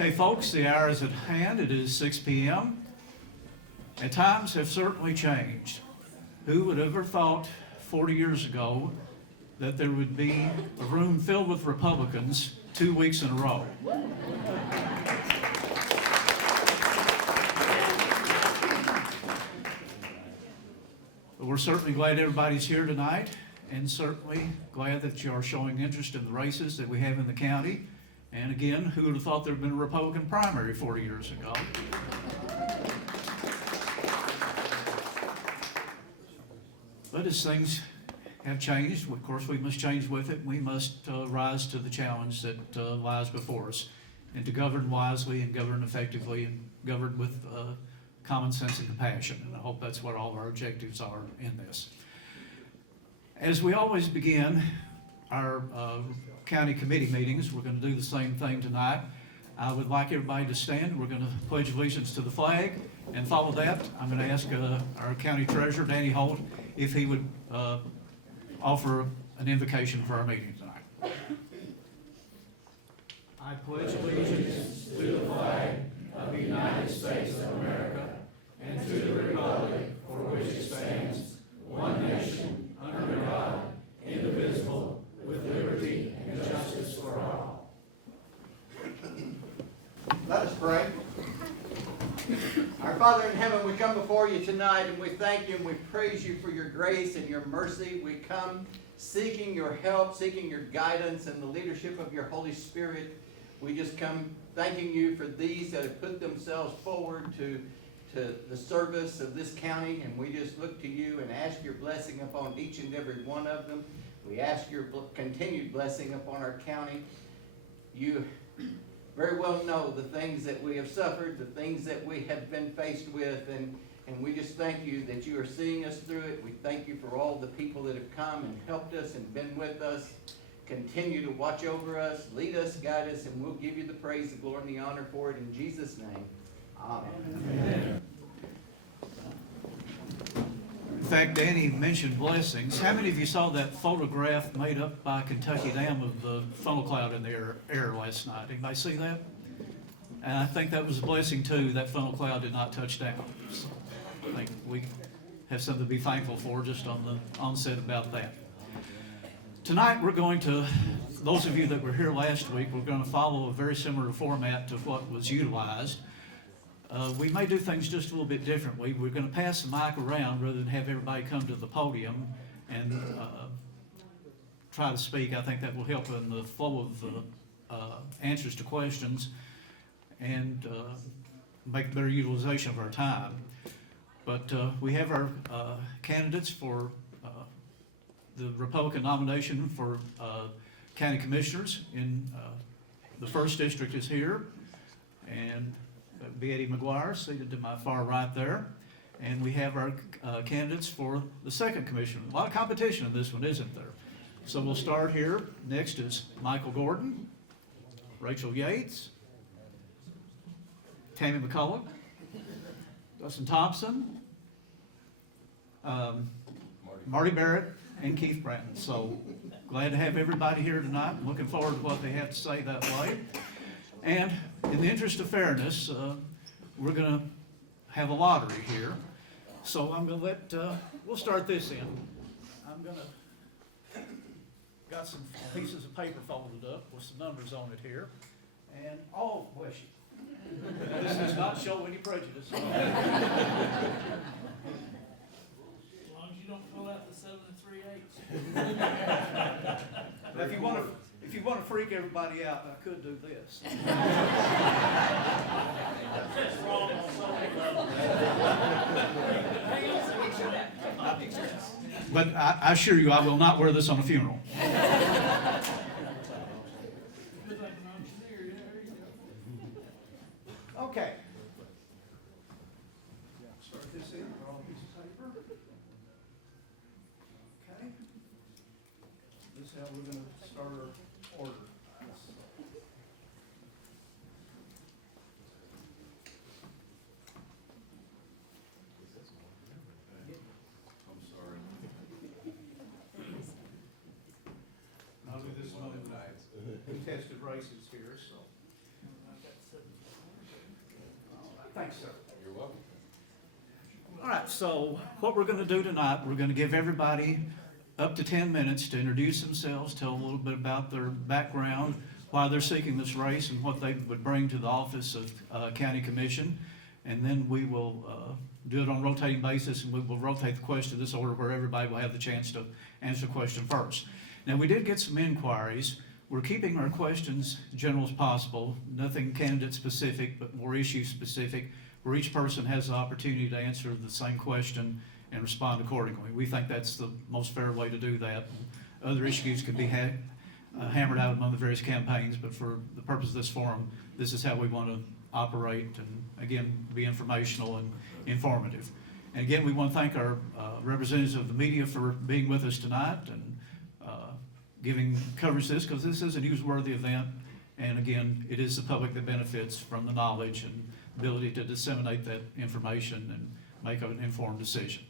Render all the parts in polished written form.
Okay, folks, the hour is at hand. It is 6 p.m. and times have certainly changed. Who would have ever thought 40 years ago that there would be a room filled with Republicans 2 weeks in a row? But we're certainly glad everybody's here tonight, and certainly glad that you are showing interest in the races that we have in the county. And again, who would have thought there had been a Republican primary 40 years ago? But as things have changed, of course, we must change with it. We must rise to the challenge that lies before us, and to govern wisely and govern effectively and govern with common sense and compassion. And I hope that's what all of our objectives are in this. As we always begin our county committee meetings, we're going to do the same thing tonight. I would like everybody to stand. We're going to pledge allegiance to the flag, and follow that, I'm going to ask our county treasurer, Danny Holt, if he would offer an invocation for our meeting tonight. I pledge allegiance to the flag of the United States of America and to the republic for which it stands, one nation, under God, indivisible, with liberty and justice for all. Let us pray. Our Father in heaven, we come before you tonight and we thank you and we praise you for your grace and your mercy. We come seeking your help, seeking your guidance and the leadership of your Holy Spirit. We just come thanking you for these that have put themselves forward to the service of this county, and we just look to you and ask your blessing upon each and every one of them. We ask your continued blessing upon our county. You very well know the things that we have suffered, the things that we have been faced with, and we just thank you that you are seeing us through it. We thank you for all the people that have come and helped us and been with us. Continue to watch over us, lead us, guide us, and we'll give you the praise, the glory, and the honor for it in Jesus' name. Amen. Amen. In fact, Danny mentioned blessings. How many of you saw that photograph made up by Kentucky Dam of the funnel cloud in the air last night? Anybody see that? And I think that was a blessing too. That funnel cloud did not touch down. So I think we have something to be thankful for just on the onset about that. Tonight we're going to, those of you that were here last week, we're going to follow a very similar format to what was utilized. We may do things just a little bit differently. We're going to pass the mic around rather than have everybody come to the podium and try to speak. I think that will help in the flow of answers to questions and make better utilization of our time. But we have our candidates for the Republican nomination for county commissioners in the 1st District is here, and that would be Eddie McGuire, seated to my far right there. And we have our candidates for the 2nd commission. A lot of competition in this one, isn't there? So we'll start here. Next is Michael Gordon, Rachel Yates, Tammy McCullough, Dustin Thompson, Marty Barry, and Keith Bratton. So glad to have everybody here tonight. I'm looking forward to what they have to say that way. And in the interest of fairness, we're going to have a lottery here. So I'm going to let, we'll start this in. I'm going to, got some pieces of paper folded up with some numbers on it here. And, oh, bless you. This does not show any prejudice. As long as you don't fill out the 7 3/8. If you want to freak everybody out, I could do this. That's wrong on so many levels. But I assure you, I will not wear this on a funeral. Okay. Start this in. We're on a piece of paper. Okay. This is how we're going to start our order. I'm sorry. I'll do this one. Contested races here, so. I've got 7 Thanks, sir. You're welcome. All right, so what we're gonna do tonight, we're gonna give everybody up to 10 minutes to introduce themselves, tell a little bit about their background, why they're seeking this race, and what they would bring to the office of county commission. And then we will do it on a rotating basis, and we will rotate the question in this order where everybody will have the chance to answer the question first. Now, we did get some inquiries. We're keeping our questions general as possible, nothing candidate specific, but more issue specific, where each person has the opportunity to answer the same question and respond accordingly. We think that's the most fair way to do that. Other issues could be hammered out among the various campaigns, but for the purpose of this forum, this is how we want to operate and, again, be informational and informative. And again, we want to thank our representatives of the media for being with us tonight and giving coverage to this, because this is a newsworthy event. And again, it is the public that benefits from the knowledge and ability to disseminate that information and make an informed decision.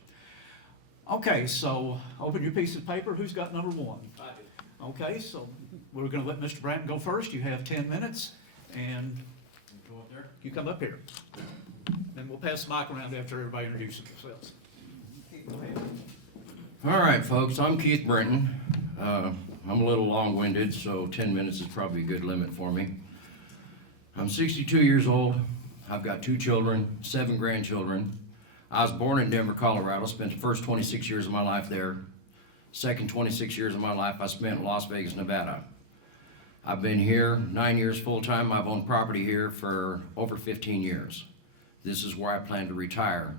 Okay, so open your piece of paper. Who's got number one? I do. Okay, so we're gonna let Mr. Bratton go first. You have 10 minutes, and Go up there. you come up here. And we'll pass the mic around after everybody introduces themselves. All right, folks, I'm Keith Brenton. I'm a little long-winded, so 10 minutes is probably a good limit for me. I'm 62 years old. I've got 2 children, 7 grandchildren. I was born in Denver, Colorado, spent the first 26 years of my life there. Second 26 years of my life I spent in Las Vegas, Nevada. I've been here 9 years full-time. I've owned property here for over 15 years. This is where I plan to retire.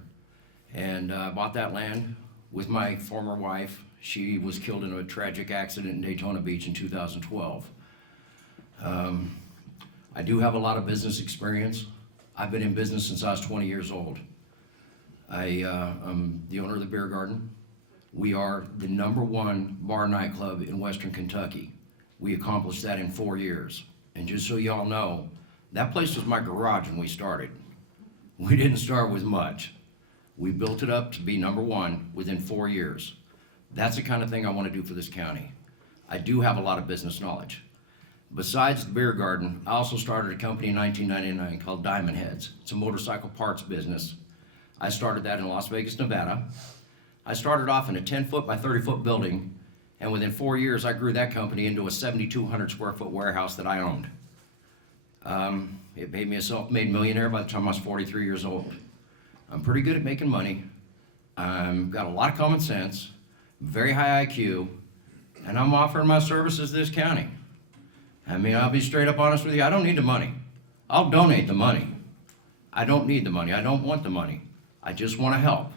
And I bought that land with my former wife. She was killed in a tragic accident in Daytona Beach in 2012. I do have a lot of business experience. I've been in business since I was 20 years old. I'm the owner of the Beer Garden. We are the #1 bar nightclub in Western Kentucky. We accomplished that in 4 years. And just so y'all know, that place was my garage when we started. We didn't start with much. We built it up to be #1 within 4 years. That's the kind of thing I want to do for this county. I do have a lot of business knowledge. Besides the Beer Garden, I also started a company in 1999 called Diamond Heads. It's a motorcycle parts business. I started that in Las Vegas, Nevada. I started off in a 10-foot by 30-foot building, and within 4 years, I grew that company into a 7,200 square foot warehouse that I owned. It made me a self-made millionaire by the time I was 43 years old. I'm pretty good at making money. I've got a lot of common sense, very high IQ, and I'm offering my services to this county. I mean, I'll be straight up honest with you, I don't need the money. I'll donate the money. I don't need the money, I don't want the money. I just want to help.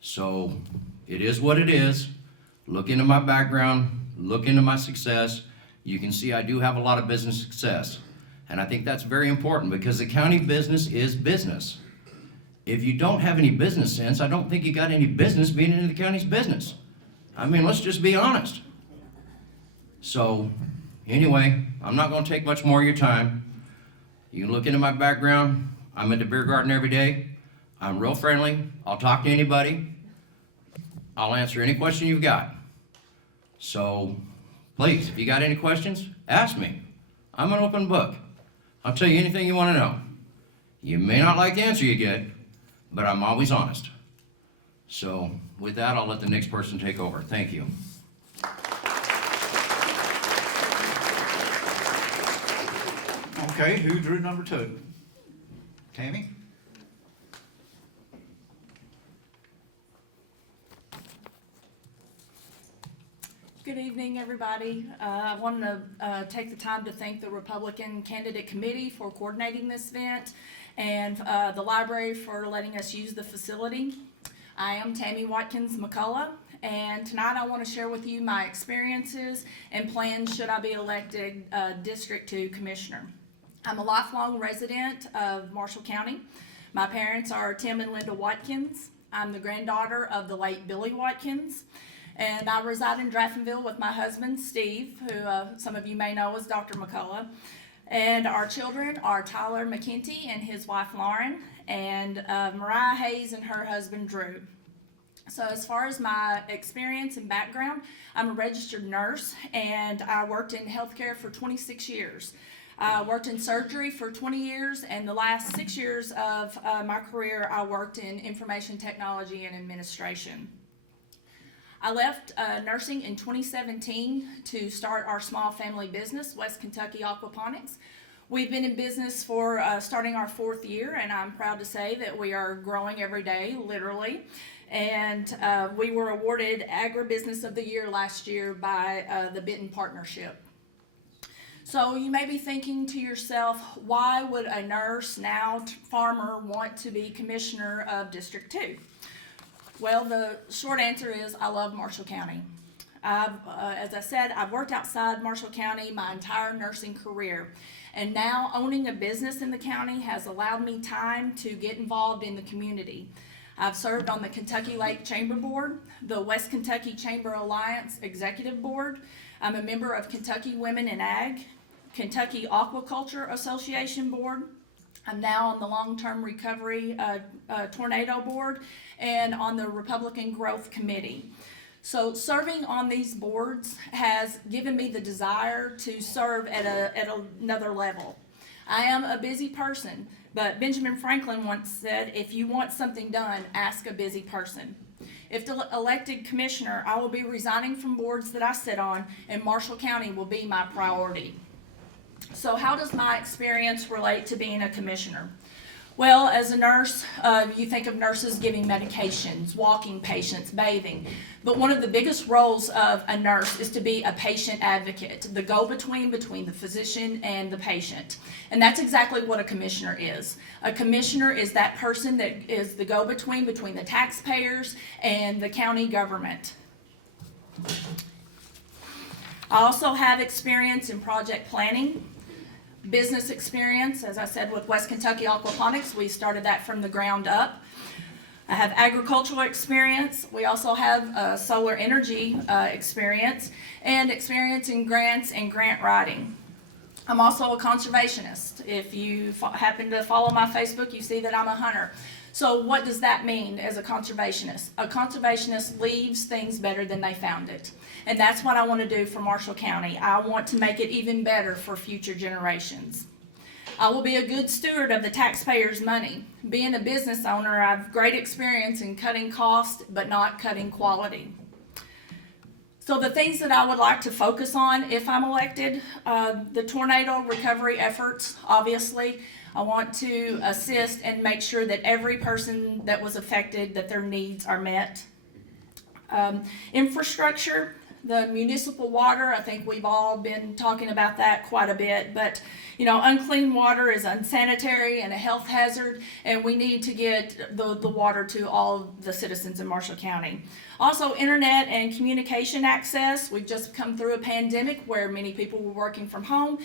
So, it is what it is. Look into my background, look into my success. You can see I do have a lot of business success. And I think that's very important because the county business is business. If you don't have any business sense, I don't think you got any business being in the county's business. I mean, let's just be honest. So, anyway, I'm not going to take much more of your time. You can look into my background. I'm at the Beer Garden every day. I'm real friendly. I'll talk to anybody. I'll answer any question you've got. So, please, if you got any questions, ask me. I'm an open book. I'll tell you anything you want to know. You may not like the answer you get, but I'm always honest. So, with that, I'll let the next person take over. Thank you. Okay, who drew number 2? Tammy? Good evening, everybody. I want to take the time to thank the Republican Candidate Committee for coordinating this event and the library for letting us use the facility. I am Tammy Watkins McCullough, and tonight I want to share with you my experiences and plans should I be elected District 2 Commissioner. I'm a lifelong resident of Marshall County. My parents are Tim and Linda Watkins. I'm the granddaughter of the late Billy Watkins. And I reside in Draftonville with my husband, Steve, who some of you may know as Dr. McCullough. And our children are Tyler McKenty and his wife, Lauren, and Mariah Hayes and her husband, Drew. So as far as my experience and background, I'm a registered nurse, and I worked in healthcare for 26 years. I worked in surgery for 20 years, and the last 6 years of my career, I worked in information technology and administration. I left nursing in 2017 to start our small family business, West Kentucky Aquaponics. We've been in business for starting our 4th year, and I'm proud to say that we are growing every day, literally. And we were awarded Agribusiness of the Year last year by the Benton Partnership. So you may be thinking to yourself, why would a nurse, now farmer, want to be commissioner of District 2? Well, the short answer is I love Marshall County. As I said, I've worked outside Marshall County my entire nursing career. And now owning a business in the county has allowed me time to get involved in the community. I've served on the Kentucky Lake Chamber Board, the West Kentucky Chamber Alliance Executive Board. I'm a member of Kentucky Women in Ag, Kentucky Aquaculture Association Board. I'm now on the Long-Term Recovery Tornado Board and on the Republican Growth Committee. So serving on these boards has given me the desire to serve at another level. I am a busy person, but Benjamin Franklin once said, if you want something done, ask a busy person. If elected commissioner, I will be resigning from boards that I sit on, and Marshall County will be my priority. So how does my experience relate to being a commissioner? Well, as a nurse, you think of nurses giving medications, walking patients, bathing. But one of the biggest roles of a nurse is to be a patient advocate, the go-between between the physician and the patient. And that's exactly what a commissioner is. A commissioner is that person that is the go-between between the taxpayers and the county government. I also have experience in project planning, business experience. As I said, with West Kentucky Aquaponics, we started that from the ground up. I have agricultural experience. We also have solar energy experience and experience in grants and grant writing. I'm also a conservationist. If you happen to follow my Facebook, you see that I'm a hunter. So what does that mean as a conservationist? A conservationist leaves things better than they found it. And that's what I want to do for Marshall County. I want to make it even better for future generations. I will be a good steward of the taxpayers' money. Being a business owner, I have great experience in cutting costs, but not cutting quality. So the things that I would like to focus on if I'm elected, the tornado recovery efforts, obviously. I want to assist and make sure that every person that was affected, that their needs are met. Infrastructure, the municipal water, I think we've all been talking about that quite a bit, but you know, unclean water is unsanitary and a health hazard, and we need to get the water to all the citizens in Marshall County. Also, internet and communication access. We've just come through a pandemic where many people were working from home.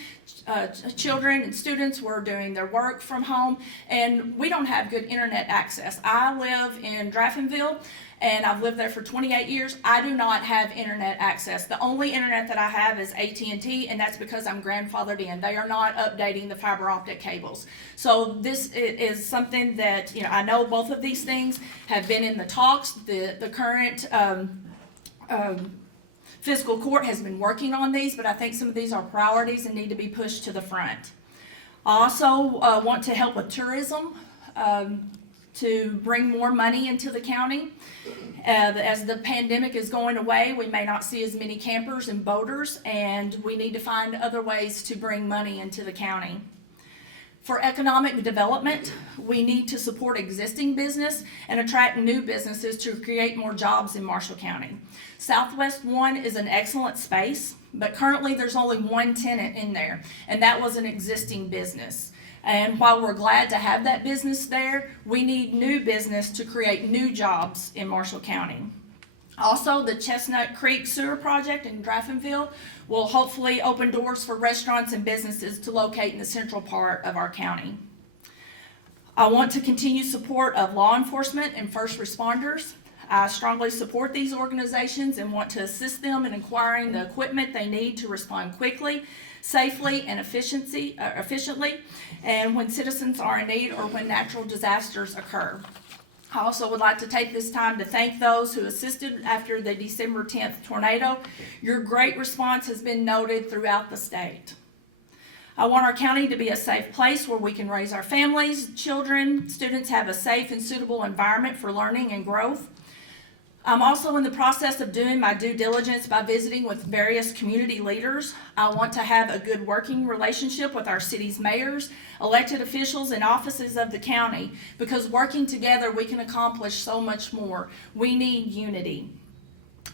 Children and students were doing their work from home, and we don't have good internet access. I live in Draftonville, and I've lived there for 28 years. I do not have internet access. The only internet that I have is AT&T, and that's because I'm grandfathered in. They are not updating the fiber optic cables. So this is something that, you know, I know both of these things have been in the talks. The current fiscal court has been working on these, but I think some of these are priorities and need to be pushed to the front. I also want to help with tourism. To bring more money into the county. As the pandemic is going away, we may not see as many campers and boaters, and we need to find other ways to bring money into the county. For economic development, we need to support existing business and attract new businesses to create more jobs in Marshall County. Southwest 1 is an excellent space, but currently there's only one tenant in there, and that was an existing business. And while we're glad to have that business there, we need new business to create new jobs in Marshall County. Also, the Chestnut Creek Sewer Project in Draftonville will hopefully open doors for restaurants and businesses to locate in the central part of our county. I want to continue support of law enforcement and first responders. I strongly support these organizations and want to assist them in acquiring the equipment they need to respond quickly, safely, and efficiently, and when citizens are in need or when natural disasters occur. I also would like to take this time to thank those who assisted after the December 10th tornado. Your great response has been noted throughout the state. I want our county to be a safe place where we can raise our families, children, students have a safe and suitable environment for learning and growth. I'm also in the process of doing my due diligence by visiting with various community leaders. I want to have a good working relationship with our city's mayors, elected officials, and offices of the county, because working together we can accomplish so much more. We need unity.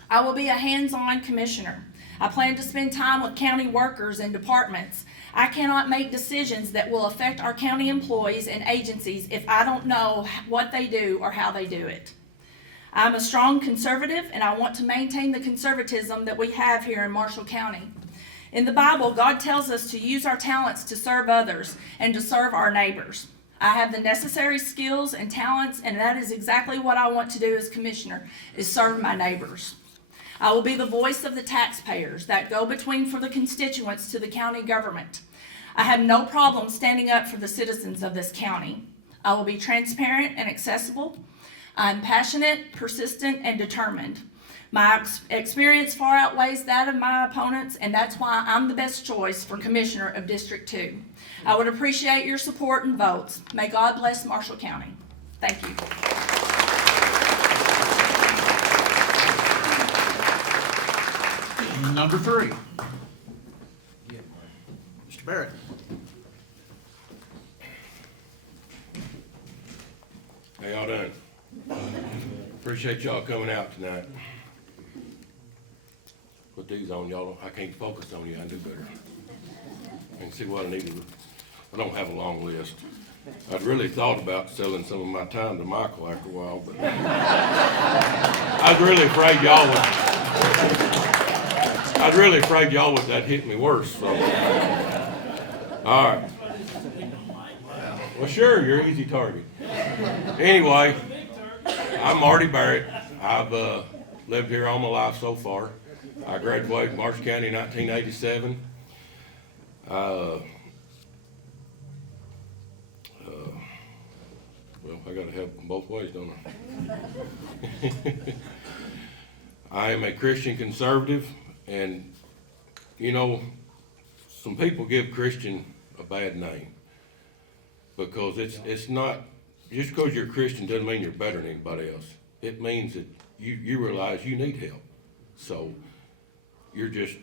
I will be a hands-on commissioner. I plan to spend time with county workers and departments. I cannot make decisions that will affect our county employees and agencies if I don't know what they do or how they do it. I'm a strong conservative, and I want to maintain the conservatism that we have here in Marshall County. In the Bible, God tells us to use our talents to serve others and to serve our neighbors. I have the necessary skills and talents, and that is exactly what I want to do as commissioner, is serve my neighbors. I will be the voice of the taxpayers, that go-between for the constituents to the county government. I have no problem standing up for the citizens of this county. I will be transparent and accessible. I'm passionate, persistent, and determined. My experience far outweighs that of my opponents, and that's why I'm the best choice for Commissioner of District 2. I would appreciate your support and votes. May God bless Marshall County. Thank you. Number 3. Mr. Barrett. How y'all doing? Appreciate y'all coming out tonight. Put these on, y'all. I can't focus on you. I do better. I can see what I need to. I don't have a long list. I'd really thought about selling some of my time to Michael after a while, but I was really afraid y'all would that hit me worse. So. All right. Well, sure, you're an easy target. Anyway, I'm Marty Barry. I've lived here all my life so far. I graduated Marshall County in 1987. Well, I gotta have them both ways, don't I? I am a Christian conservative, and you know, some people give Christian a bad name because it's not, just because you're a Christian doesn't mean you're better than anybody else. It means that you realize you need help. So you're just,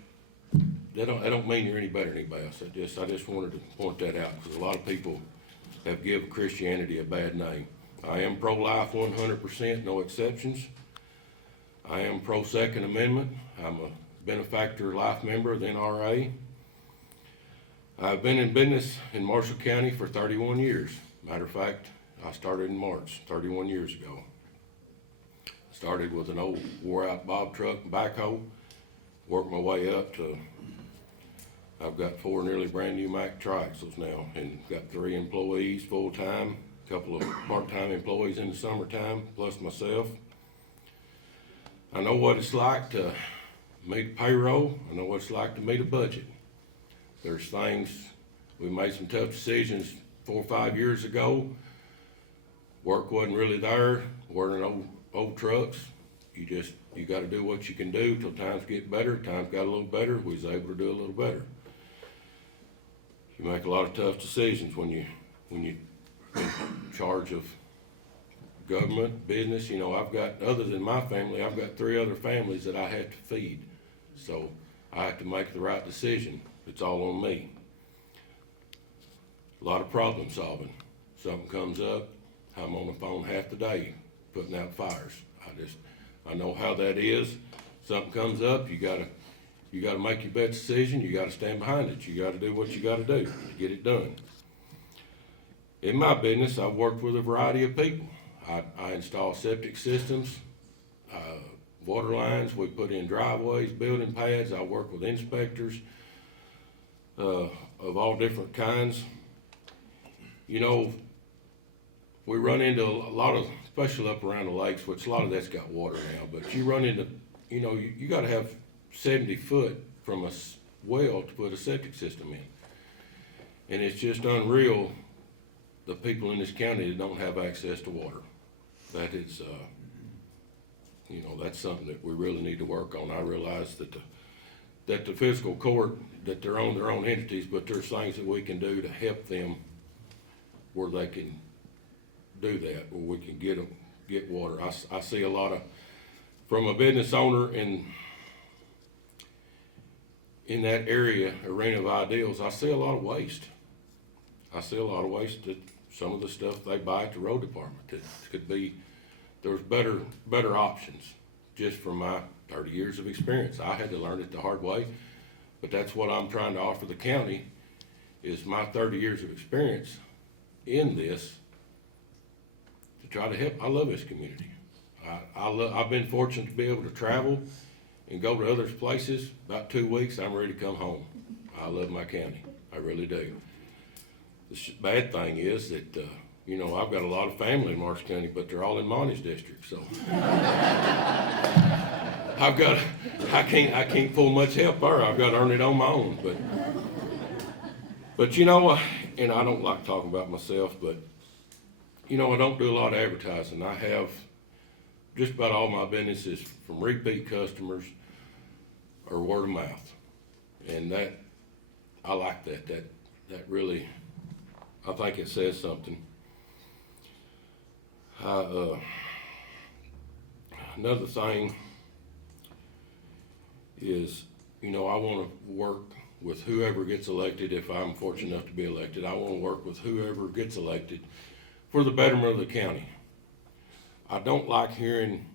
that don't mean you're any better than anybody else. I just wanted to point that out because a lot of people have given Christianity a bad name. I am pro-life 100%, no exceptions. I am pro-Second Amendment. I'm a benefactor life member of the NRA. I've been in business in Marshall County for 31 years. Matter of fact, I started in March, 31 years ago. Started with an old wore-out bob truck and backhoe, worked my way up to, I've got 4 nearly brand-new Mack triaxles now, and got 3 employees full-time, a couple of part-time employees in the summertime, plus myself. I know what it's like to meet payroll. I know what it's like to meet a budget. There's things, we made some tough decisions 4 or 5 years ago. Work wasn't really there, weren't old trucks. You gotta do what you can do till times get better. Times got a little better, we was able to do a little better. You make a lot of tough decisions when you're in charge of government, business. You know, I've got, other than my family, I've got 3 other families that I have to feed. So I have to make the right decision. It's all on me. A lot of problem solving. Something comes up, I'm on the phone half the day putting out fires. I know how that is. Something comes up, you gotta make your best decision, you gotta stand behind it, you gotta do what you gotta do to get it done. In my business, I've worked with a variety of people. I install septic systems, water lines, we put in driveways, building pads, I work with inspectors of all different kinds. You know, we run into a lot of, especially up around the lakes, which a lot of that's got water now, but you run into, you know, you gotta have 70 foot from a well to put a septic system in. And it's just unreal, the people in this county that don't have access to water. That is, you know, that's something that we really need to work on. I realize that that the fiscal court, that they're on their own entities, but there's things that we can do to help them where they can do that, where we can get water. I see a lot of, from a business owner in that area, arena of ideals, I see a lot of waste. I see a lot of waste that some of the stuff they buy at the road department that could be, there's better options. Just from my 30 years of experience, I had to learn it the hard way, but that's what I'm trying to offer the county, is my 30 years of experience in this to try to help. I love this community. I've been fortunate to be able to travel and go to other places. About 2 weeks, I'm ready to come home. I love my county. I really do. The bad thing is that, you know, I've got a lot of family in Marsh County, but they're all in Monty's district, so. I can't pull much help there. I've got to earn it on my own, but you know, and I don't like talking about myself, but you know, I don't do a lot of advertising. I have just about all my businesses from repeat customers or word of mouth. And that, I like that. That really, I think it says something. Another thing is, you know, I want to work with whoever gets elected. If I'm fortunate enough to be elected, I want to work with whoever gets elected for the betterment of the county. I don't like hearing,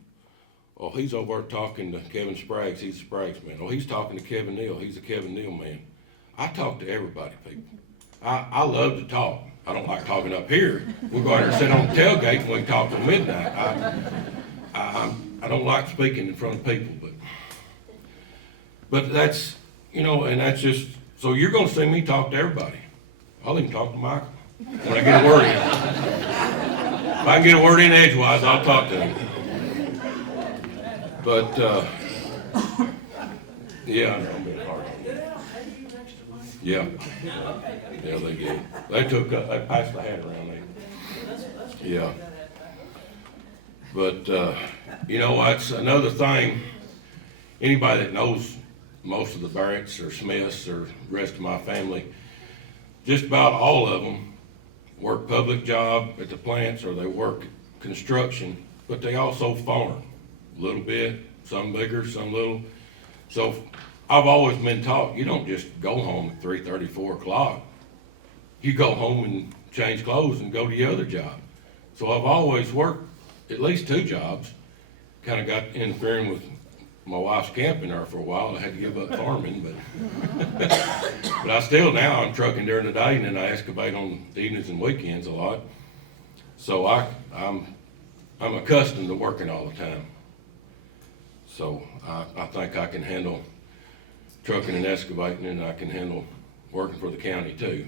oh, he's over there talking to Kevin Spraggs, he's a Spraggs man. Oh, he's talking to Kevin Neal, he's a Kevin Neal man. I talk to everybody, people. I love to talk. I don't like talking up here. We'll go out there and sit on the tailgate and we can talk till midnight. I don't like speaking in front of people, but that's, you know, and that's just, so you're gonna see me talk to everybody. I'll even talk to Michael when I get a word in. If I can get a word in edgewise, I'll talk to him. But, yeah, I know I'm being hard. Yeah. Yeah, they did. They passed the hat around there. Yeah. But, you know, that's another thing. Anybody that knows most of the Barretts or Smiths or the rest of my family, just about all of them work public job at the plants or they work construction, but they also farm a little bit, some bigger, some little. So I've always been taught, you don't just go home at 3:30, 4 o'clock. You go home and change clothes and go to your other job. So I've always worked at least 2 jobs. Kind of got interfering with my wife's camping there for a while. I had to give up farming, but I still now I'm trucking during the day and then I excavate on evenings and weekends a lot. So I'm accustomed to working all the time. So I think I can handle trucking and excavating, and I can handle working for the county too.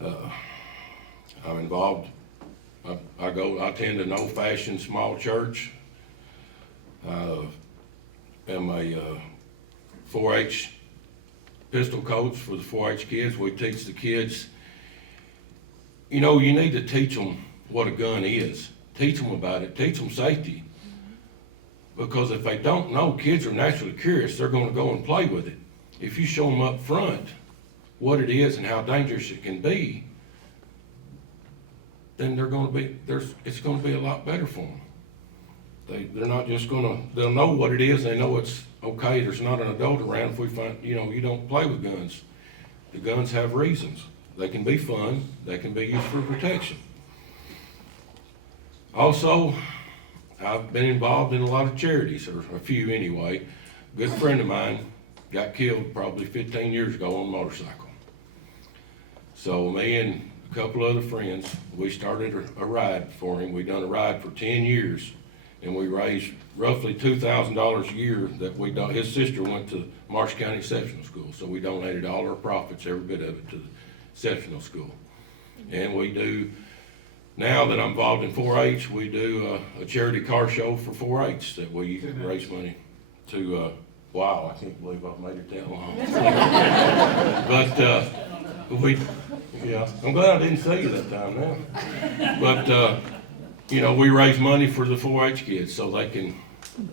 I'm involved. I attend an old-fashioned small church. Am a 4-H pistol coach for the 4-H kids. We teach the kids, you know, you need to teach them what a gun is. Teach them about it. Teach them safety. Because if they don't know, kids are naturally curious. They're going to go and play with it. If you show them up front what it is and how dangerous it can be, then they're going to be, it's going to be a lot better for them. They're not just gonna, they'll know what it is, they know it's okay, there's not an adult around if we find, you know, you don't play with guns. The guns have reasons. They can be fun, they can be used for protection. Also, I've been involved in a lot of charities, or a few anyway. A good friend of mine got killed probably 15 years ago on a motorcycle. So me and a couple other friends, we started a ride for him. We done a ride for 10 years. And we raised roughly $2,000 a year that we, his sister went to Marsh County Exceptional School. So we donated all our profits, every bit of it, to the Exceptional School. And we do, now that I'm involved in 4-H, we do a charity car show for 4-H that we raise money to, wow, I can't believe I've made it that long. But yeah, I'm glad I didn't see you that time now. But, you know, we raise money for the 4-H kids so they can,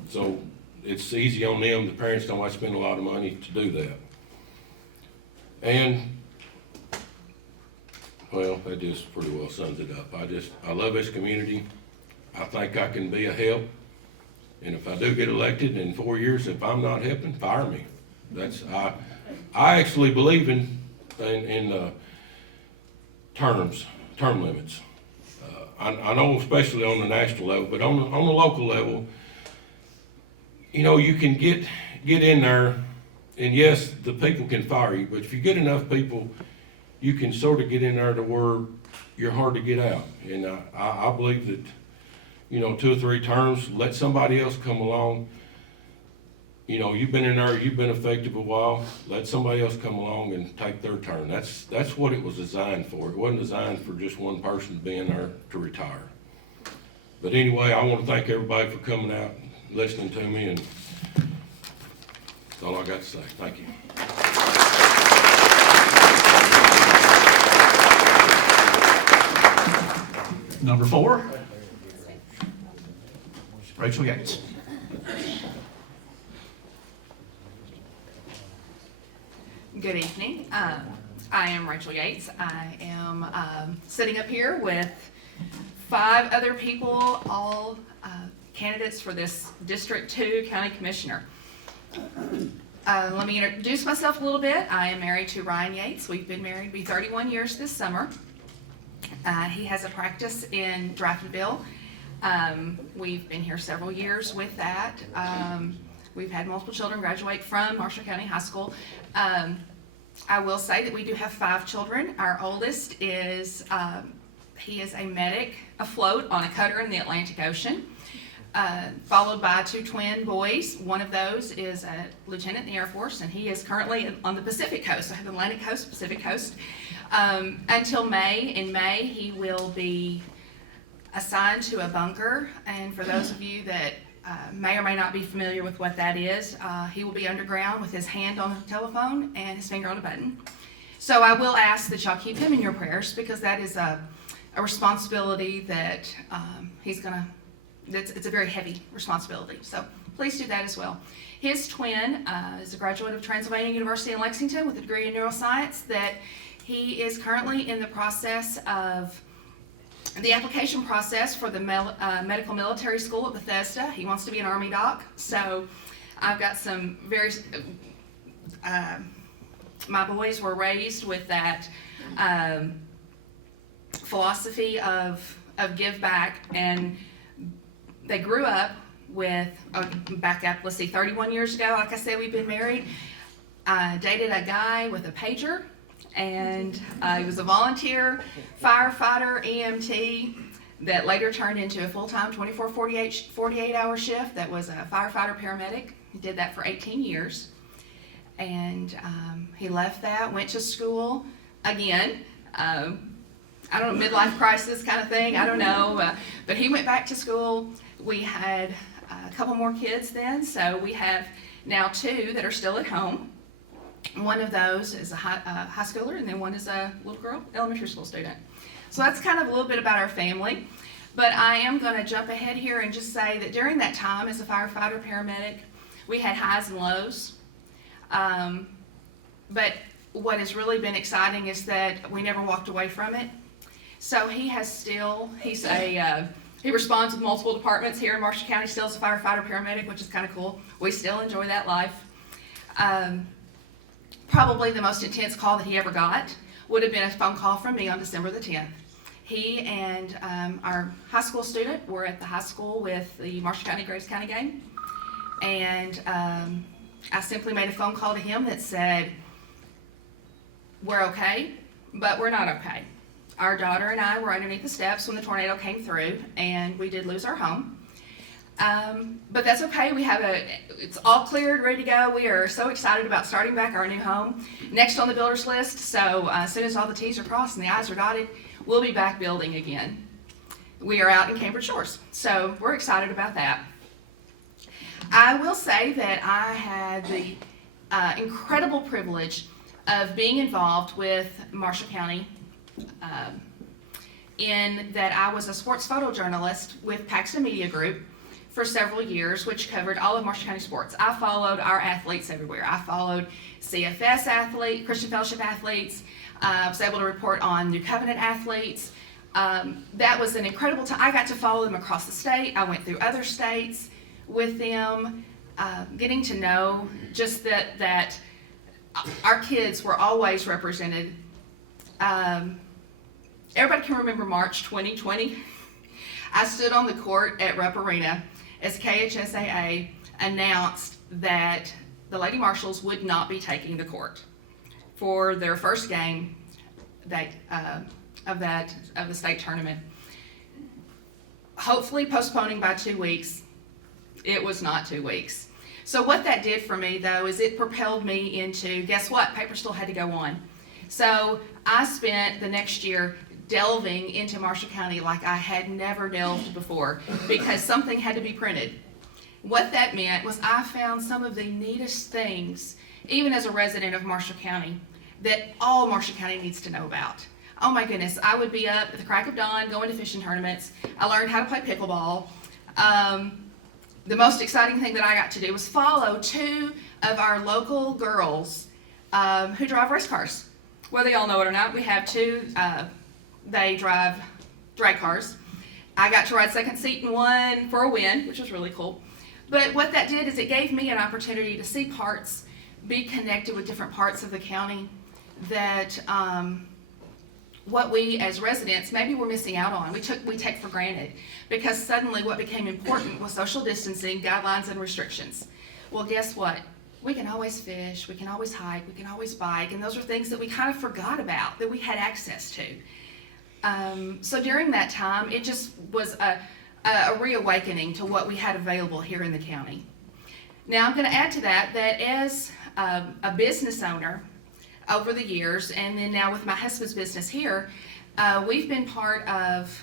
so it's easy on them. The parents don't have to spend a lot of money to do that. And, well, that just pretty well sums it up. I love this community. I think I can be a help. And if I do get elected in 4 years, if I'm not helping, fire me. I actually believe in term limits. I know especially on the national level, but on the local level, you know, you can get in there, and yes, the people can fire you, but if you get enough people, you can sort of get in there to where you're hard to get out. And I believe that, you know, 2 or 3 terms, let somebody else come along. You know, you've been in there, you've been effective a while, let somebody else come along and take their turn. That's what it was designed for. It wasn't designed for just one person to be in there to retire. But anyway, I want to thank everybody for coming out and listening to me, and that's all I got to say. Thank you. Number 4, Rachel Yates. Good evening. I am Rachel Yates. I am sitting up here with 5 other people, all candidates for this District 2 County Commissioner. Let me introduce myself a little bit. I am married to Ryan Yates. We've been married, be 31 years this summer. He has a practice in Draftonville. We've been here several years with that. We've had multiple children graduate from Marshall County High School. I will say that we do have 5 children. Our oldest is, he is a medic afloat on a cutter in the Atlantic Ocean, followed by 2 twin boys. One of those is a lieutenant in the Air Force, and he is currently on the Pacific Coast. I have Atlantic Coast, Pacific Coast. Until May. In May, he will be assigned to a bunker, and for those of you that may or may not be familiar with what that is, he will be underground with his hand on the telephone and his finger on a button. So I will ask that y'all keep him in your prayers, because that is a responsibility that it's a very heavy responsibility. So please do that as well. His twin is a graduate of Transylvania University in Lexington with a degree in neuroscience, that he is currently in the process of the application process for the medical military school at Bethesda. He wants to be an Army doc. So I've got some very, my boys were raised with that philosophy of give back, and they grew up with, back up, let's see, 31 years ago, like I said, we've been married. I dated a guy with a pager, and he was a volunteer firefighter, EMT, that later turned into a full-time 24, 48-hour shift that was a firefighter paramedic. He did that for 18 years. And he left that, went to school again. I don't know, midlife crisis kind of thing, I don't know. But he went back to school. We had a couple more kids then, so we have now 2 that are still at home. One of those is a high schooler, and then one is a little girl, elementary school student. So that's kind of a little bit about our family. But I am going to jump ahead here and just say that during that time as a firefighter paramedic, we had highs and lows. But what has really been exciting is that we never walked away from it. So he responds with multiple departments here in Marshall County, still as a firefighter paramedic, which is kind of cool. We still enjoy that life. Probably the most intense call that he ever got would have been a phone call from me on December the 10th. He and our high school student were at the high school with the Marshall County Graves County game, and I simply made a phone call to him that said, we're okay, but we're not okay. Our daughter and I were underneath the steps when the tornado came through, and we did lose our home. But that's okay. It's all cleared, ready to go. We are so excited about starting back our new home. Next on the builder's list, so as soon as all the T's are crossed and the I's are dotted, we'll be back building again. We are out in Cambridge Shores, so we're excited about that. I will say that I had the incredible privilege of being involved with Marshall County in that I was a sports photojournalist with Paxton Media Group for several years, which covered all of Marshall County sports. I followed our athletes everywhere. I followed CFS athletes, Christian Fellowship athletes. I was able to report on New Covenant athletes. That was an incredible time. I got to follow them across the state. I went through other states with them, getting to know just that our kids were always represented. Everybody can remember March 2020. I stood on the court at Rupp Arena as KHSAA announced that the Lady Marshals would not be taking the court for their first game of the state tournament. Hopefully postponing by 2 weeks. It was not 2 weeks. So what that did for me, though, is it propelled me into, guess what? Paper still had to go on. So I spent the next year delving into Marshall County like I had never delved before because something had to be printed. What that meant was I found some of the neatest things, even as a resident of Marshall County, that all Marshall County needs to know about. Oh my goodness, I would be up at the crack of dawn going to fishing tournaments. I learned how to play pickleball. The most exciting thing that I got to do was follow 2 of our local girls who drive race cars. Whether y'all know it or not, we have 2, they drive drag cars. I got to ride second seat in one for a win, which was really cool. But what that did is it gave me an opportunity to see parts, be connected with different parts of the county that what we as residents maybe we're missing out on. We take for granted because suddenly what became important was social distancing, guidelines, and restrictions. Well, guess what? We can always fish, we can always hike, we can always bike, and those are things that we kind of forgot about, that we had access to. So during that time, it just was a reawakening to what we had available here in the county. Now I'm going to add to that as a business owner over the years, and then now with my husband's business here, I've been part of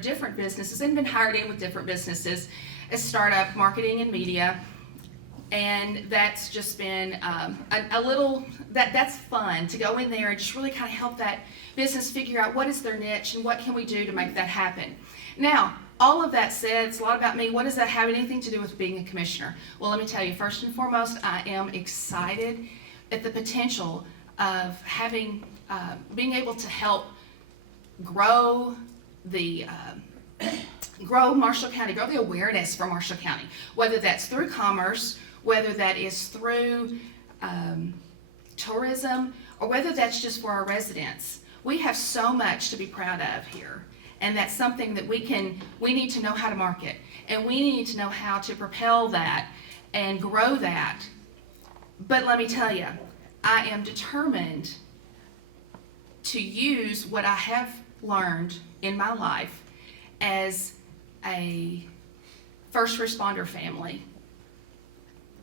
different businesses and been hired in with different businesses as startup marketing and media. And that's just been that's fun to go in there and just really kind of help that business figure out what is their niche and what can we do to make that happen. Now, all of that said, it's a lot about me. What does that have anything to do with being a commissioner? Well, let me tell you, first and foremost, I am excited at the potential of having, being able to help grow Marshall County, grow the awareness for Marshall County, whether that's through commerce, whether that is through tourism, or whether that's just for our residents. We have so much to be proud of here, and that's something that we need to know how to market, and we need to know how to propel that and grow that. But let me tell you, I am determined to use what I have learned in my life as a first responder family.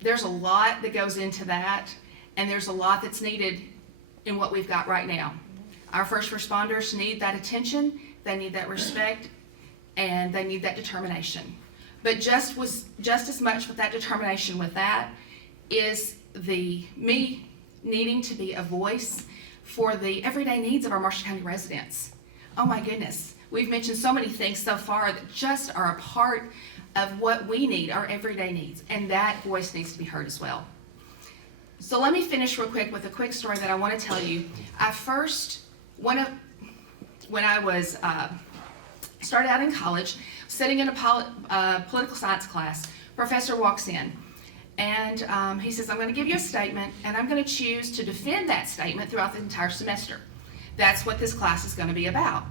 There's a lot that goes into that, and there's a lot that's needed in what we've got right now. Our first responders need that attention, they need that respect, and they need that determination. But just as much with that determination with that is me needing to be a voice for the everyday needs of our Marshall County residents. Oh my goodness, we've mentioned so many things so far that just are a part of what we need, our everyday needs, and that voice needs to be heard as well. So let me finish real quick with a quick story that I want to tell you. When I was started out in college, sitting in a political science class, professor walks in, and he says, I'm going to give you a statement, and I'm going to choose to defend that statement throughout the entire semester. That's what this class is going to be about.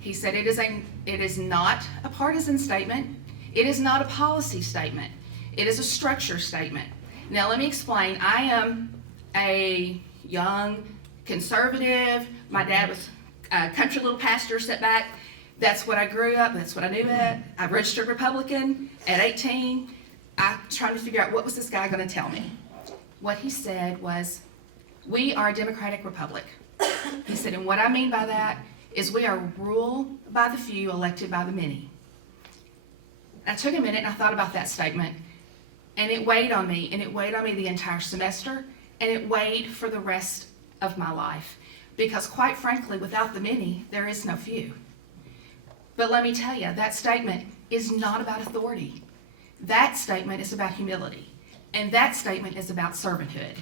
He said it is not a partisan statement. It is not a policy statement. It is a structure statement. Now let me explain. I am a young conservative. My dad was a country little pastor, set back. That's what I grew up, that's what I knew it. I registered Republican at 18. I was trying to figure out what was this guy going to tell me. What he said was, we are a democratic republic. He said, and what I mean by that is we are ruled by the few, elected by the many. I took a minute and I thought about that statement, and it weighed on me, and it weighed on me the entire semester, and it weighed for the rest of my life. Because quite frankly, without the many, there is no few. But let me tell you, that statement is not about authority. That statement is about humility. And that statement is about servanthood.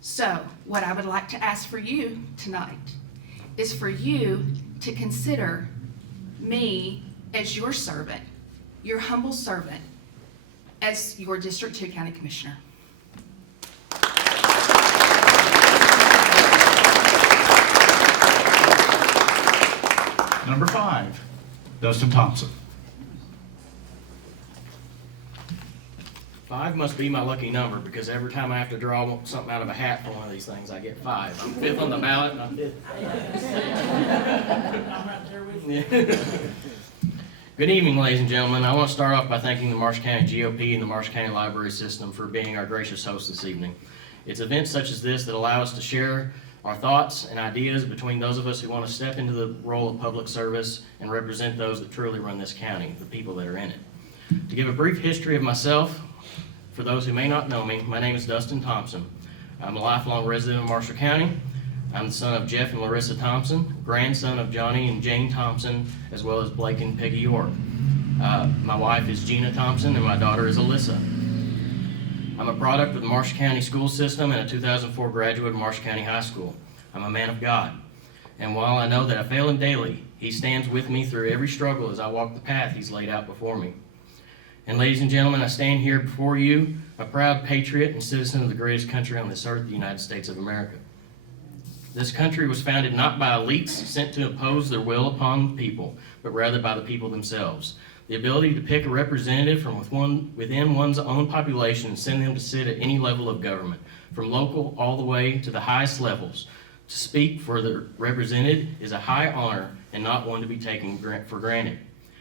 So, what I would like to ask for you tonight is for you to consider me as your servant, your humble servant, as your District 2 County Commissioner. Number 5, Dustin Thompson. 5 must be my lucky number because every time I have to draw something out of a hat for one of these things, I get 5. I'm 5th on the ballot and I'm 5th. I'm right there with you. Good evening, ladies and gentlemen. I want to start off by thanking the Marshall County GOP and the Marshall County Library System for being our gracious hosts this evening. It's events such as this that allow us to share our thoughts and ideas between those of us who want to step into the role of public service and represent those that truly run this county, the people that are in it. To give a brief history of myself, for those who may not know me, my name is Dustin Thompson. I'm a lifelong resident of Marshall County. I'm the son of Jeff and Larissa Thompson, grandson of Johnny and Jane Thompson, as well as Blake and Peggy York. My wife is Gina Thompson, and my daughter is Alyssa. I'm a product of the Marshall County school system and a 2004 graduate of Marshall County High School. I'm a man of God. And while I know that I fail him daily, he stands with me through every struggle as I walk the path he's laid out before me. And ladies and gentlemen, I stand here before you, a proud patriot and citizen of the greatest country on this earth, the United States of America. This country was founded not by elites sent to impose their will upon the people, but rather by the people themselves. The ability to pick a representative from within one's own population and send them to sit at any level of government, from local all the way to the highest levels. To speak for the represented is a high honor and not one to be taken for granted.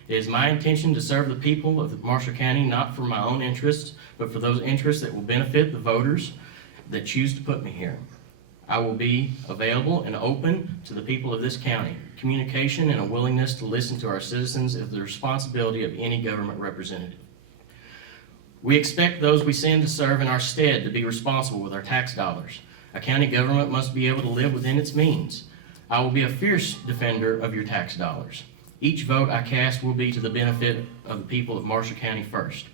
It is my intention to serve the people of Marshall County not for my own interests, but for those interests that will benefit the voters that choose to put me here. I will be available and open to the people of this county. Communication and a willingness to listen to our citizens is the responsibility of any government representative. We expect those we send to serve in our stead to be responsible with our tax dollars. A county government must be able to live within its means. I will be a fierce defender of your tax dollars. Each vote I cast will be to the benefit of the people of Marshall County first.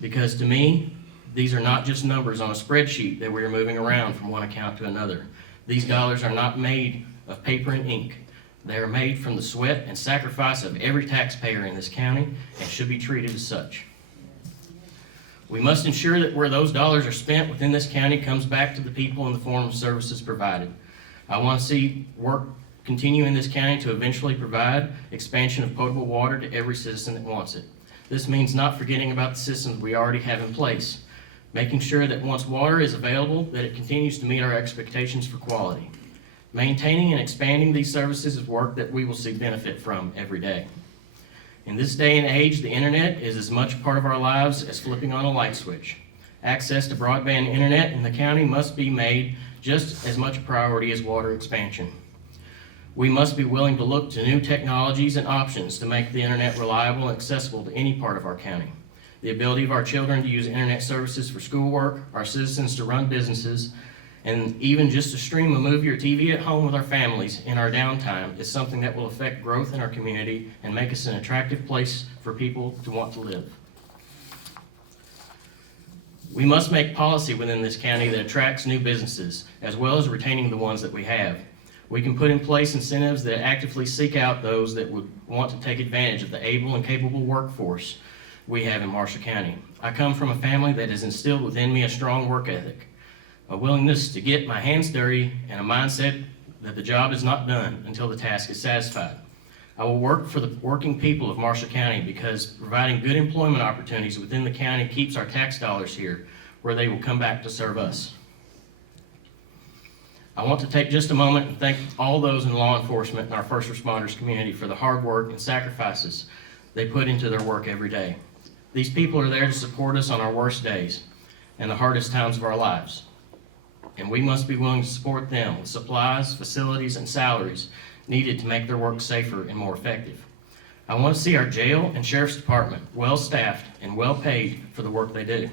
Because to me, these are not just numbers on a spreadsheet that we are moving around from one account to another. These dollars are not made of paper and ink. They are made from the sweat and sacrifice of every taxpayer in this county and should be treated as such. We must ensure that where those dollars are spent within this county comes back to the people in the form of services provided. I want to see work continue in this county to eventually provide expansion of potable water to every citizen that wants it. This means not forgetting about the systems we already have in place, making sure that once water is available, that it continues to meet our expectations for quality. Maintaining and expanding these services is work that we will see benefit from every day. In this day and age, the internet is as much part of our lives as flipping on a light switch. Access to broadband internet in the county must be made just as much a priority as water expansion. We must be willing to look to new technologies and options to make the internet reliable and accessible to any part of our county. The ability of our children to use internet services for schoolwork, our citizens to run businesses, and even just to stream a movie or TV at home with our families in our downtime is something that will affect growth in our community and make us an attractive place for people to want to live. We must make policy within this county that attracts new businesses, as well as retaining the ones that we have. We can put in place incentives that actively seek out those that would want to take advantage of the able and capable workforce we have in Marshall County. I come from a family that has instilled within me a strong work ethic, a willingness to get my hands dirty, and a mindset that the job is not done until the task is satisfied. I will work for the working people of Marshall County because providing good employment opportunities within the county keeps our tax dollars here, where they will come back to serve us. I want to take just a moment and thank all those in law enforcement and our first responders community for the hard work and sacrifices they put into their work every day. These people are there to support us on our worst days and the hardest times of our lives. And we must be willing to support them with supplies, facilities, and salaries needed to make their work safer and more effective. I want to see our jail and sheriff's department well-staffed and well-paid for the work they do.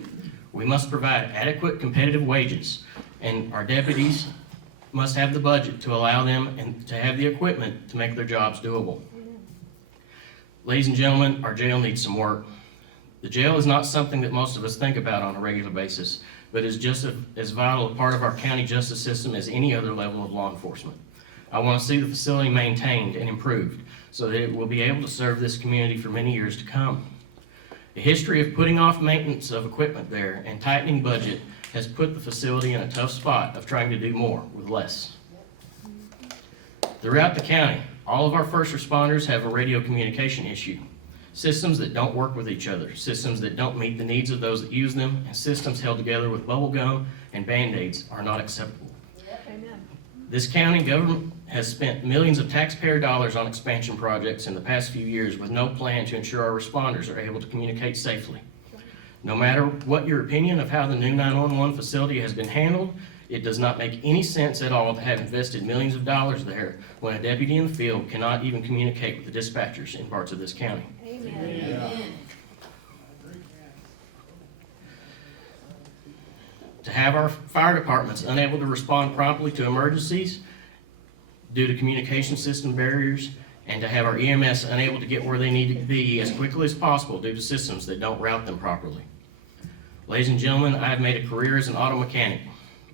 We must provide adequate competitive wages, and our deputies must have the budget to allow them and to have the equipment to make their jobs doable. Ladies and gentlemen, our jail needs some work. The jail is not something that most of us think about on a regular basis, but is just as vital a part of our county justice system as any other level of law enforcement. I want to see the facility maintained and improved so that it will be able to serve this community for many years to come. A history of putting off maintenance of equipment there and tightening budget has put the facility in a tough spot of trying to do more with less. Throughout the county, all of our first responders have a radio communication issue. Systems that don't work with each other, systems that don't meet the needs of those that use them, and systems held together with bubble gum and Band-Aids are not acceptable. This county government has spent millions of taxpayer dollars on expansion projects in the past few years with no plan to ensure our responders are able to communicate safely. No matter what your opinion of how the new 911 facility has been handled, it does not make any sense at all to have invested millions of dollars there when a deputy in the field cannot even communicate with the dispatchers in parts of this county. To have our fire departments unable to respond promptly to emergencies due to communication system barriers, and to have our EMS unable to get where they need to be as quickly as possible due to systems that don't route them properly. Ladies and gentlemen, I have made a career as an auto mechanic.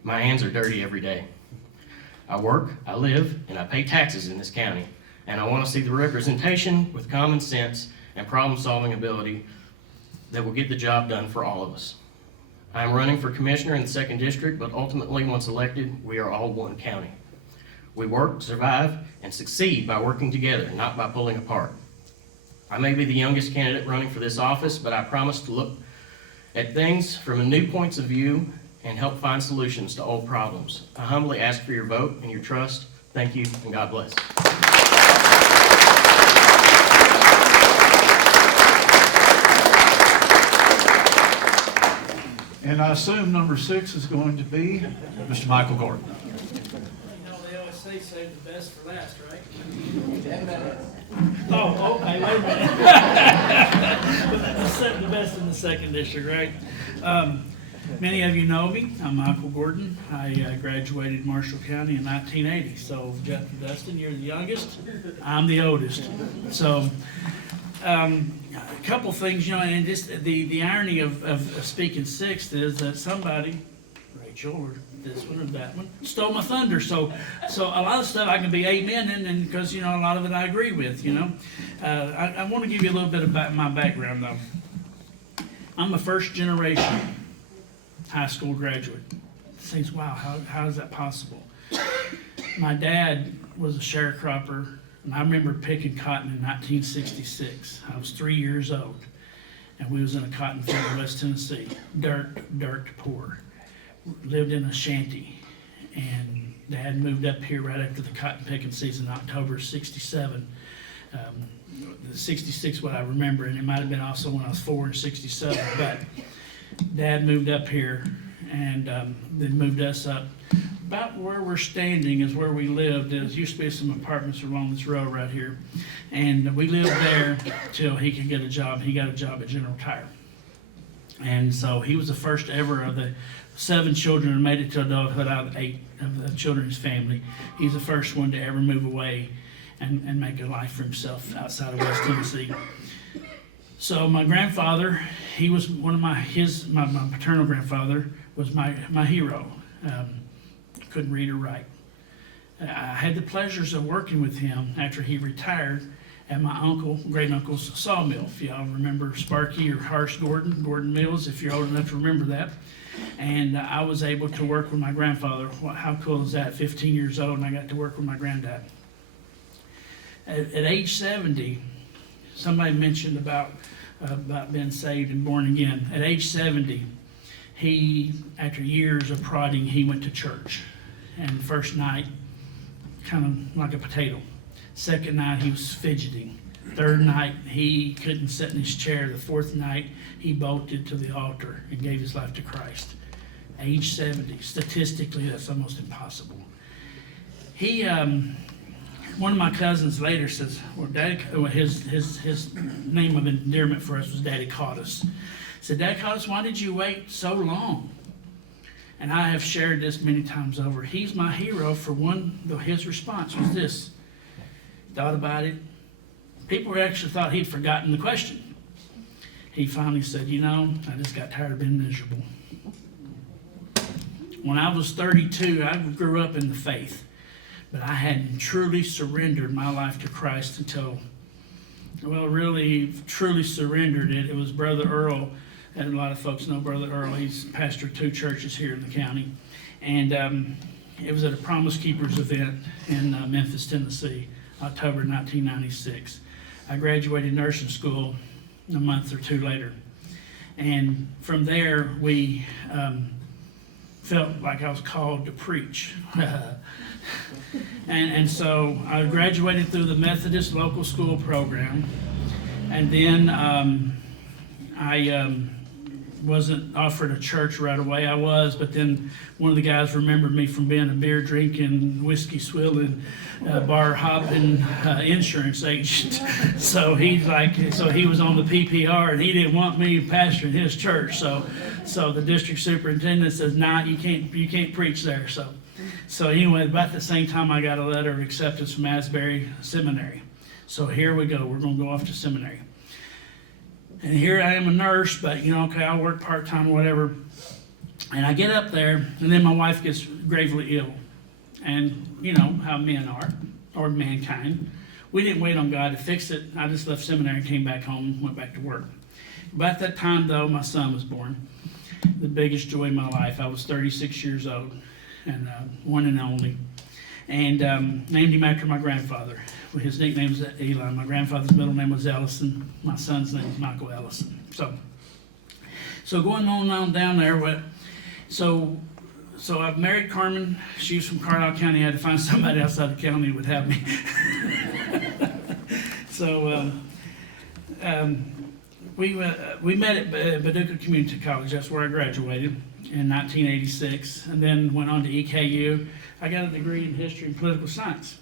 My hands are dirty every day. I work, I live, and I pay taxes in this county, and I want to see the representation with common sense and problem-solving ability that will get the job done for all of us. I am running for commissioner in the 2nd District, but ultimately, once elected, we are all one county. We work, survive, and succeed by working together, not by pulling apart. I may be the youngest candidate running for this office, but I promise to look at things from a new points of view and help find solutions to old problems. I humbly ask for your vote and your trust. Thank you, and God bless. And I assume number 6 is going to be Mr. Michael Gordon. You know, they always say save the best for last, right? 10 minutes. Oh, okay, wait a minute. Let's save the best in the 2nd District, right? Many of you know me. I'm Michael Gordon. I graduated Marshall County in 1980. So, Jeff and Dustin, you're the youngest. I'm the oldest. So, a couple things, you know, and just the irony of speaking 6th is that somebody, Rachel or this one or that one, stole my thunder. So a lot of stuff I can be amen and because, you know, a lot of it I agree with, you know. I want to give you a little bit about my background, though. I'm a first generation high school graduate. It seems, wow, how is that possible? My dad was a sharecropper, and I remember picking cotton in 1966. I was 3 years old, and we was in a cotton field in West Tennessee, dirt poor. Lived in a shanty, and Dad moved up here right after the cotton picking season, October '67. 66, what I remember, and it might have been also when I was 4 and '67. But Dad moved up here, and then moved us up. About where we're standing is where we lived. There used to be some apartments along this road right here, and we lived there till he could get a job. He got a job at General Tire, and so he was the first ever of the 7 children who made it to adulthood out of 8 of the children's family. He's the first one to ever move away and make a life for himself outside of West Tennessee. So my grandfather, he was one of my paternal grandfather was my hero. Couldn't read or write. I had the pleasures of working with him after he retired at my great uncle's sawmill. If y'all remember Sparky or Harsh Gordon Mills, if you're old enough to remember that. And I was able to work with my grandfather. How cool is that? 15 years old, and I got to work with my granddad. At age 70, somebody mentioned about being saved and born again. At age 70, he, after years of prodding, he went to church. And the first night, kind of like a potato. Second night, he was fidgeting. Third night, he couldn't sit in his chair. The fourth night, he bolted to the altar and gave his life to Christ. Age 70. Statistically, that's almost impossible. He, one of my cousins later says, well, Daddy, his name of endearment for us was Daddy Caught Us. He said, Daddy Caught Us, why did you wait so long? And I have shared this many times over. He's my hero for one, though his response was this. Thought about it, people actually thought he'd forgotten the question. He finally said, you know, I just got tired of being miserable. When I was 32, I grew up in the faith, but I hadn't truly surrendered my life to Christ until, well, really, truly surrendered it. It was Brother Earl, and a lot of folks know Brother Earl. He's pastor of 2 churches here in the county. And it was at a Promise Keepers event in Memphis, Tennessee, October 1996. I graduated nursing school a month or 2 later. And from there, we felt like I was called to preach. and so I graduated through the Methodist local school program. And then I wasn't offered a church right away. I was, but then one of the guys remembered me from being a beer drinking, whiskey swilling, bar hopping insurance agent. So he was on the PPR, and he didn't want me pastoring his church. So the district superintendent says, "Nah, you can't preach there." So anyway, about the same time, I got a letter of acceptance from Asbury Seminary. So here we go. We're going to go off to seminary. And here I am, a nurse, but okay, I'll work part-time, whatever. And I get up there, and then my wife gets gravely ill. And you know how men are, or mankind. We didn't wait on God to fix it. I just left seminary and came back home, went back to work. About that time, though, my son was born. The biggest joy in my life. I was 36 years old, and one and only. And named him after my grandfather. His nickname was Eli. My grandfather's middle name was Ellison. My son's name was Michael Ellison. So going on down there, so I've married Carmen. She's from Carlisle County. I had to find somebody outside the county who would have me. So we met at Paducah Community College. That's where I graduated in 1986, and then went on to EKU. I got a degree in history and political science,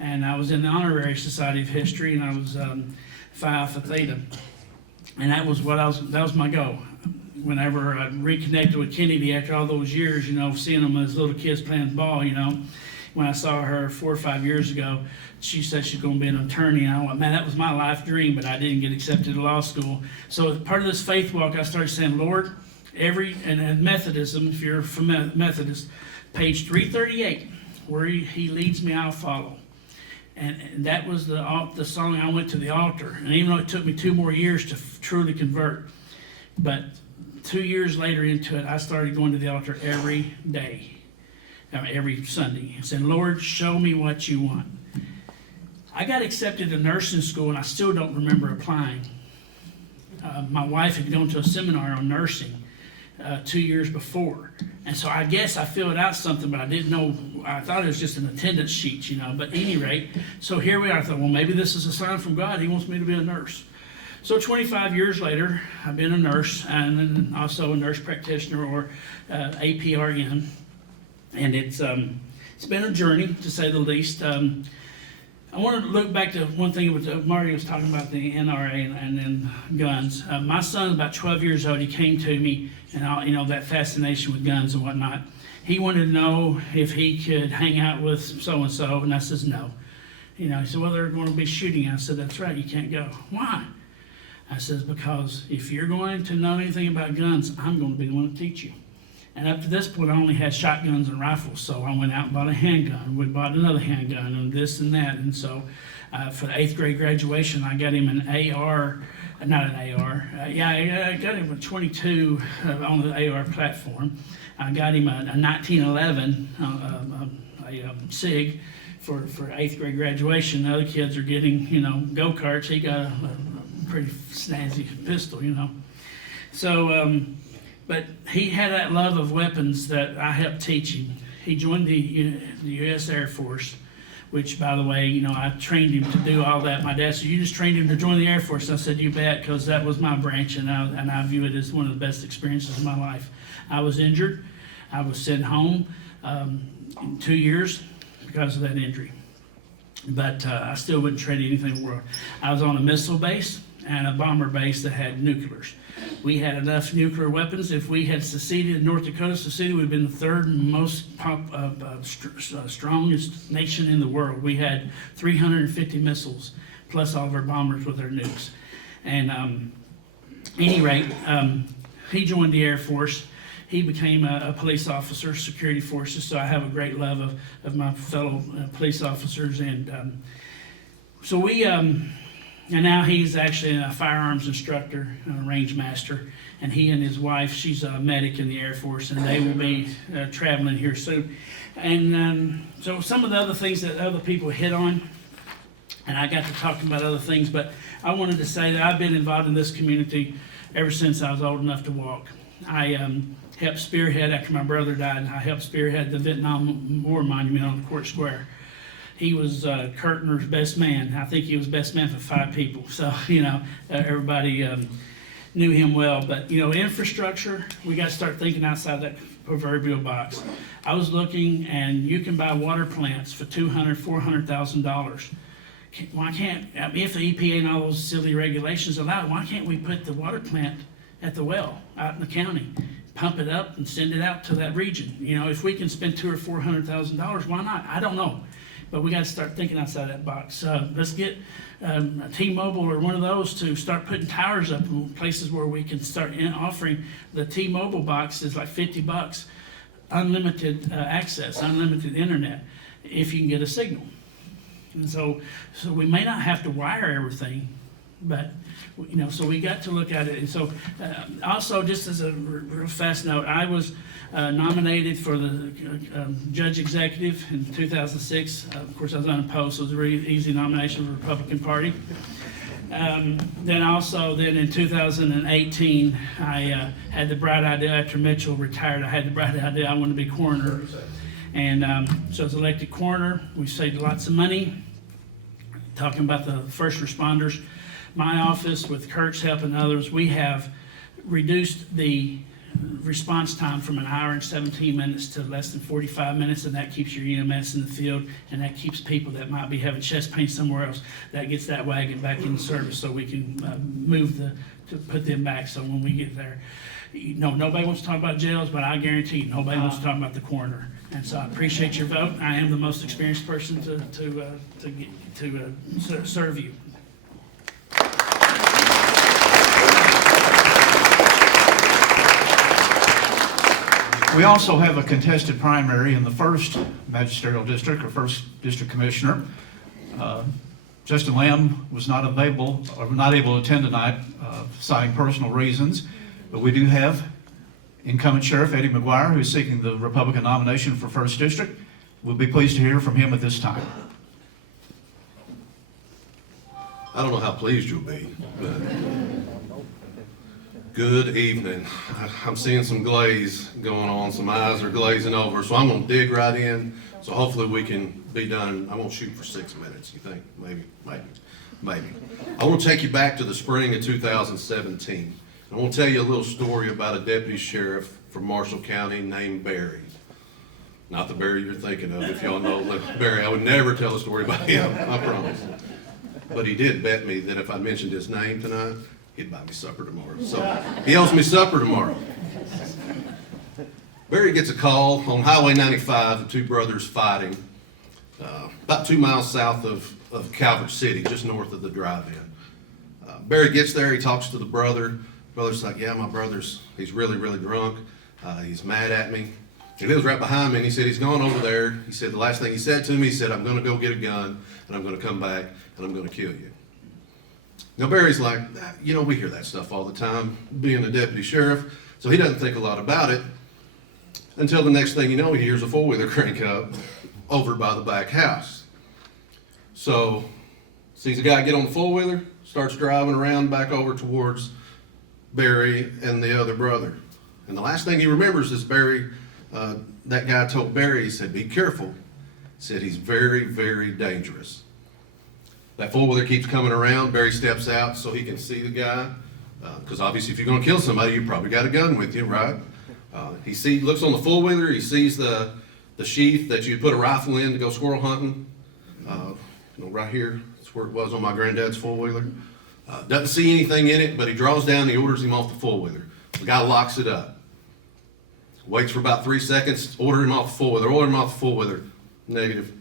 and I was in the Honorary Society of History, and I was Phi Alpha Theta, and that was my goal. Whenever I reconnected with Kennedy after all those years, seeing them as little kids playing ball, when I saw her 4 or 5 years ago, she said she's going to be an attorney, and I went, man, that was my life dream, but I didn't get accepted to law school. So as part of this faith walk, I started saying, Lord, and Methodism, if you're from Methodist, page 338, where he leads me, I'll follow. And that was the song I went to the altar. And even though it took me 2 more years to truly convert, but 2 years later into it, I started going to the altar every day, every Sunday, and saying, Lord, show me what you want. I got accepted to nursing school, and I still don't remember applying. My wife had gone to a seminar on nursing 2 years before. And so I guess I filled out something, but I didn't know. I thought it was just an attendance sheet, But at any rate, so here we are. I thought, well, maybe this is a sign from God. He wants me to be a nurse. So 25 years later, I've been a nurse, and then also a nurse practitioner, or APRN. And it's been a journey, to say the least. I want to look back to one thing Marty was talking about, the NRA and then guns. My son, about 12 years old, he came to me, and that fascination with guns and whatnot. He wanted to know if he could hang out with so-and-so, and I says no. He said, well, they're going to be shooting. I said, that's right, you can't go. Why? I says, because if you're going to know anything about guns, I'm going to be the one to teach you. And up to this point, I only had shotguns and rifles, so I went out and bought a handgun. We bought another handgun and this and that. And so for the 8th grade graduation, I got him an AR, not an AR. I got him a 22 on the AR platform. I got him a 1911 a SIG for 8th grade graduation. The other kids are getting, go-karts. He got a pretty snazzy pistol, So, but he had that love of weapons that I helped teach him. He joined the U.S. Air Force, which, by the way, I trained him to do all that. My dad said, you just trained him to join the Air Force. I said, you bet, because that was my branch, and I view it as one of the best experiences of my life. I was injured. I was sent home in 2 years because of that injury. But I still wouldn't trade anything in the world. I was on a missile base and a bomber base that had nuclears. We had enough nuclear weapons. If we had seceded, North Dakota seceded, we'd been the third most strongest nation in the world. We had 350 missiles, plus all of our bombers with their nukes. And any rate, he joined the Air Force. He became a police officer, security forces, so I have a great love of my fellow police officers. And so we, and now he's actually a firearms instructor, a range master, and he and his wife, she's a medic in the Air Force, and they will be traveling here soon. And so some of the other things that other people hit on, and I got to talking about other things, but I wanted to say that I've been involved in this community ever since I was old enough to walk. I helped spearhead, after my brother died, I helped spearhead the Vietnam War Monument on the Court Square. He was Kirtner's best man. I think he was best man for 5 people. So, everybody knew him well. But, infrastructure, we got to start thinking outside that proverbial box. I was looking, and you can buy water plants for $200,000, $400,000. Why can't, if the EPA and all those silly regulations allow it, why can't we put the water plant at the well out in the county, pump it up and send it out to that region? If we can spend $200,000 or $400,000, why not? I don't know. But we got to start thinking outside that box. Let's get a T-Mobile or one of those to start putting towers up in places where we can start offering. The T-Mobile box is like $50, unlimited access, unlimited internet, if you can get a signal. And so we may not have to wire everything, but so we got to look at it. And so also, just as a real fast note, I was nominated for the judge executive in 2006. Of course, I was unopposed, so it was a really easy nomination for the Republican Party. Then in 2018, I had the bright idea after Mitchell retired. I had the bright idea I wanted to be coroner. And so I was elected coroner. We saved lots of money. Talking about the first responders, my office, with Kirk's help and others, we have reduced the response time from an hour and 17 minutes to less than 45 minutes, and that keeps your EMS in the field, and that keeps people that might be having chest pain somewhere else, that gets that wagon back in service so we can to put them back. So when we get there, nobody wants to talk about jails, but I guarantee you, nobody wants to talk about the coroner. And so I appreciate your vote. I am the most experienced person to serve you. We also have a contested primary in the 1st magisterial district, or 1st district commissioner. Justin Lamb was not available, or not able to attend tonight, citing personal reasons, but we do have incumbent Sheriff Eddie McGuire, who's seeking the Republican nomination for 1st District. We'll be pleased to hear from him at this time. I don't know how pleased you'll be, but good evening. I'm seeing some glaze going on, some eyes are glazing over, so I'm gonna dig right in, so hopefully we can be done. I won't shoot for 6 minutes, you think? Maybe. I wanna take you back to the spring of 2017. I want to tell you a little story about a deputy sheriff from Marshall County named Barry. Not the Barry you're thinking of, if y'all know Barry. I would never tell a story about him, I promise. But he did bet me that if I mentioned his name tonight, he'd buy me supper tomorrow. So he owes me supper tomorrow. Barry gets a call on Highway 95, the 2 brothers fighting, about 2 miles south of Calvert City, just north of the drive-in. Barry gets there, he talks to the brother. Brother's like, yeah, my brother's, he's really, really drunk. He's mad at me. He lives right behind me, and he said he's gone over there. He said the last thing he said to me, he said, I'm gonna go get a gun, and I'm gonna come back, and I'm gonna kill you. Now Barry's like, we hear that stuff all the time, being a deputy sheriff, so he doesn't think a lot about it, until the next thing you know, he hears a 4-wheeler crank up over by the back house. So, sees a guy get on the 4-wheeler, starts driving around back over towards Barry and the other brother. And the last thing he remembers is Barry, that guy told Barry, he said, be careful. He said, he's very, very dangerous. That 4-wheeler keeps coming around. Barry steps out so he can see the guy. Because obviously if you're gonna kill somebody, you probably got a gun with you, right? He looks on the 4-wheeler, he sees the sheath that you put a rifle in to go squirrel hunting. Right here, that's where it was on my granddad's 4-wheeler. Doesn't see anything in it, but he draws down, he orders him off the four-wheeler. The guy locks it up. Waits for about 3 seconds, order him off the four-wheeler, negative.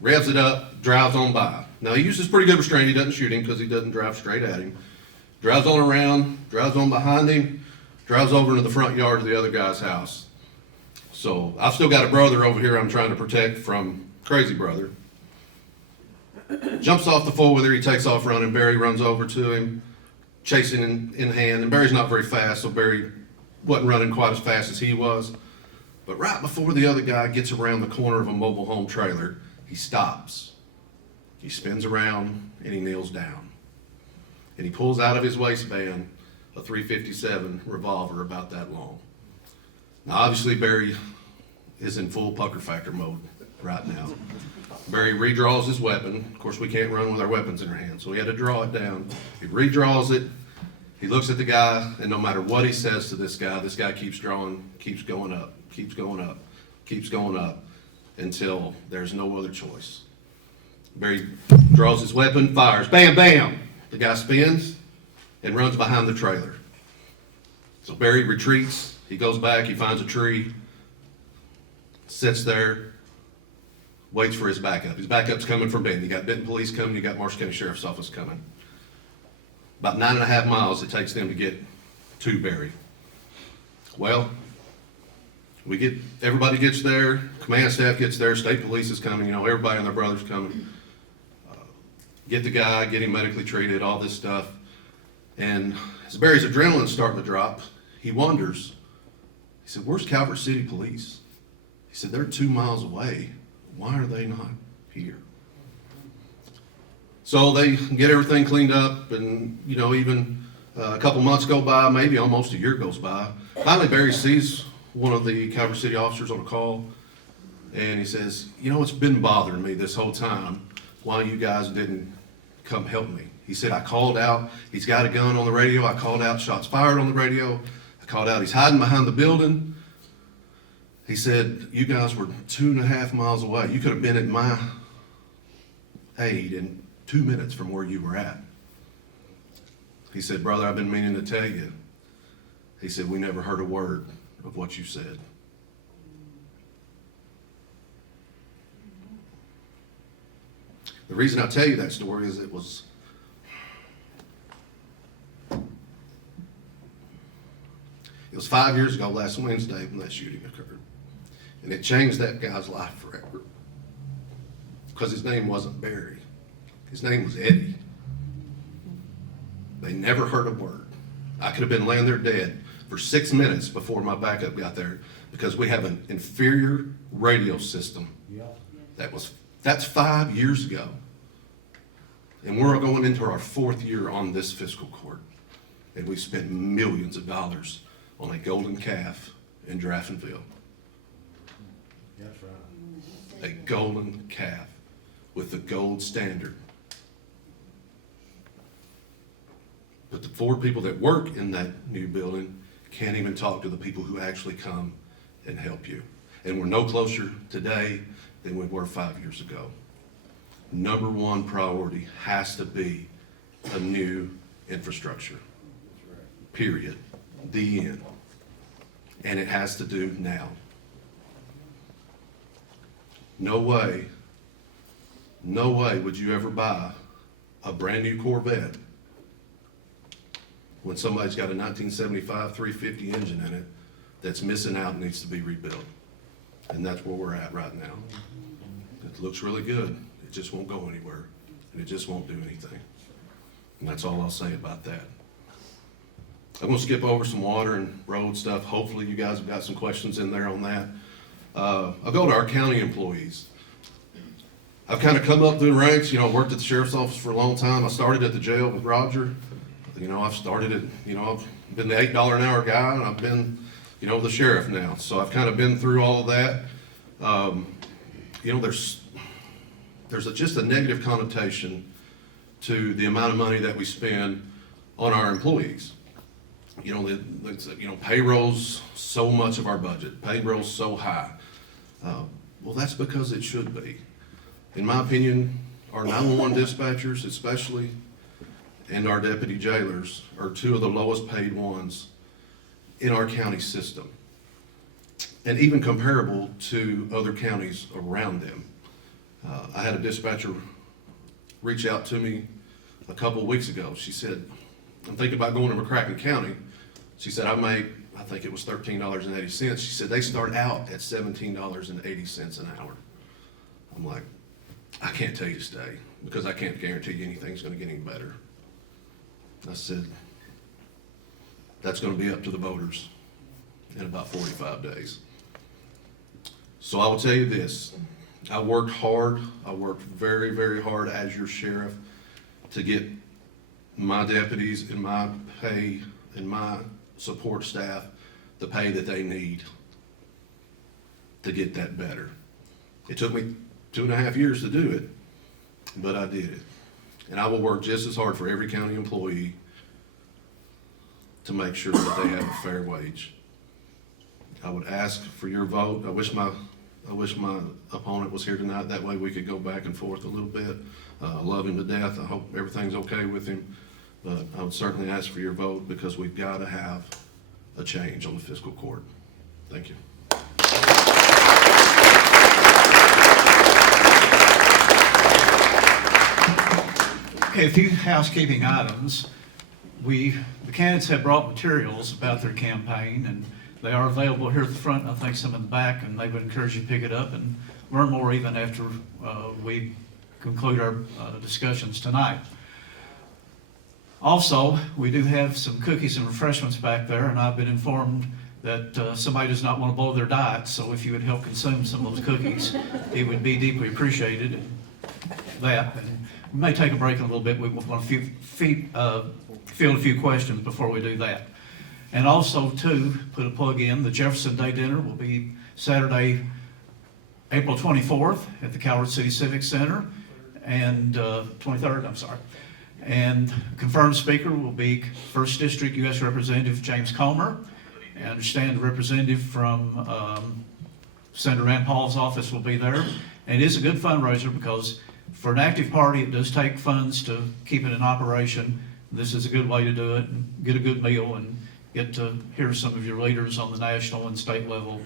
Revs it up, drives on by. Now, he uses pretty good restraint. He doesn't shoot him because he doesn't drive straight at him. Drives on around, drives on behind him, drives over into the front yard of the other guy's house. So I've still got a brother over here I'm trying to protect from crazy brother. Jumps off the four-wheeler, he takes off running. Barry runs over to him, chasing in hand. And Barry's not very fast, so Barry wasn't running quite as fast as he was. But right before the other guy gets around the corner of a mobile home trailer, he stops. He spins around and he kneels down. And he pulls out of his waistband a .357 revolver about that long. Now, obviously, Barry is in full pucker factor mode right now. Barry redraws his weapon. Of course, we can't run with our weapons in our hands, so he had to draw it down. He redraws it. He looks at the guy, and no matter what he says to this guy keeps drawing, keeps going up, keeps going up, keeps going up, until there's no other choice. Barry draws his weapon, fires, bam, bam. The guy spins and runs behind the trailer. So Barry retreats. He goes back, he finds a tree, sits there, waits for his backup. His backup's coming from Benton. You got Benton Police coming, you got Marshall County Sheriff's Office coming. About 9.5 miles it takes them to get to Barry. Well, everybody gets there, command staff gets there, state police is coming, everybody and their brother's coming. Get the guy, get him medically treated, all this stuff. And as Barry's adrenaline's starting to drop, he wonders, he said, where's Calvert City Police? He said, they're 2 miles away. Why are they not here? So they get everything cleaned up, and even a couple months go by, maybe almost a year goes by. Finally, Barry sees one of the Calvert City officers on a call, and he says, it's been bothering me this whole time why you guys didn't come help me. He said, I called out, he's got a gun on the radio, I called out, shots fired on the radio, I called out, he's hiding behind the building. He said, you guys were 2.5 miles away. You could have been at my aid in 2 minutes from where you were at. He said, brother, I've been meaning to tell you. He said, we never heard a word of what you said. The reason I tell you that story is it was It was 5 years ago last Wednesday when that shooting occurred. And it changed that guy's life forever. Because his name wasn't Barry. His name was Eddie. They never heard a word. I could have been laying there dead for 6 minutes before my backup got there because we have an inferior radio system. That's 5 years ago. And we're going into our 4th year on this fiscal court. And we spent millions of dollars on a golden calf in Draftonville. That's right. A golden calf with the gold standard. But the 4 people that work in that new building can't even talk to the people who actually come and help you. And we're no closer today than we were 5 years ago. Number 1 priority has to be a new infrastructure. Period. The end. And it has to do now. No way would you ever buy a brand new Corvette when somebody's got a 1975 350 engine in it that's missing out and needs to be rebuilt. And that's where we're at right now. It looks really good. It just won't go anywhere. And it just won't do anything. And that's all I'll say about that. I'm going to skip over some water and road stuff. Hopefully you guys have got some questions in there on that. I'll go to our county employees. I've kind of come up through the ranks, worked at the sheriff's office for a long time. I started at the jail with Roger. I've started at, I've been the $8 an hour guy, and I've been, the sheriff now. So I've kind of been through all of that. There's just a negative connotation to the amount of money that we spend on our employees. Payroll's so much of our budget. Payroll's so high. Well, that's because it should be. In my opinion, our 911 dispatchers especially, and our deputy jailers are two of the lowest paid ones in our county system, and even comparable to other counties around them. I had a dispatcher reach out to me a couple of weeks ago. She said, I'm thinking about going to McCracken County. She said, I think it was $13.80. She said, they start out at $17.80 an hour. I'm like, I can't tell you to stay because I can't guarantee you anything's gonna get any better. I said, that's gonna be up to the voters in about 45 days. So I will tell you this, I worked hard, I worked very, very hard as your sheriff to get my deputies and my pay and my support staff the pay that they need to get that better. It took me 2.5 years to do it, but I did it. And I will work just as hard for every county employee to make sure that they have a fair wage. I would ask for your vote. I wish my opponent was here tonight. That way we could go back and forth a little bit. I love him to death. I hope everything's okay with him. But I would certainly ask for your vote because we've got to have a change on the fiscal court. Thank you. Okay, a few housekeeping items. The candidates have brought materials about their campaign, and they are available here at the front, and I think some in the back, and they would encourage you to pick it up and learn more even after we conclude our discussions tonight. Also, we do have some cookies and refreshments back there, and I've been informed that somebody does not want to blow their diet, so if you would help consume some of those cookies, it would be deeply appreciated. And we may take a break in a little bit. We want to field a few questions before we do that. And also, to put a plug in, the Jefferson Day Dinner will be Saturday, April 24th at the Calvert City Civic Center, and 23rd, I'm sorry. And confirmed speaker will be 1st District U.S. Representative James Comer. I understand the representative from Senator Rand Paul's office will be there. And it is a good fundraiser because for an active party, it does take funds to keep it in operation. This is a good way to do it and get a good meal and get to hear some of your leaders on the national and state level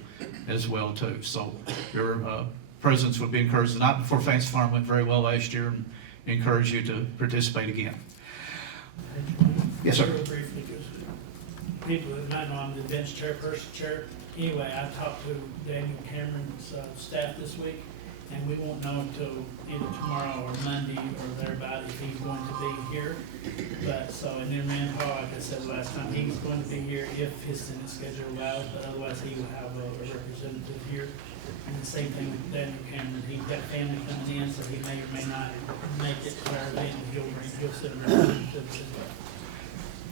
as well too. So your presence would be encouraged. The night before Fancy Farm went very well last year, and encourage you to participate again. Yes, sir. Real briefly, because people that might know I'm the bench chair. Anyway, I talked to Daniel Cameron's staff this week, and we won't know until either tomorrow or Monday or thereabout if he's going to be here. But so, and then Rand Paul, like I said last time, he's going to be here if his Senate schedule allows, but otherwise he will have a representative here. And the same thing with Daniel Cameron. He's got family coming in, so he may or may not make it to our event. He'll send a representative as well.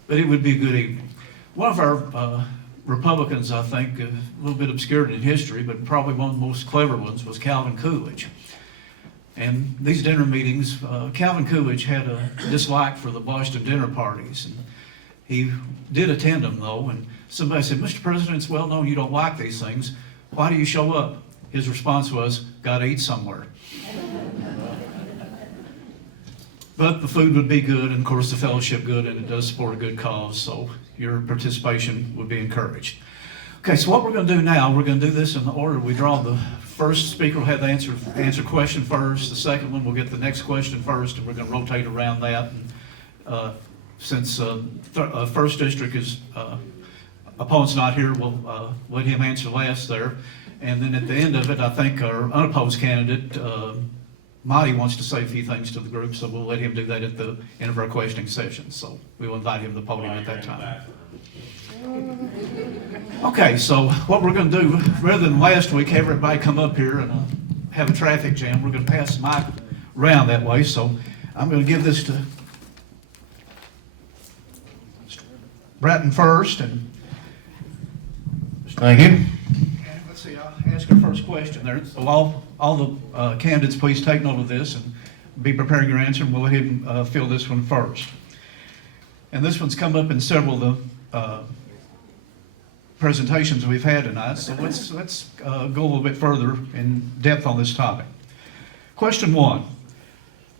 But it would be a good evening. One of our Republicans, I think, a little bit obscured in history, but probably one of the most clever ones was Calvin Coolidge. And these dinner meetings, Calvin Coolidge had a dislike for the Boston dinner parties. And he did attend them, though, and somebody said, Mr. President, it's well known you don't like these things. Why do you show up? His response was, gotta eat somewhere. But the food would be good, and of course the fellowship good, and it does support a good cause, so your participation would be encouraged. Okay, so what we're going to do now, we're going to do this in the order we draw. The first speaker will have the answer question first. The second one will get the next question first, and we're going to rotate around that. And, since First District is opponent's not here, we'll let him answer last there. And then at the end of it, I think our unopposed candidate, Marty, wants to say a few things to the group, so we'll let him do that at the end of our questioning session. So we will invite him to the podium at that time. Okay, so what we're going to do, rather than last week, have everybody come up here and have a traffic jam, we're going to pass the mic around that way. So I'm going to give this to Mr. Bratton first. And Thank you. let's see, I'll ask our first question there. So all the candidates, please take note of this and be preparing your answer, and we'll let him fill this one first. And this one's come up in several of the presentations we've had tonight, so let's go a little bit further in depth on this topic. Question one,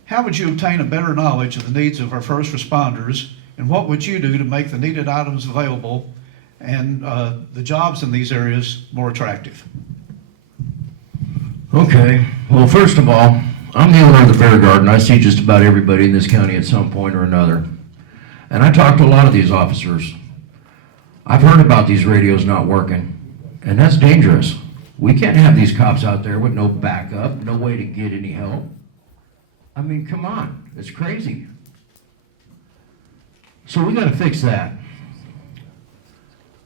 How would you obtain a better knowledge of the needs of our first responders, and what would you do to make the needed items available and the jobs in these areas more attractive? Okay, well, first of all, I'm the owner of the Fair Garden. I see just about everybody in this county at some point or another. And I talk to a lot of these officers. I've heard about these radios not working, and that's dangerous. We can't have these cops out there with no backup, no way to get any help. I mean, come on, it's crazy. So we gotta fix that.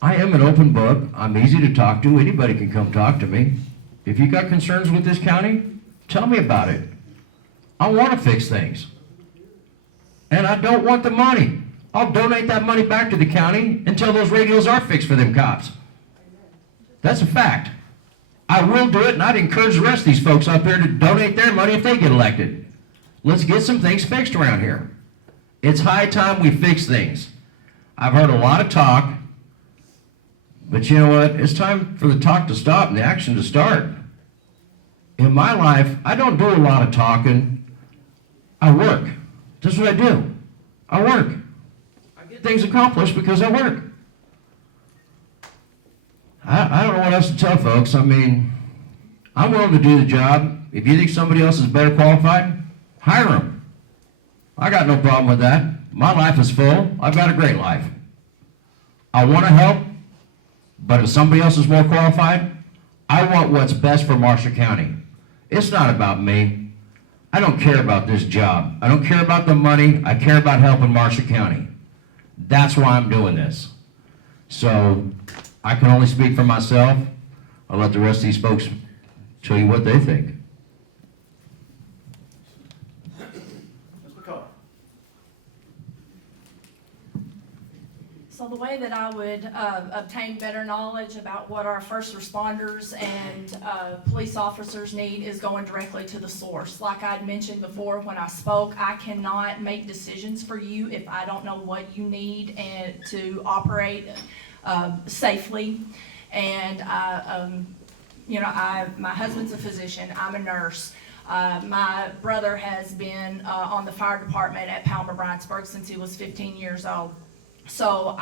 I am an open book. I'm easy to talk to. Anybody can come talk to me. If you got concerns with this county, tell me about it. I want to fix things. And I don't want the money. I'll donate that money back to the county until those radios are fixed for them cops. That's a fact. I will do it, and I'd encourage the rest of these folks up here to donate their money if they get elected. Let's get some things fixed around here. It's high time we fix things. I've heard a lot of talk, but you know what? It's time for the talk to stop and the action to start. In my life, I don't do a lot of talking. I work. That's what I do. I work. I get things accomplished because I work. I don't know what else to tell folks. I mean, I'm willing to do the job. If you think somebody else is better qualified, hire them. I got no problem with that. My life is full. I've got a great life. I want to help, but if somebody else is more qualified, I want what's best for Marshall County. It's not about me. I don't care about this job. I don't care about the money. I care about helping Marshall County. That's why I'm doing this. So I can only speak for myself. I'll let the rest of these folks tell you what they think. So the way that I would obtain better knowledge about what our first responders and police officers need is going directly to the source. Like I'd mentioned before when I spoke, I cannot make decisions for you if I don't know what you need and to operate safely. And my husband's a physician. I'm a nurse. My brother has been on the fire department at Palmer-Bryansburg since he was 15 years old. So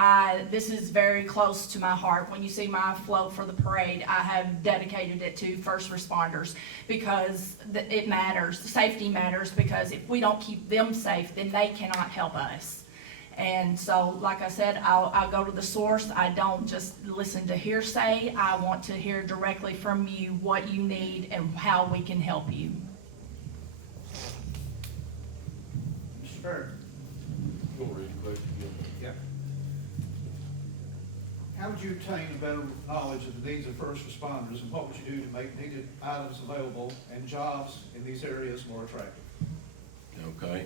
this is very close to my heart. When you see my float for the parade, I have dedicated it to first responders because it matters. Safety matters because if we don't keep them safe, then they cannot help us. And so, like I said, I'll go to the source. I don't just listen to hearsay. I want to hear directly from you what you need and how we can help you. Mr. Barry. You wanna read the question again? Yeah. How would you obtain a better knowledge of the needs of first responders, and what would you do to make needed items available and jobs in these areas more attractive? Okay.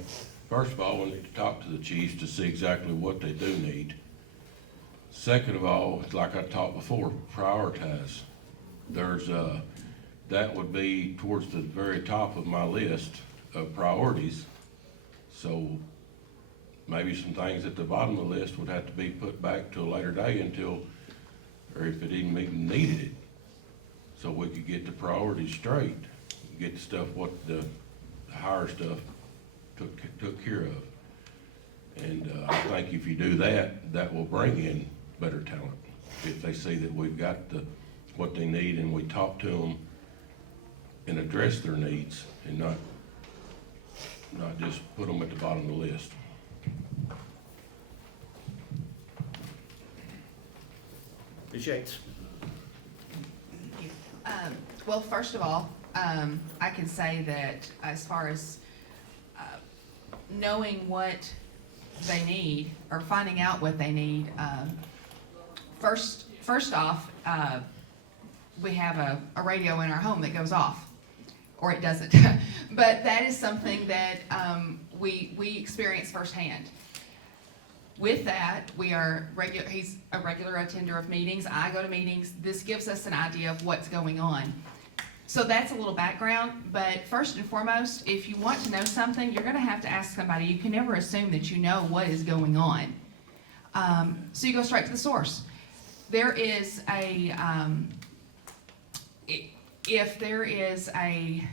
First of all, we need to talk to the chiefs to see exactly what they do need. Second of all, like I talked before, prioritize. That would be towards the very top of my list of priorities. So maybe some things at the bottom of the list would have to be put back to a later day or if it even needed it. So we could get the priorities straight, get the stuff, the higher stuff took care of. And I think if you do that, that will bring in better talent. If they see that we've got what they need and we talk to them and address their needs and not just put them at the bottom of the list. Ms. Yates. Well, first of all, I can say that as far as knowing what they need or finding out what they need, first off, we have a radio in our home that goes off, or it doesn't. But that is something that we experience firsthand. With that, he's a regular attender of meetings. I go to meetings. This gives us an idea of what's going on. So that's a little background, but first and foremost, if you want to know something, you're gonna have to ask somebody. You can never assume that you know what is going on. So you go straight to the source. There is if there is a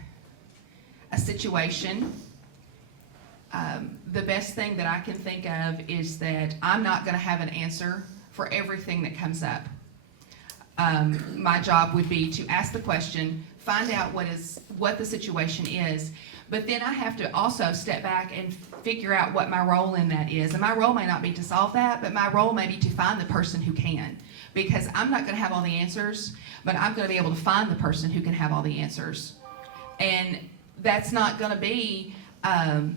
situation the best thing that I can think of is that I'm not gonna have an answer for everything that comes up. My job would be to ask the question, find out what the situation is, but then I have to also step back and figure out what my role in that is. And my role may not be to solve that, but my role may be to find the person who can. Because I'm not gonna have all the answers, but I'm gonna be able to find the person who can have all the answers. And that's not gonna be, I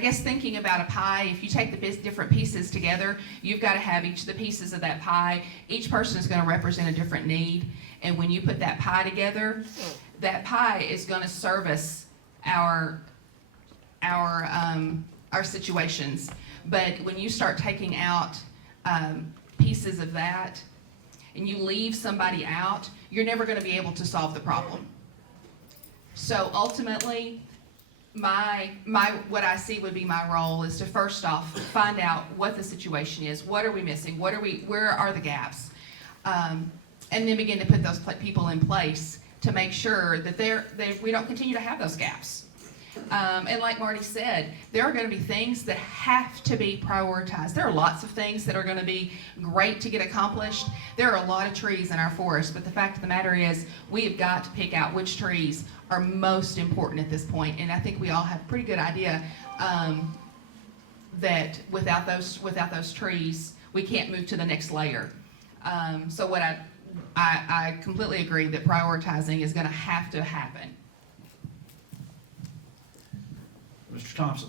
guess thinking about a pie, if you take the different pieces together, you've got to have each of the pieces of that pie. Each person is going to represent a different need. And when you put that pie together, that pie is going to service our situations. But when you start taking out pieces of that and you leave somebody out, you're never going to be able to solve the problem. So ultimately, what I see would be my role is to first off find out what the situation is, what are we missing, where are the gaps, and then begin to put those people in place to make sure that we don't continue to have those gaps. And like Marty said, there are going to be things that have to be prioritized. There are lots of things that are going to be great to get accomplished. There are a lot of trees in our forest, but the fact of the matter is we have got to pick out which trees are most important at this point. And I think we all have a pretty good idea that without those trees, we can't move to the next layer. So what I completely agree that prioritizing is going to have to happen. Mr. Thompson.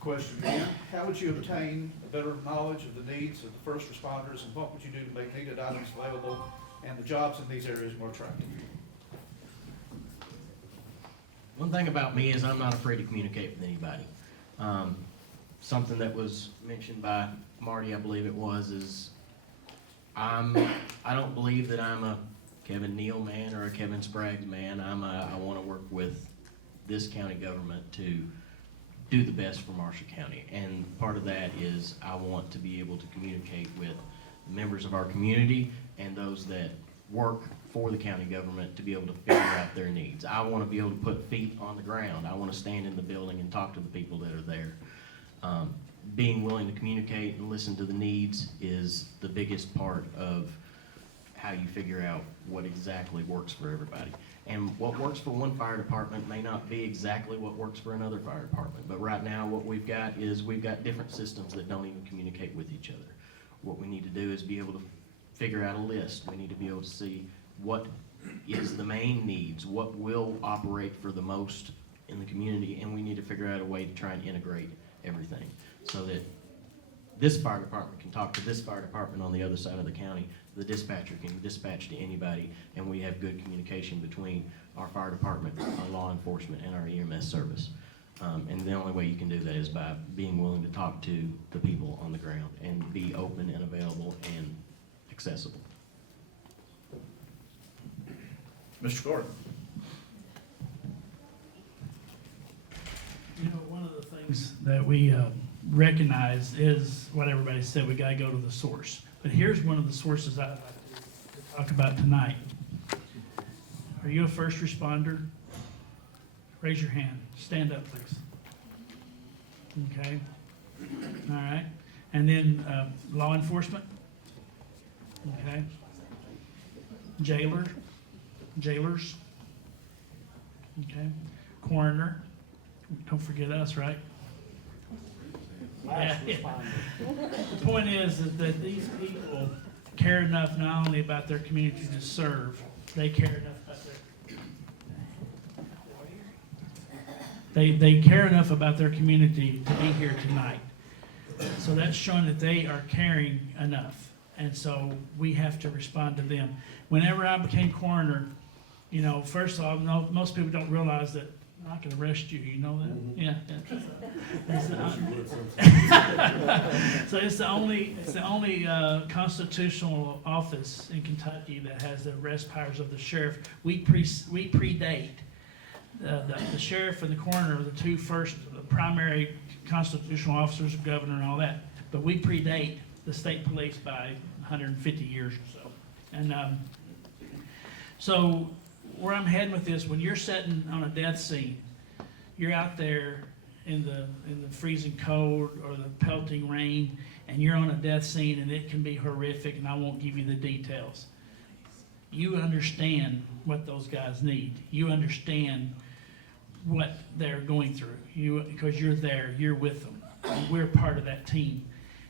Question again, how would you obtain a better knowledge of the needs of the first responders, and what would you do to make needed items available and the jobs in these areas more attractive? One thing about me is I'm not afraid to communicate with anybody. Something that was mentioned by Marty, I believe it was, is I don't believe that I'm a Kevin Neal man or a Kevin Sprague man. I want to work with this county government to do the best for Marshall County. And part of that is I want to be able to communicate with members of our community and those that work for the county government to be able to figure out their needs. I want to be able to put feet on the ground. I want to stand in the building and talk to the people that are there. Being willing to communicate and listen to the needs is the biggest part of how you figure out what exactly works for everybody. And what works for one fire department may not be exactly what works for another fire department. But right now, what we've got is we've got different systems that don't even communicate with each other. What we need to do is be able to figure out a list. We need to be able to see what is the main needs, what will operate for the most in the community, and we need to figure out a way to try and integrate everything so that this fire department can talk to this fire department on the other side of the county. The dispatcher can dispatch to anybody, and we have good communication between our fire department, our law enforcement, and our EMS service. And the only way you can do that is by being willing to talk to the people on the ground and be open and available and accessible. Mr. Gordon. You know, one of the things that we recognize is what everybody said, we gotta go to the source. But here's one of the sources I'd like to talk about tonight. Are you a first responder? Raise your hand. Stand up, please. Okay. All right. And then law enforcement? Okay. Jailers? Okay. Coroner? Don't forget us, right? Yeah. The point is that these people care enough not only about their community to serve, they care enough about they care enough about their community to be here tonight. So that's showing that they are caring enough. And so we have to respond to them. Whenever I became coroner, you know, first of all, most people don't realize that I'm not gonna arrest you, you know that? Yeah. So it's the only constitutional office in Kentucky that has the arrest powers of the sheriff. We predate the sheriff and the coroner are the two first primary constitutional officers, governor, and all that. But we predate the state police by 150 years or so. And so where I'm heading with this, when you're sitting on a death scene, you're out there in the freezing cold or the pelting rain, and you're on a death scene, and it can be horrific, and I won't give you the details. You understand what those guys need. You understand what they're going through. Because you're there, you're with them. And we're part of that team.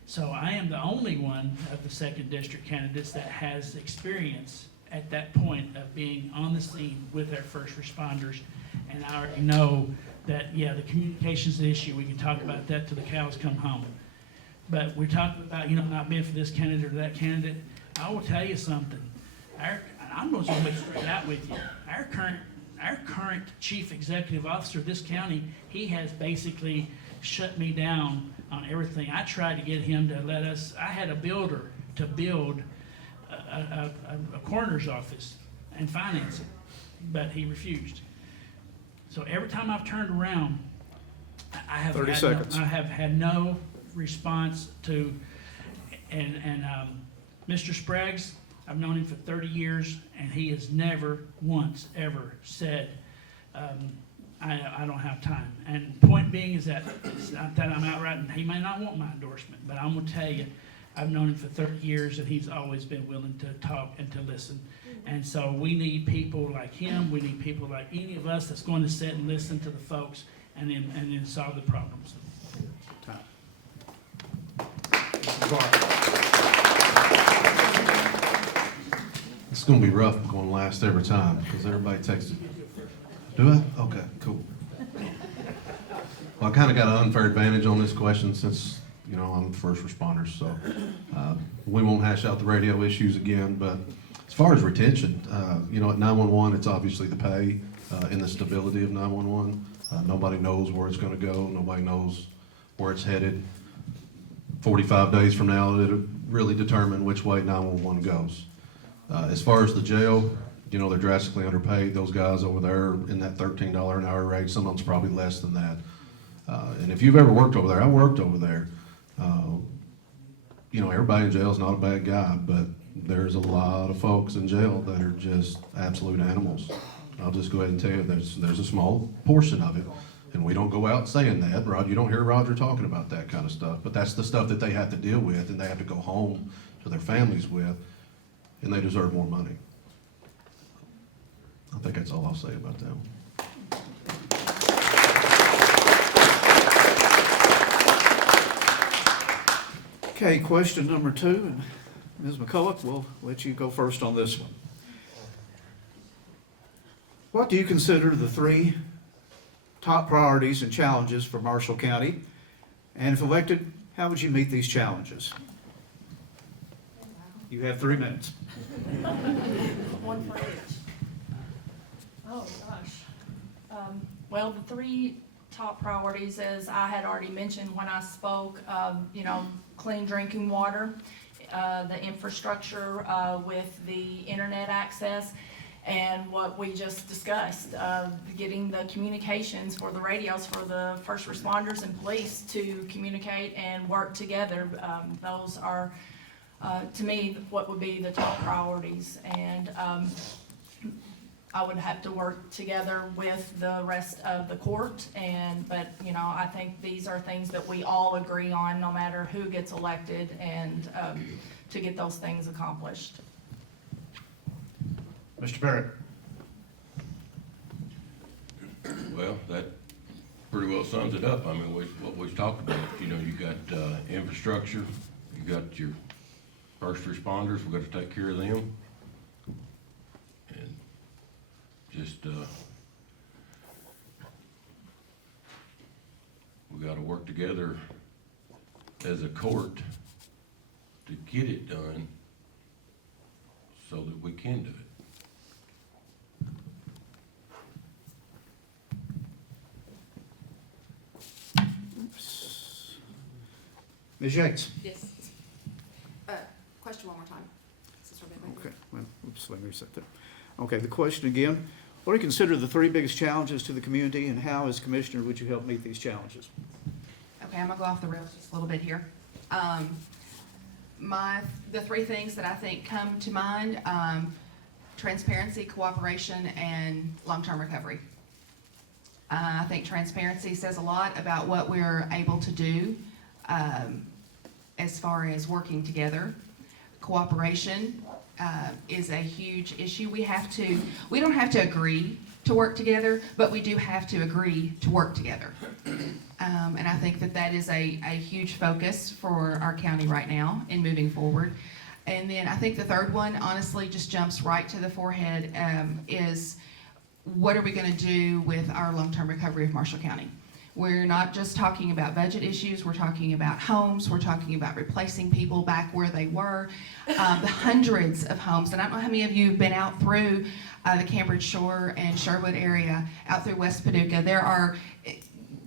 So I am the only one of the second district candidates that has experience at that point of being on the scene with our first responders. And I already know that, yeah, the communication's the issue. We can talk about that till the cows come home. But we're talking about, not being for this candidate or that candidate. I will tell you something. I'm going to be straight out with you. Our current chief executive officer of this county, he has basically shut me down on everything. I tried to get him to let us, I had a builder to build a coroner's office and finance it, but he refused. So every time I've turned around, I have 30 had seconds. I have had no response to, and Mr. Sprague's, I've known him for 30 years, and he has never once ever said, I don't have time. And point being is that it's not that I'm outright, and he may not want my endorsement, but I'm gonna tell you, I've known him for 30 years, and he's always been willing to talk and to listen. And so we need people like him, we need people like any of us that's going to sit and listen to the folks and then solve the problems. It's gonna be rough going last every time, because everybody texted. Do I? Okay, cool. Well, I kinda got an unfair advantage on this question since, I'm the first responder, so, we won't hash out the radio issues again, but as far as retention, at 911, it's obviously the pay, and the stability of 911. Nobody knows where it's gonna go, nobody knows where it's headed. 45 days from now, it'll really determine which way 911 goes. As far as the jail, they're drastically underpaid. Those guys over there in that $13 an hour range, some of them's probably less than that. And if you've ever worked over there, I worked over there. Everybody in jail is not a bad guy, but there's a lot of folks in jail that are just absolute animals. I'll just go ahead and tell you, there's a small portion of it, and we don't go out saying that. Rod, you don't hear Roger talking about that kind of stuff, but that's the stuff that they have to deal with, and they have to go home to their families with, and they deserve more money. I think that's all I'll say about that one. Okay, question number 2, and Ms. McCullough, we'll let you go first on this one. What do you consider the 3 top priorities and challenges for Marshall County? And if elected, how would you meet these challenges? You have 3 minutes. One for each. Oh, gosh. Well, the 3 top priorities, as I had already mentioned when I spoke, clean drinking water, the infrastructure with the internet access, and what we just discussed, getting the communications for the radios for the first responders and police to communicate and work together. Those are, to me, what would be the top priorities. And I would have to work together with the rest of the court, but I think these are things that we all agree on, no matter who gets elected, and to get those things accomplished. Mr. Barrett. Well, that pretty well sums it up. I mean, what we've talked about, you got infrastructure, you got your first responders, we've got to take care of them. And just, we got to work together as a court to get it done so that we can do it. Ms. Yates. Yes. Question one more time. Since we're back. Okay, well, oops, let me reset that. Okay, the question again, what do you consider the 3 biggest challenges to the community, and how, as commissioner, would you help meet these challenges? Okay, I'm gonna go off the rails just a little bit here. The 3 things that I think come to mind, transparency, cooperation, and long-term recovery. I think transparency says a lot about what we're able to do as far as working together. Cooperation is a huge issue. We don't have to agree to work together, but we do have to agree to work together. And I think that is a huge focus for our county right now in moving forward. And then I think the third one, honestly, just jumps right to the forehead, is what are we gonna do with our long-term recovery of Marshall County? We're not just talking about budget issues, we're talking about homes, we're talking about replacing people back where they were. The hundreds of homes, and I don't know how many of you have been out through the Cambridge Shore and Sherwood area, out through West Paducah.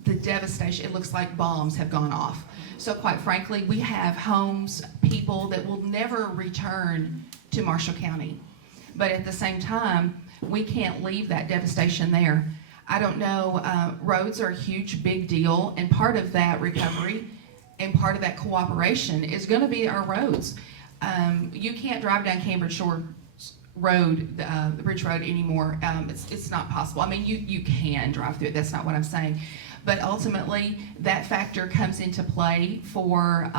The devastation, it looks like bombs have gone off. So quite frankly, we have homes, people that will never return to Marshall County. But at the same time, we can't leave that devastation there. I don't know, roads are a huge, big deal, and part of that recovery and part of that cooperation is gonna be our roads. You can't drive down Cambridge Shore Road, the Bridge Road anymore. It's not possible. I mean, you can drive through it, that's not what I'm saying. But ultimately, that factor comes into play for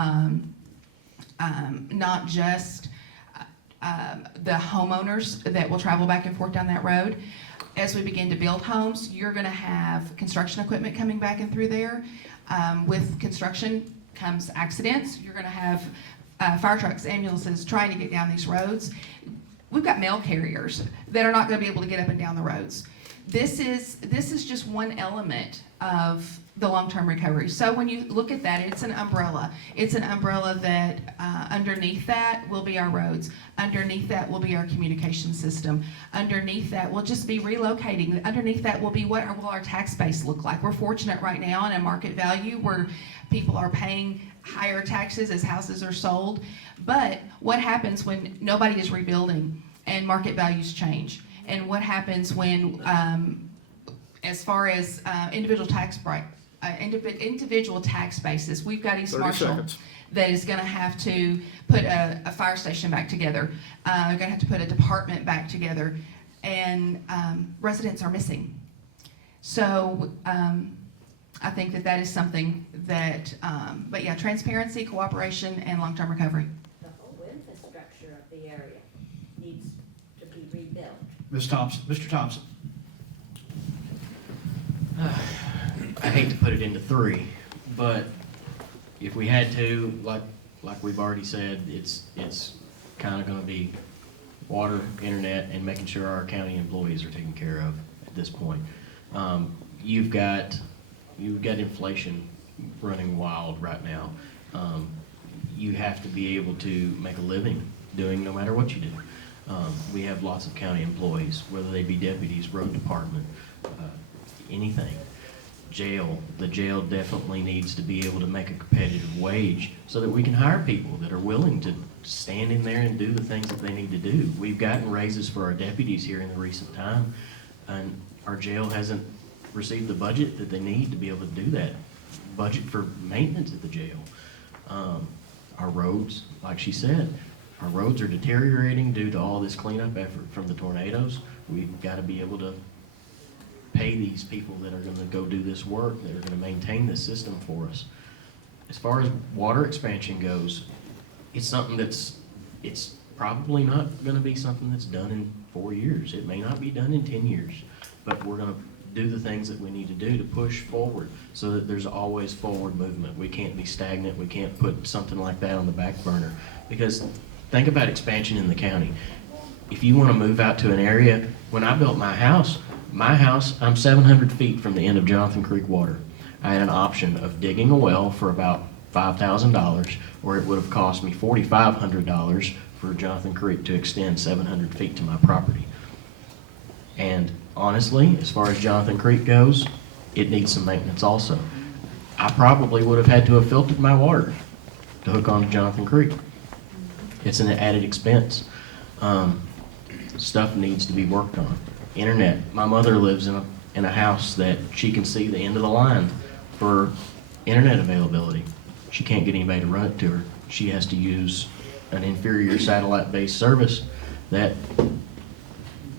not just the homeowners that will travel back and forth down that road. As we begin to build homes, you're gonna have construction equipment coming back and through there. With construction comes accidents. You're gonna have fire trucks, ambulances trying to get down these roads. We've got mail carriers that are not gonna be able to get up and down the roads. This is just one element of the long-term recovery. So when you look at that, it's an umbrella. It's an umbrella that underneath that will be our roads. Underneath that will be our communication system. Underneath that will just be relocating. Underneath that will be what will our tax base look like. We're fortunate right now in a market value where people are paying higher taxes as houses are sold. But what happens when nobody is rebuilding and market values change? And what happens when, as far as individual tax basis, we've got East Marshall that is gonna have to put a fire station back together. They're gonna have to put a department back together, and residents are missing. So I think that is something that, but yeah, transparency, cooperation, and long-term recovery. The whole infrastructure of the area needs to be rebuilt. Ms. Thompson, Mr. Thompson. I hate to put it into three, but if we had to, like we've already said, it's kind of going to be water, internet, and making sure our county employees are taken care of at this point. You've got inflation running wild right now. You have to be able to make a living doing no matter what you do. We have lots of county employees, whether they be deputies, road department, anything. The jail definitely needs to be able to make a competitive wage so that we can hire people that are willing to stand in there and do the things that they need to do. We've gotten raises for our deputies here in the recent time, and our jail hasn't received the budget that they need to be able to do that. Budget for maintenance at the jail. Our roads, like she said, our roads are deteriorating due to all this cleanup effort from the tornadoes. We've got to be able to pay these people that are going to go do this work, that are going to maintain this system for us. As far as water expansion goes, it's something it's probably not going to be something that's done in 4 years. It may not be done in 10 years, but we're going to do the things that we need to do to push forward so that there's always forward movement. We can't be stagnant. We can't put something like that on the back burner, because think about expansion in the county. If you want to move out to an area, when I built my house, I'm 700 feet from the end of Jonathan Creek water. I had an option of digging a well for about $5,000, or it would have cost me $4,500 for Jonathan Creek to extend 700 feet to my property. And honestly, as far as Jonathan Creek goes, it needs some maintenance also. I probably would have had to have filtered my water to hook onto Jonathan Creek. It's an added expense. Stuff needs to be worked on. Internet. My mother lives in a house that she can see the end of the line for internet availability. She can't get anybody to run it to her. She has to use an inferior satellite-based service that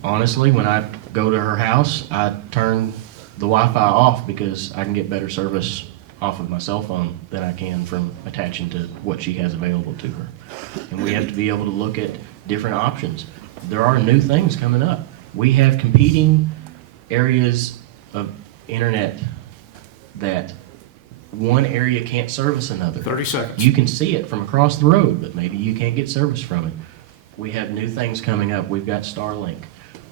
honestly, when I go to her house, I turn the Wi-Fi off because I can get better service off of my cell phone than I can from attaching to what she has available to her. And we have to be able to look at different options. There are new things coming up. We have competing areas of internet that one area can't service another. 30 seconds. You can see it from across the road, but maybe you can't get service from it. We have new things coming up. We've got Starlink.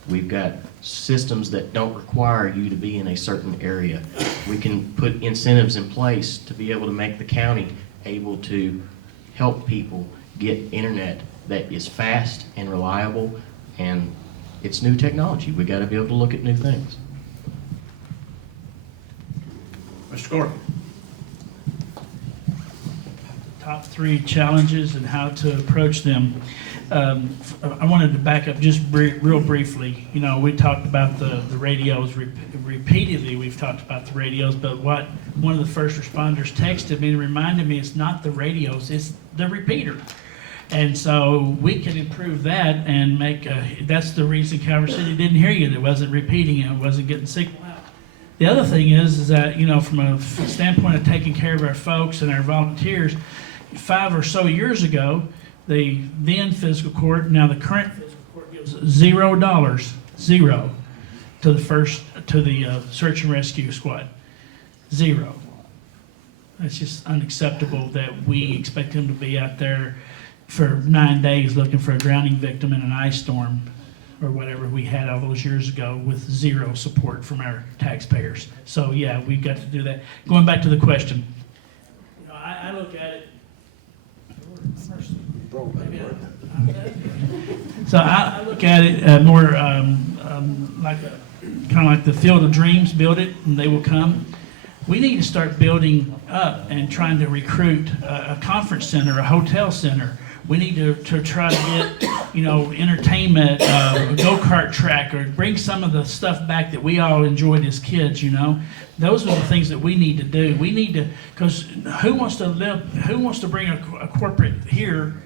We've got systems that don't require you to be in a certain area. We can put incentives in place to be able to make the county able to help people get internet that is fast and reliable, and it's new technology. We got to be able to look at new things. Mr. Gordon. Top 3 challenges and how to approach them. I wanted to back up just real briefly. You know, we talked about the radios repeatedly. We've talked about the radios, but what one of the first responders texted me and reminded me, it's not the radios, it's the repeater. And so we can improve that and make, that's the reason Calvert City didn't hear you. It wasn't repeating it, wasn't getting signal out. The other thing is that, you know, from a standpoint of taking care of our folks and our volunteers, 5 or so years ago, the then fiscal court, now the current fiscal court, gives $0, zero, to the search and rescue squad. 0. That's just unacceptable that we expect them to be out there for 9 days looking for a drowning victim in an ice storm or whatever we had all those years ago with 0 support from our taxpayers. So yeah, we've got to do that. Going back to the question, you know, I look at it. So I look at it more like kind of like the Field of Dreams. Build it, and they will come. We need to start building up and trying to recruit a conference center, a hotel center. We need to try to get, you know, entertainment, a go-kart track, or bring some of the stuff back that we all enjoyed as kids, you know. Those are the things that we need to do. We need to, because who wants to bring a corporate here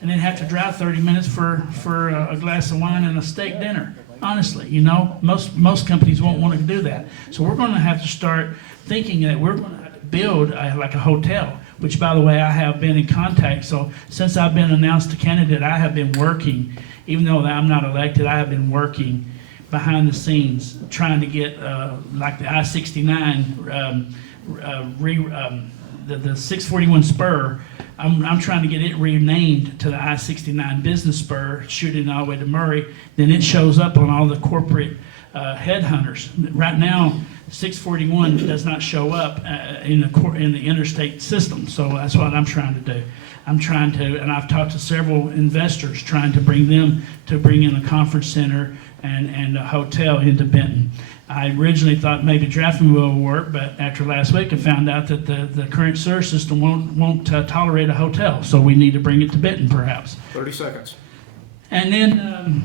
and then have to drive 30 minutes for a glass of wine and a steak dinner? Honestly, you know, most companies won't want to do that. So we're going to have to start thinking that we're going to have to build like a hotel, which, by the way, I have been in contact. So since I've been announced a candidate, I have been working, even though I'm not elected, I have been working behind the scenes trying to get like the I-69, the 641 spur. I'm trying to get it renamed to the I-69 Business Spur, shooting all the way to Murray. Then it shows up on all the corporate headhunters. Right now, 641 does not show up in the interstate system. So that's what I'm trying to do. I'm trying to, and I've talked to several investors trying to bring them to bring in a conference center and a hotel into Benton. I originally thought maybe Draffenville would work, but after last week I found out that the current sewer system won't tolerate a hotel, so we need to bring it to Benton perhaps. 30 seconds. And then,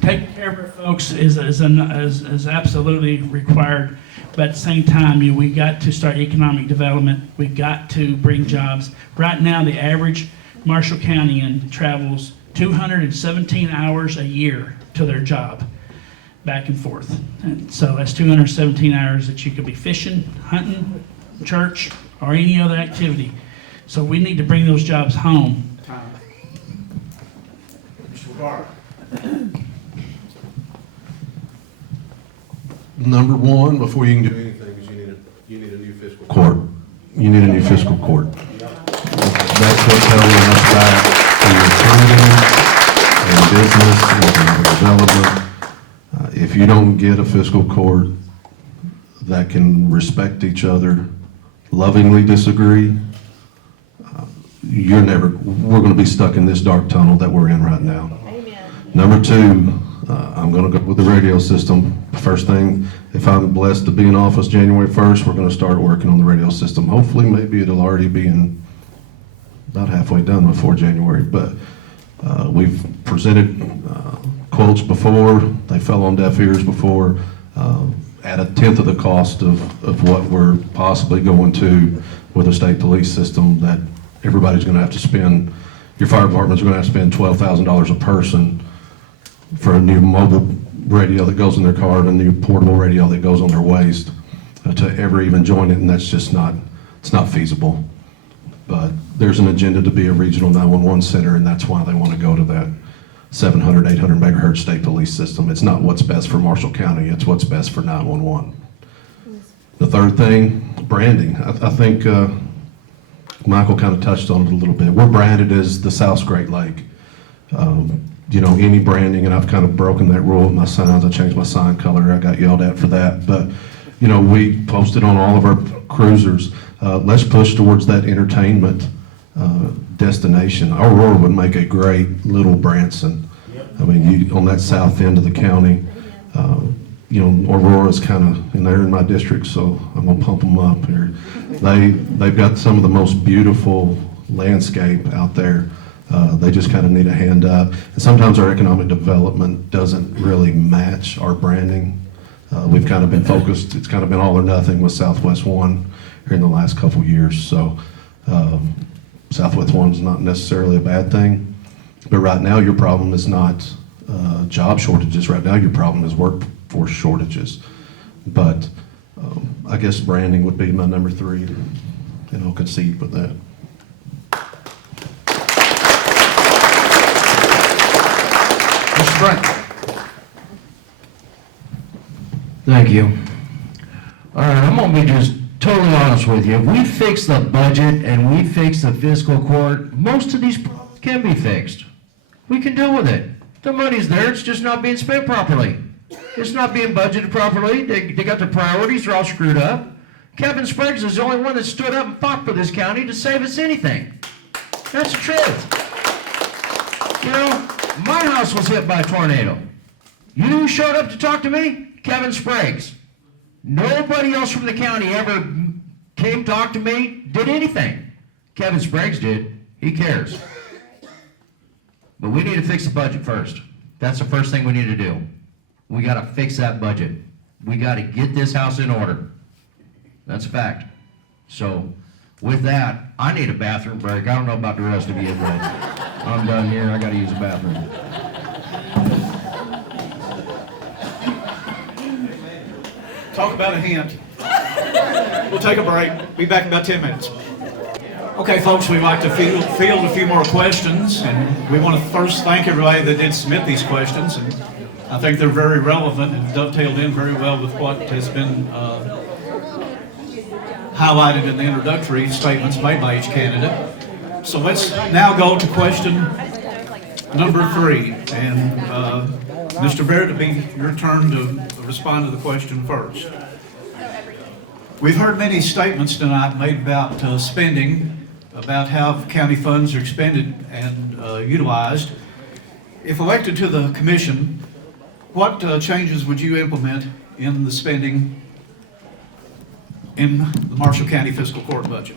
taking care of our folks is absolutely required, but at the same time, we got to start economic development. We got to bring jobs. Right now, the average Marshall County travels 217 hours a year to their job, back and forth. And so that's 217 hours that you could be fishing, hunting, church, or any other activity. So we need to bring those jobs home. Time. Mr. Barr. Number one, before you can do anything, is you need a new fiscal court. You need a new fiscal court. That's what's holding us back in your permitting and business and economic development. If you don't get a fiscal court that can respect each other, lovingly disagree, we're going to be stuck in this dark tunnel that we're in right now. Amen. Number two, I'm going to go with the radio system. First thing, if I'm blessed to be in office January 1st, we're going to start working on the radio system. Hopefully, maybe it'll already be about halfway done before January, but we've presented quotes before. They fell on deaf ears before, at a tenth of the cost of what we're possibly going to with a state police system that everybody's going to have to spend. Your fire department's going to have to spend $12,000 a person for a new mobile radio that goes in their car and a new portable radio that goes on their waist to ever even join it, and that's just not, it's not feasible. But there's an agenda to be a regional 911 center, and that's why they want to go to that 700, 800 megahertz state police system. It's not what's best for Marshall County, it's what's best for 911. The third thing, branding. I think Michael kind of touched on it a little bit. We're branded as the South's Great Lake. You know, any branding, and I've kind of broken that rule with my signs. I changed my sign color. I got yelled at for that. But, you know, we posted on all of our cruisers, let's push towards that entertainment destination. Aurora would make a great little Branson. I mean, on that south end of the county, you know, Aurora's kind of, and they're in my district, so I'm gonna pump them up here. They've got some of the most beautiful landscape out there. They just kind of need a hand up. And sometimes our economic development doesn't really match our branding. We've kind of been focused, it's kind of been all or nothing with Southwest One here in the last couple years. So Southwest One's not necessarily a bad thing, but right now your problem is not job shortages. Right now your problem is workforce shortages. But I guess branding would be my number 3, and I'll concede with that. Mr. Brent. Thank you. All right, I'm gonna be just totally honest with you. If we fix the budget and we fix the fiscal court, most of these problems can be fixed. We can deal with it. The money's there, it's just not being spent properly. It's not being budgeted properly. They got their priorities, they're all screwed up. Kevin Spriggs is the only one that stood up and fought for this county to save us anything. That's the truth. You know, my house was hit by a tornado. You know who showed up to talk to me? Kevin Spriggs. Nobody else from the county ever came, talked to me, did anything. Kevin Spriggs did. He cares. But we need to fix the budget first. That's the first thing we need to do. We gotta fix that budget. We gotta get this house in order. That's a fact. So, with that, I need a bathroom break. I don't know about the rest of you, but I'm done here. I gotta use the bathroom. Talk about a hint. We'll take a break. Be back in about 10 minutes. Okay, folks, we'd like to field a few more questions, and we want to first thank everybody that did submit these questions. And I think they're very relevant and dovetailed in very well with what has been highlighted in the introductory statements made by each candidate. So let's now go to question number 3. And Mr. Barrett, it'll be your turn to respond to the question first. We've heard many statements tonight made about spending, about how county funds are expended and utilized. If elected to the commission, what changes would you implement in the spending in the Marshall County Fiscal Court budget?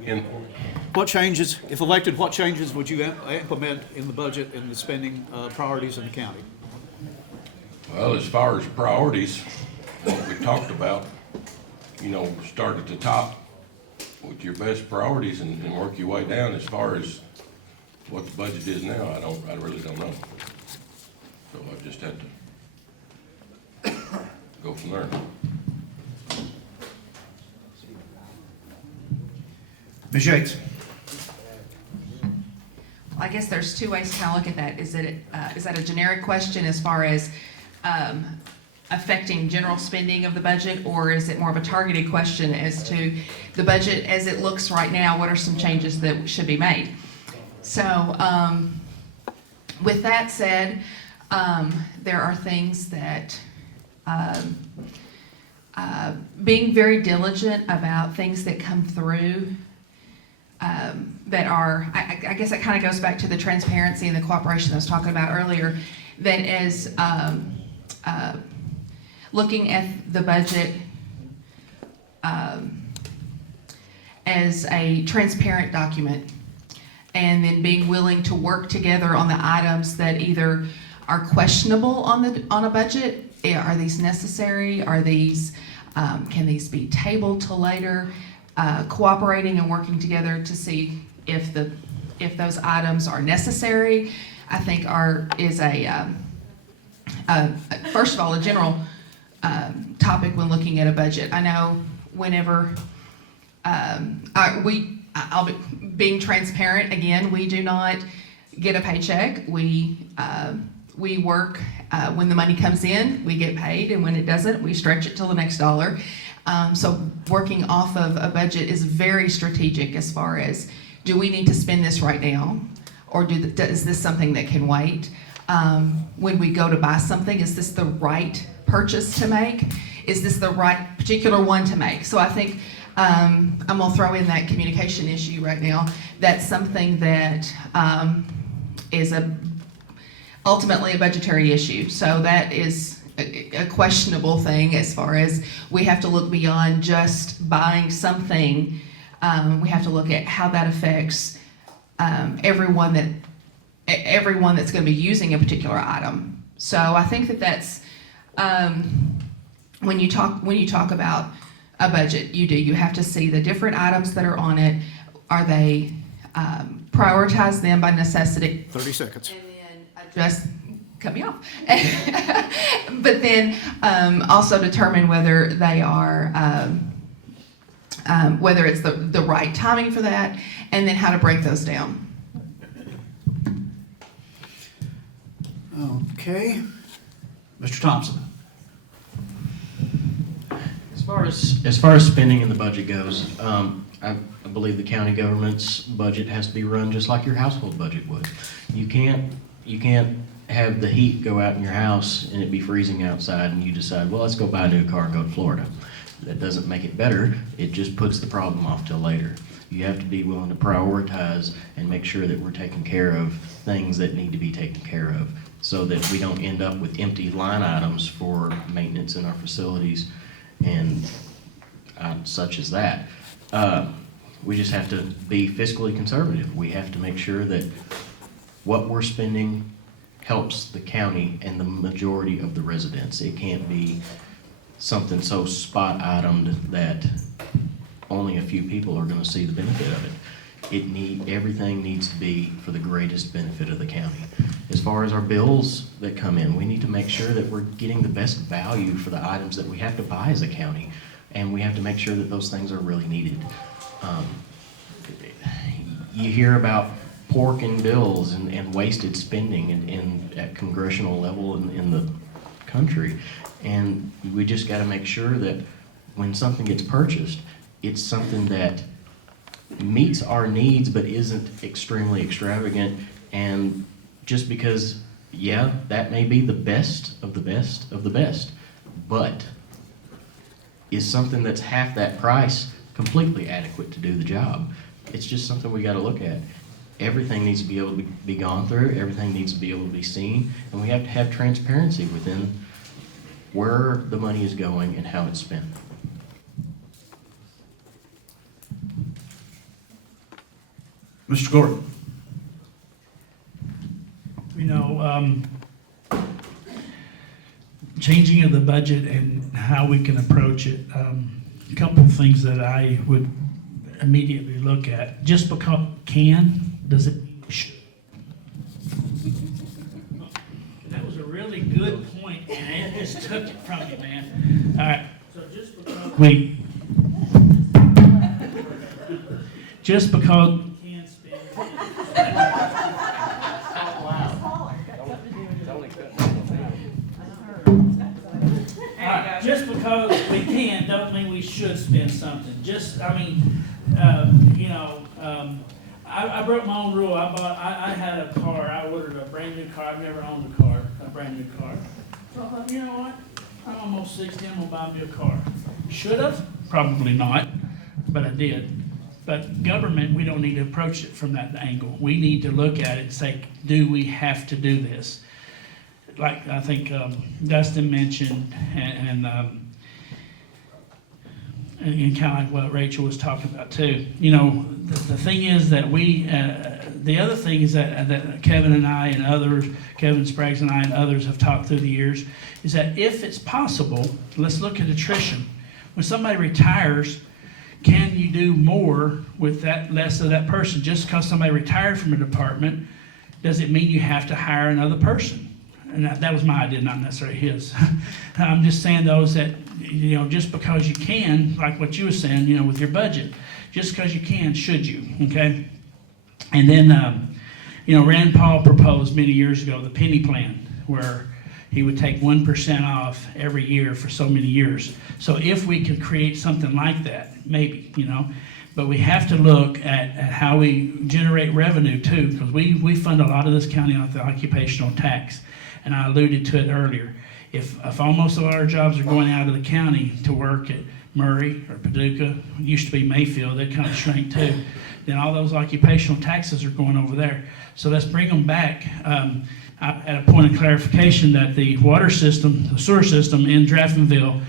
Again, What changes, if elected, what changes would you implement in the budget and the spending priorities in the county? well, as far as priorities, what we talked about, you know, start at the top with your best priorities and work your way down. As far as what the budget is now, I really don't know. So I just had to go from there. Ms. Yates? I guess there's 2 ways to kind of look at that. Is that a generic question as far as affecting general spending of the budget, or is it more of a targeted question as to the budget as it looks right now? What are some changes that should be made? So with that said, there are things that being very diligent about things that come through that are, I guess that kind of goes back to the transparency and the cooperation I was talking about earlier, that is looking at the budget as a transparent document, and then being willing to work together on the items that either are questionable on a budget. Are these necessary? Are these can these be tabled till later? cooperating and working together to see if those items are necessary. I think is first of all, a general topic when looking at a budget. I know whenever I'll be being transparent again. We do not get a paycheck. We work when the money comes in, we get paid, and when it doesn't, we stretch it till the next dollar. So working off of a budget is very strategic as far as, do we need to spend this right now, or is this something that can wait? When we go to buy something, is this the right purchase to make? Is this the right particular one to make? So I think I'm gonna throw in that communication issue right now. That's something that is ultimately a budgetary issue. So that is a questionable thing as far as we have to look beyond just buying something. We have to look at how that affects everyone that's going to be using a particular item. So I think that's when you talk about a budget, you have to see the different items that are on it. Are they prioritize them by necessity? 30 seconds. And then just cut me off. But then also determine whether they are whether it's the right timing for that, and then how to break those down. Okay. Mr. Thompson. As far as spending in the budget goes, I believe the county government's budget has to be run just like your household budget would. You can't have the heat go out in your house and it be freezing outside and you decide, well, let's go buy a new car and go to Florida. That doesn't make it better. It just puts the problem off till later. You have to be willing to prioritize and make sure that we're taking care of things that need to be taken care of, so that we don't end up with empty line items for maintenance in our facilities and such as that. We just have to be fiscally conservative. We have to make sure that what we're spending helps the county and the majority of the residents. It can't be something so spot itemed that only a few people are going to see the benefit of it. Everything needs to be for the greatest benefit of the county. As far as our bills that come in, we need to make sure that we're getting the best value for the items that we have to buy as a county, and we have to make sure that those things are really needed. You hear about porking bills and wasted spending at congressional level in the country, and we just got to make sure that when something gets purchased, it's something that meets our needs but isn't extremely extravagant. And just because, yeah, that may be the best of the best of the best, but is something that's half that price completely adequate to do the job? It's just something we got to look at. Everything needs to be able to be gone through, everything needs to be able to be seen, and we have to have transparency within where the money is going and how it's spent. Mr. Gordon. You know, changing of the budget and how we can approach it. A couple of things that I would immediately look at. Just because it can, does it mean we should? That was a really good point, and it just took it from you, man. All right. So just because we can spend. Just because we can, don't mean we should spend something. I broke my own rule. I had a car. I ordered a brand new car. I've never owned a brand new car. So I thought, you know what? I'm almost 60. I'm gonna buy me a car. Should have? Probably not, but I did. But government, we don't need to approach it from that angle. We need to look at it and say, do we have to do this? Like I think Dustin mentioned, and kind of like what Rachel was talking about too. You know, the thing is that the other thing is that Kevin and I and others, Kevin Spraggs and I and others have talked through the years, is that if it's possible, let's look at attrition. When somebody retires, can you do more with that, less of that person? Just because somebody retired from a department, does it mean you have to hire another person? And that was my idea, not necessarily his. I'm just saying those that, just because you can, like what you were saying, with your budget, just because you can, should you, okay? And then, Rand Paul proposed many years ago the penny plan, where he would take 1% off every year for so many years. So if we could create something like that, maybe, but we have to look at how we generate revenue too, because we fund a lot of this county off the occupational tax. And I alluded to it earlier. If almost all our jobs are going out of the county to work at Murray or Paducah, it used to be Mayfield, they kind of shrank too, then all those occupational taxes are going over there. So let's bring them back. At a point of clarification that the water system, the sewer system in Draftonville,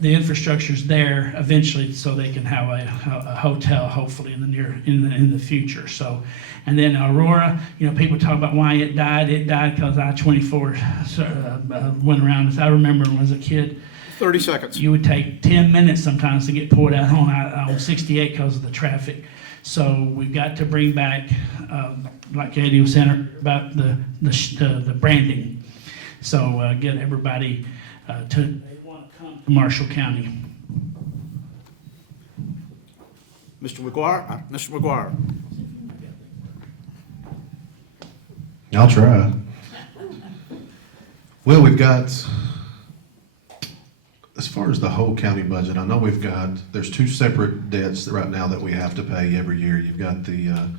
the infrastructure's there eventually, so they can have a hotel hopefully in the future. So, and then Aurora, people talk about why it died. It died because I-24 went around. As I remember when I was a kid, 30 seconds. you would take 10 minutes sometimes to get pulled out on 68 because of the traffic. So we've got to bring back, like Eddie was saying about the branding. So get everybody to Marshall County. Mr. McGuire? Mr. McGuire? I'll try. Well, we've got, as far as the whole county budget, I know there's two separate debts right now that we have to pay every year. You've got the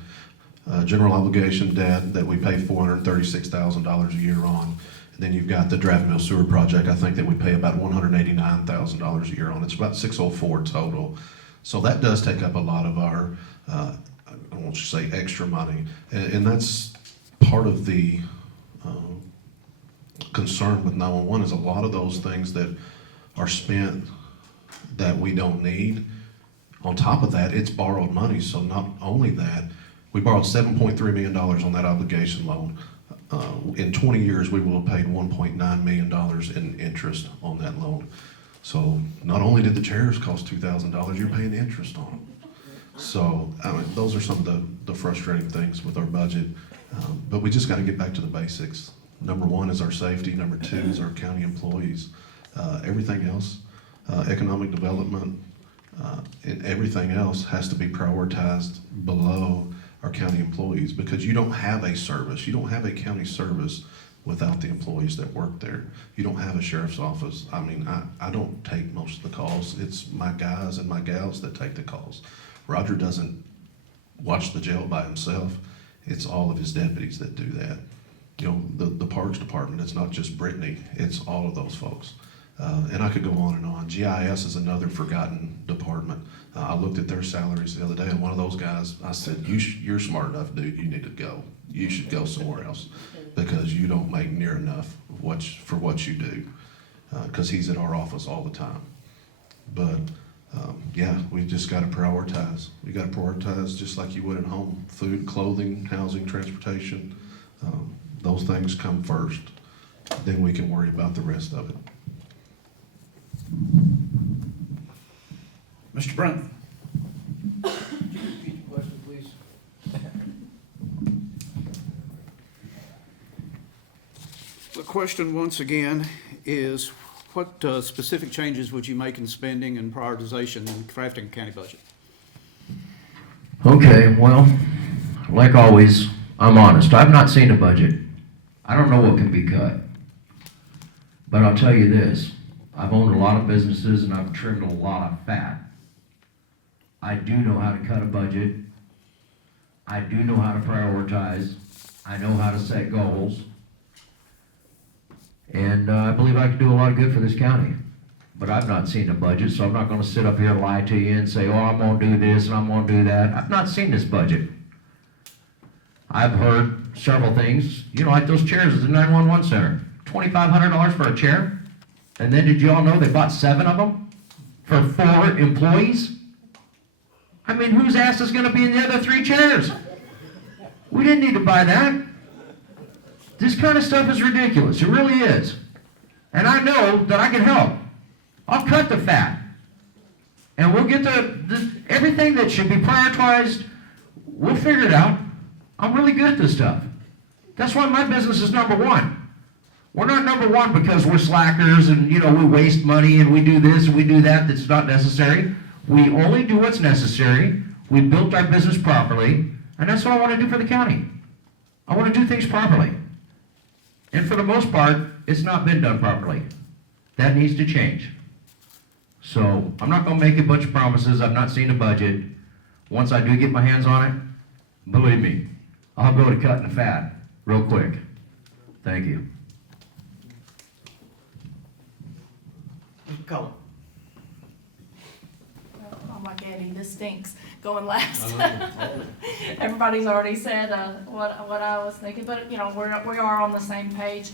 general obligation debt that we pay $436,000 a year on. And then you've got the Draftonville Sewer Project, I think that we pay about $189,000 a year on. It's about $604 total. So that does take up a lot of our, I won't say extra money. And that's part of the concern with 911 is a lot of those things that are spent that we don't need. On top of that, it's borrowed money. So not only that, we borrowed $7.3 million on that obligation loan. In 20 years, we will have paid $1.9 million in interest on that loan. So not only did the chairs cost $2,000, you're paying interest on them. So those are some of the frustrating things with our budget. But we just got to get back to the basics. Number one is our safety. Number two is our county employees. Everything else, economic development, and everything else has to be prioritized below our county employees, because you don't have a service. You don't have a county service without the employees that work there. You don't have a sheriff's office. I mean, I don't take most of the calls. It's my guys and my gals that take the calls. Roger doesn't watch the jail by himself. It's all of his deputies that do that. The parks department, it's not just Brittany, it's all of those folks. And I could go on and on. GIS is another forgotten department. I looked at their salaries the other day, and one of those guys, I said, you're smart enough, dude, you need to go. You should go somewhere else, because you don't make near enough for what you do, because he's at our office all the time. But yeah, we just got to prioritize. We got to prioritize just like you would at home. Food, clothing, housing, transportation, those things come first. Then we can worry about the rest of it. Mr. Brent? Repeat the question, please. The question, once again, is what specific changes would you make in spending and prioritization in crafting a county budget? Okay, well, like always, I'm honest. I've not seen a budget. I don't know what can be cut. But I'll tell you this, I've owned a lot of businesses and I've trimmed a lot of fat. I do know how to cut a budget. I do know how to prioritize. I know how to set goals. And I believe I can do a lot of good for this county. But I've not seen a budget, so I'm not going to sit up here and lie to you and say, oh, I'm going to do this and I'm going to do that. I've not seen this budget. I've heard several things, like those chairs at the 911 center. $2,500 for a chair? And then did you all know they bought 7 of them for 4 employees? I mean, whose ass is going to be in the other 3 chairs? We didn't need to buy that. This kind of stuff is ridiculous. It really is. And I know that I can help. I'll cut the fat. And we'll get everything that should be prioritized, we'll figure it out. I'm really good at this stuff. That's why my business is number one. We're not number one because we're slackers and, we waste money and we do this and we do that that's not necessary. We only do what's necessary. We built our business properly, and that's what I want to do for the county. I want to do things properly. And for the most part, it's not been done properly. That needs to change. So I'm not going to make a bunch of promises. I've not seen a budget. Once I do get my hands on it, believe me, I'll go to cutting the fat real quick. Thank you. Colin. I'm like Eddie, this stinks, going last. Everybody's already said what I was thinking, but we are on the same page.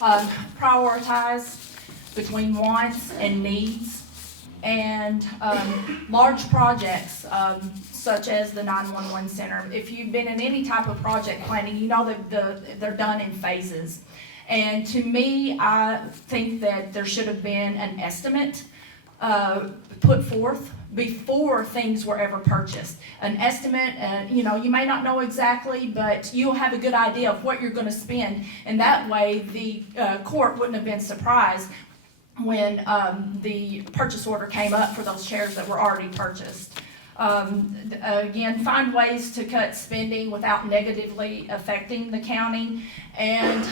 Prioritize between wants and needs, and large projects such as the 911 center. If you've been in any type of project planning, you know that they're done in phases. And to me, I think that there should have been an estimate put forth before things were ever purchased. An estimate, you may not know exactly, but you'll have a good idea of what you're going to spend. And that way, the court wouldn't have been surprised when the purchase order came up for those chairs that were already purchased. Again, find ways to cut spending without negatively affecting the county. And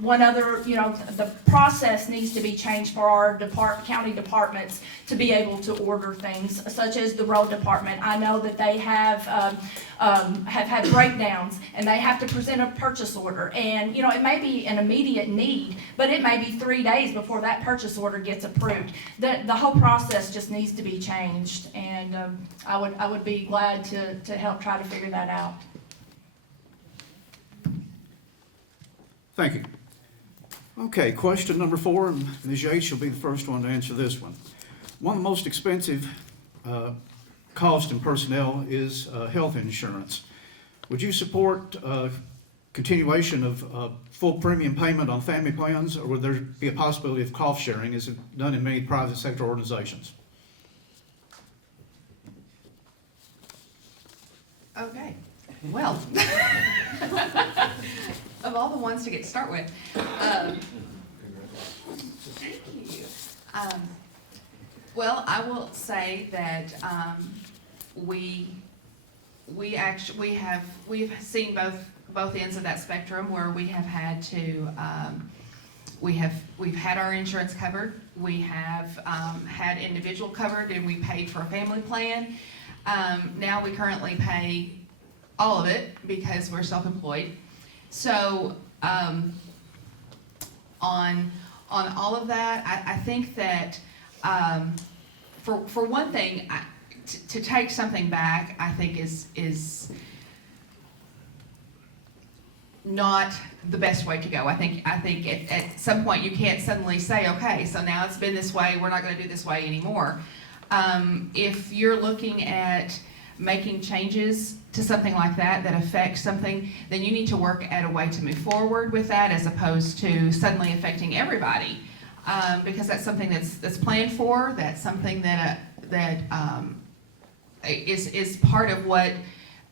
one other, the process needs to be changed for our county departments to be able to order things, such as the road department. I know that they have had breakdowns, and they have to present a purchase order. And, it may be an immediate need, but it may be 3 days before that purchase order gets approved. The whole process just needs to be changed, and I would be glad to help try to figure that out. Thank you. Okay, question number 4, and Ms. Yates, you'll be the first one to answer this one. One of the most expensive cost in personnel is health insurance. Would you support continuation of full premium payment on family plans, or would there be a possibility of cost sharing as is done in many private sector organizations? Okay, well, of all the ones to start with, thank you. Well, I will say that we've seen both ends of that spectrum where we have had to we've had our insurance covered, we have had individual covered, and we paid for a family plan. Now we currently pay all of it because we're self-employed. So on all of that, I think that for one thing, to take something back, I think is not the best way to go. I think at some point you can't suddenly say, okay, so now it's been this way, we're not going to do this way anymore. If you're looking at making changes to something like that affects something, then you need to work at a way to move forward with that as opposed to suddenly affecting everybody. Because that's something that's planned for, that's something that is part of what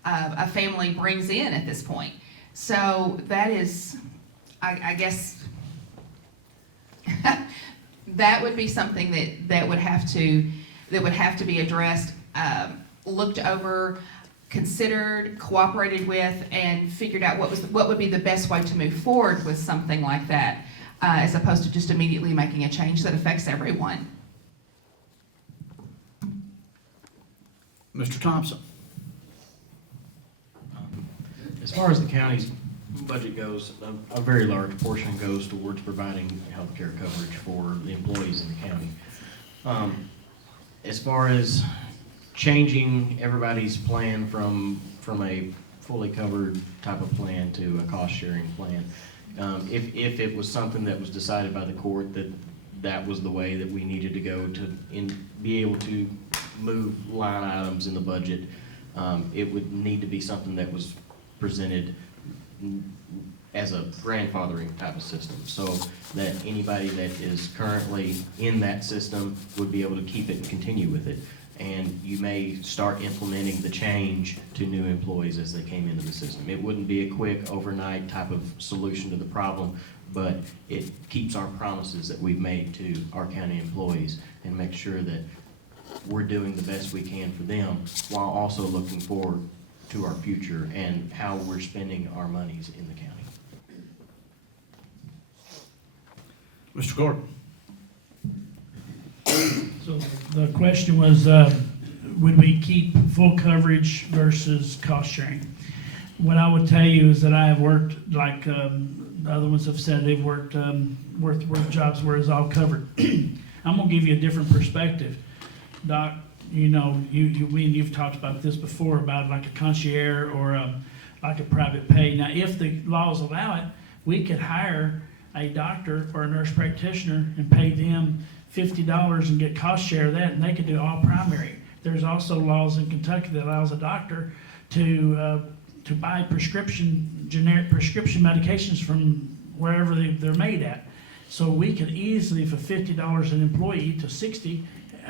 a family brings in at this point. So that is, I guess, that would be something that would have to be addressed, looked over, considered, cooperated with, and figured out what would be the best way to move forward with something like that, as opposed to just immediately making a change that affects everyone. Mr. Thompson. As far as the county's budget goes, a very large portion goes towards providing health care coverage for the employees in the county. As far as changing everybody's plan from a fully covered type of plan to a cost-sharing plan, if it was something that was decided by the court that was the way that we needed to go to be able to move line items in the budget, it would need to be something that was presented as a grandfathering type of system, so that anybody that is currently in that system would be able to keep it and continue with it. And you may start implementing the change to new employees as they came into the system. It wouldn't be a quick overnight type of solution to the problem, but it keeps our promises that we've made to our county employees and makes sure that we're doing the best we can for them while also looking forward to our future and how we're spending our monies in the county. Mr. Gordon? So the question was, would we keep full coverage versus cost sharing? What I would tell you is that I have worked, like the other ones have said, they've worked jobs where it's all covered. I'm gonna give you a different perspective. Doc, you know, you've talked about this before, about like a concierge or like a private pay. Now, if the laws allow it, we could hire a doctor or a nurse practitioner and pay them $50 and get cost share of that, and they could do all primary. There's also laws in Kentucky that allows a doctor to buy generic prescription medications from wherever they're made at. So we could easily, for $50 an employee to $60,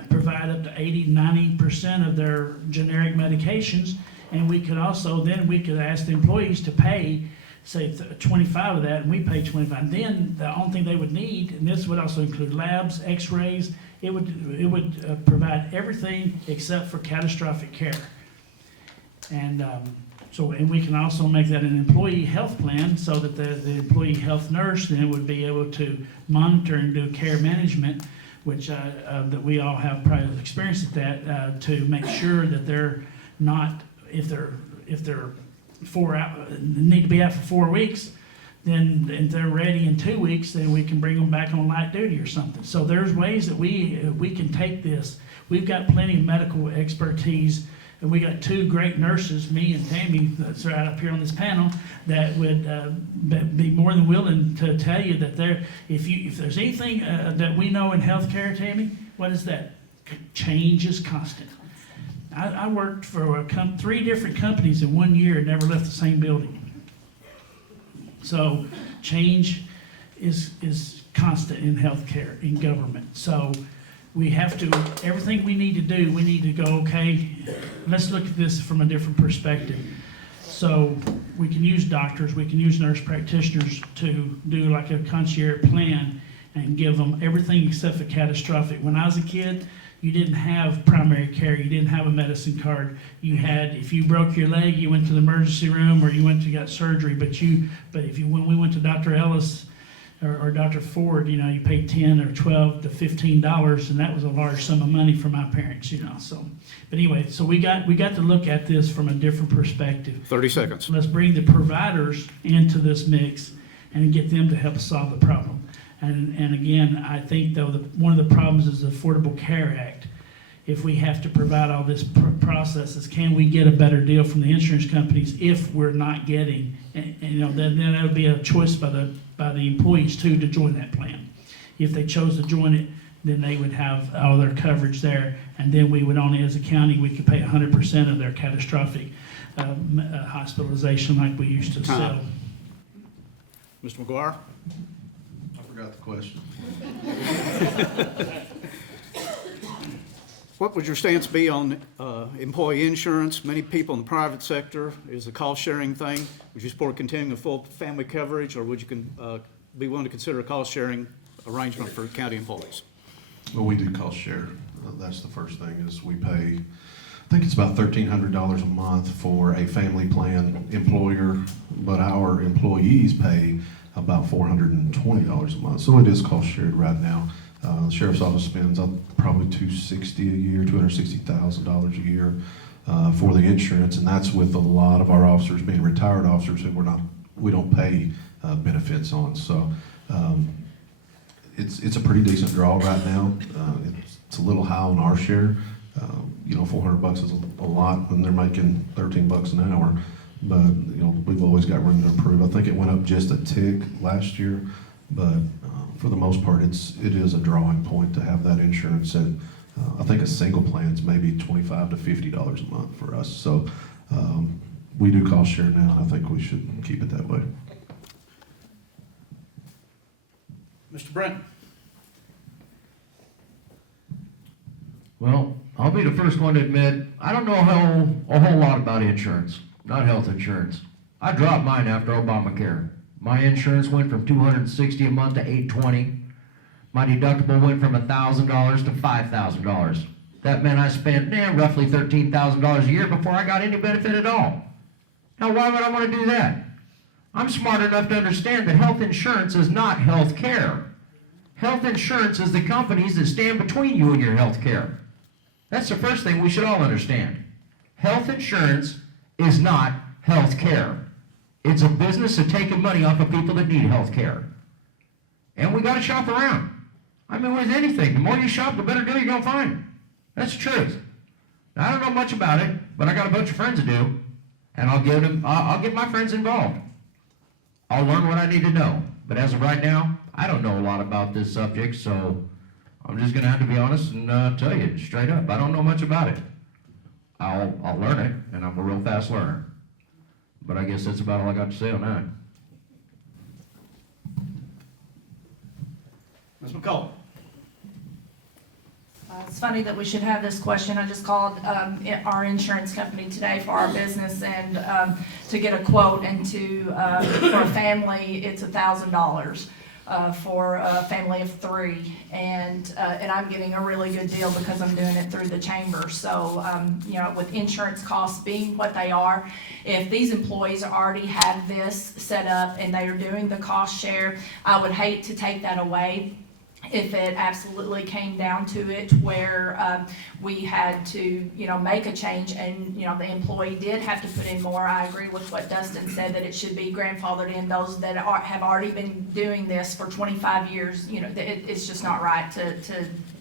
provide up to 80-90% of their generic medications, and we could also, then we could ask the employees to pay, say 25 of that, and we pay 25. Then the only thing they would need, and this would also include labs, x-rays, it would provide everything except for catastrophic care. And and we can also make that an employee health plan so that the employee health nurse then would be able to monitor and do care management, which that we all have probably experience at that, to make sure that they're not, if they're need to be out for 4 weeks, then if they're ready in 2 weeks, then we can bring them back on light duty or something. So there's ways that we can take this. We've got plenty of medical expertise, and we got 2 great nurses, me and Tammy, that's right up here on this panel, that would be more than willing to tell you that if there's anything that we know in healthcare, Tammy, what is that? Change is constant. I worked for 3 different companies in 1 year and never left the same building. So change is constant in healthcare, in government. So we have to, everything we need to do, we need to go, okay, let's look at this from a different perspective. So we can use doctors, we can use nurse practitioners to do like a concierge plan and give them everything except for catastrophic. When I was a kid, you didn't have primary care, you didn't have a medicine card. You had, if you broke your leg, you went to the emergency room or you went to get surgery. But when we went to Dr. Ellis or Dr. Ford, you know, you paid $10 or $12 to $15, and that was a large sum of money for my parents, you know. So, but anyway, so we got to look at this from a different perspective. 30 seconds. So let's bring the providers into this mix and get them to help solve the problem. And again, I think though one of the problems is the Affordable Care Act. If we have to provide all this processes, can we get a better deal from the insurance companies if we're not getting? And you know, then that'll be a choice by the employees too to join that plan. If they chose to join it, then they would have all their coverage there, and then we would only, as a county, we could pay 100% of their catastrophic hospitalization like we used to sell. Mr. McGuire? I forgot the question. What would your stance be on employee insurance? Many people in the private sector, is a cost-sharing thing. Would you support continuing the full family coverage, or would you be willing to consider a cost-sharing arrangement for county employees? Well, we do cost share. That's the first thing, is we pay, I think it's about $1,300 a month for a family plan employer, but our employees pay about $420 a month. So it is cost shared right now. The sheriff's office spends probably $260,000 a year, $260,000 a year for the insurance, and that's with a lot of our officers being retired officers who we don't pay benefits on. So it's a pretty decent draw right now. It's a little high on our share. You know, $400 is a lot when they're making $13 an hour. But you know, we've always got room to improve. I think it went up just a tick last year, but for the most part, it is a drawing point to have that insurance. And I think a single plan is maybe $25 to $50 a month for us. So we do cost share now, and I think we should keep it that way. Mr. Brent? Well, I'll be the first one to admit, I don't know a whole lot about insurance, not health insurance. I dropped mine after Obamacare. My insurance went from $260 a month to $820. My deductible went from $1,000 to $5,000. That meant I spent roughly $13,000 a year before I got any benefit at all. Now, why would I want to do that? I'm smart enough to understand that health insurance is not health care. Health insurance is the companies that stand between you and your health care. That's the first thing we should all understand. Health insurance is not health care. It's a business of taking money off of people that need health care. And we got to shop around. I mean, with anything, the more you shop, the better deal you're going to find. That's the truth. Now, I don't know much about it, but I got a bunch of friends that do, and I'll get my friends involved. I'll learn what I need to know. But as of right now, I don't know a lot about this subject, so I'm just going to have to be honest and tell you straight up. I don't know much about it. I'll learn it, and I'm a real fast learner. But I guess that's about all I got to say on that. Ms. McCall? It's funny that we should have this question. I just called our insurance company today for our business and to get a quote, and for a family, it's $1,000 for a family of 3, and I'm getting a really good deal because I'm doing it through the chamber. So you know, with insurance costs being what they are, if these employees already have this set up and they are doing the cost share, I would hate to take that away if it absolutely came down to it where we had to, you know, make a change and, you know, the employee did have to put in more. I agree with what Dustin said, that it should be grandfathered in. Those that have already been doing this for 25 years, you know, it's just not right to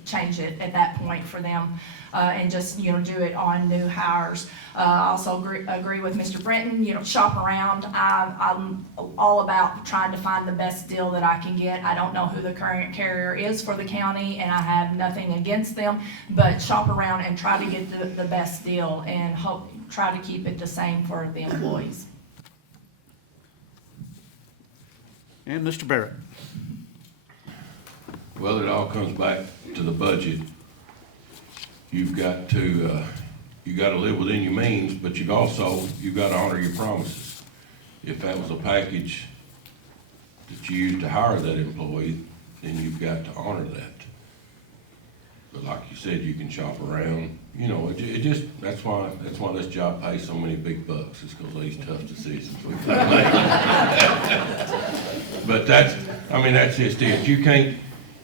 change it at that point for them and just, you know, do it on new hires. I also agree with Mr. Brenton, you know, shop around. I'm all about trying to find the best deal that I can get. I don't know who the current carrier is for the county, and I have nothing against them, but shop around and try to get the best deal and try to keep it the same for the employees. And Mr. Barrett? Well, it all comes back to the budget. You've got to live within your means, but you've got to honor your promises. If that was a package that you used to hire that employee, then you've got to honor that. But like you said, you can shop around. You know, that's why this job pays so many big bucks. It's because of these tough decisions we've got to make. But that's just it.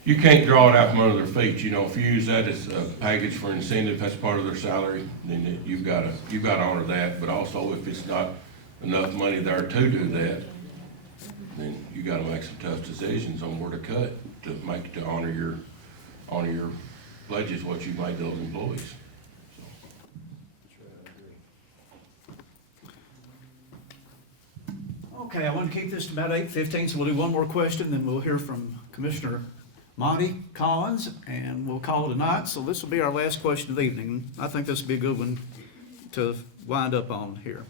You can't draw it out from under their feet. You know, if you use that as a package for incentive, that's part of their salary, then you've got to honor that. But also, if it's not enough money there to do that, then you got to make some tough decisions on where to cut to honor your pledges, what you made those employees. Okay, I want to keep this to about 8:15, so we'll do one more question, then we'll hear from Commissioner Monty Collins, and we'll call it a night. So this will be our last question of the evening. I think this will be a good one to wind up on here.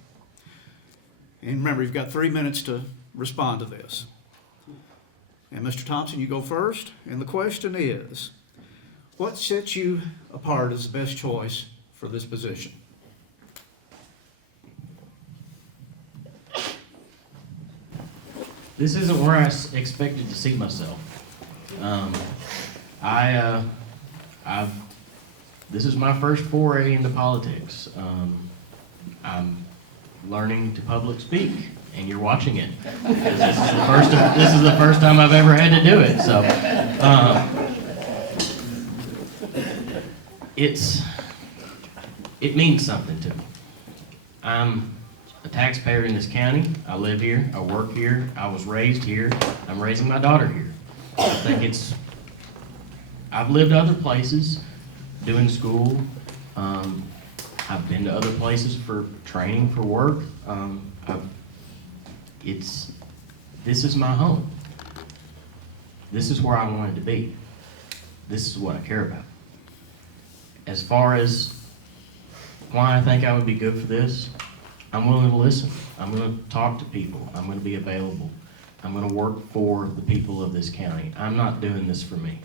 And remember, you've got 3 minutes to respond to this. And Mr. Thompson, you go first. And the question is, what sets you apart as the best choice for this position? This isn't where I expected to see myself. This is my first foray into politics. I'm learning to public speak, and you're watching it. This is the first time I've ever had to do it. So, it means something to me. I'm a taxpayer in this county. I live here. I work here. I was raised here. I'm raising my daughter here. I think I've lived other places doing school. I've been to other places for training for work. This is my home. This is where I wanted to be. This is what I care about. As far as why I think I would be good for this, I'm willing to listen. I'm going to talk to people. I'm going to be available. I'm gonna work for the people of this county. I'm not doing this for me.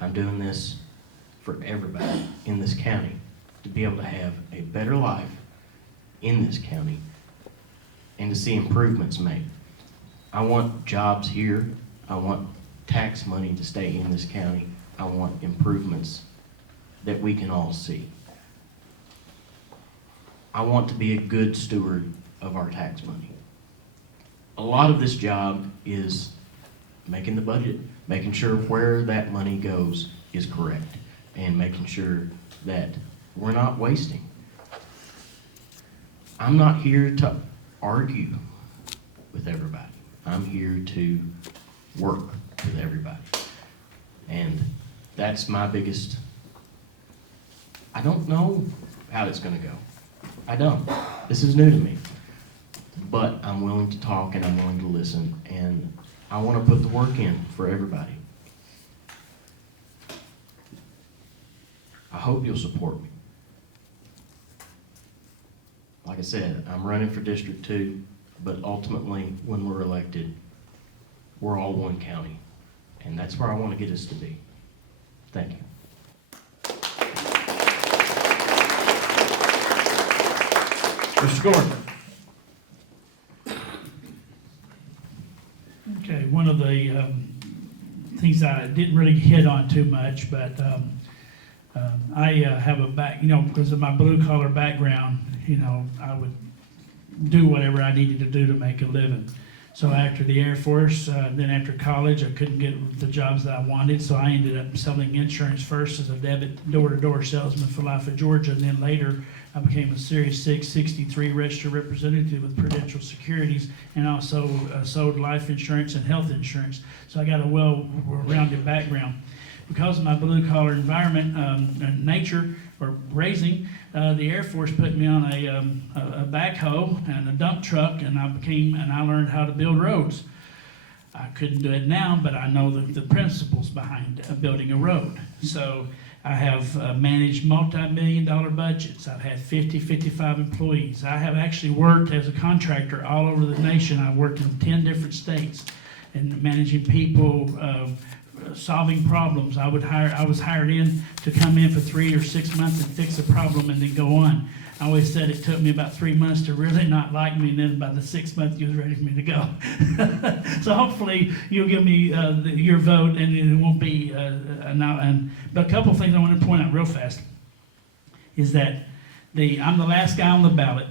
I'm doing this for everybody in this county to be able to have a better life in this county and to see improvements made. I want jobs here. I want tax money to stay in this county. I want improvements that we can all see. I want to be a good steward of our tax money. A lot of this job is making the budget, making sure where that money goes is correct, and making sure that we're not wasting. I'm not here to argue with everybody. I'm here to work with everybody. And that's my biggest, I don't know how it's gonna go. I don't. This is new to me. But I'm willing to talk and I'm willing to listen, and I want to put the work in for everybody. I hope you'll support me. Like I said, I'm running for District 2, but ultimately, when we're elected, we're all one county, and that's where I want to get us to be. Thank you. Mr. Gordon. Okay, one of the things I didn't really hit on too much, but I have a because of my blue collar background, I would do whatever I needed to do to make a living. So after the Air Force, then after college, I couldn't get the jobs that I wanted, so I ended up selling insurance first as a debit door-to-door salesman for Life of Georgia, and then later I became a Series 663 registered representative with Prudential Securities, and also sold life insurance and health insurance. So I got a well-rounded background. Because of my blue-collar environment and nature, or raising, the Air Force put me on a backhoe and a dump truck, and I learned how to build roads. I couldn't do it now, but I know the principles behind building a road. So I have managed multi-million-dollar budgets. I've had 55 employees. I have actually worked as a contractor all over the nation. I've worked in 10 different states and managing people, solving problems. I was hired in to come in for 3 or 6 months and fix a problem and then go on. I always said it took me about 3 months to really not like me, and then by the 6th month, you was ready for me to go. So hopefully you'll give me your vote, and it won't be but a couple of things I want to point out real fast is that I'm the last guy on the ballot,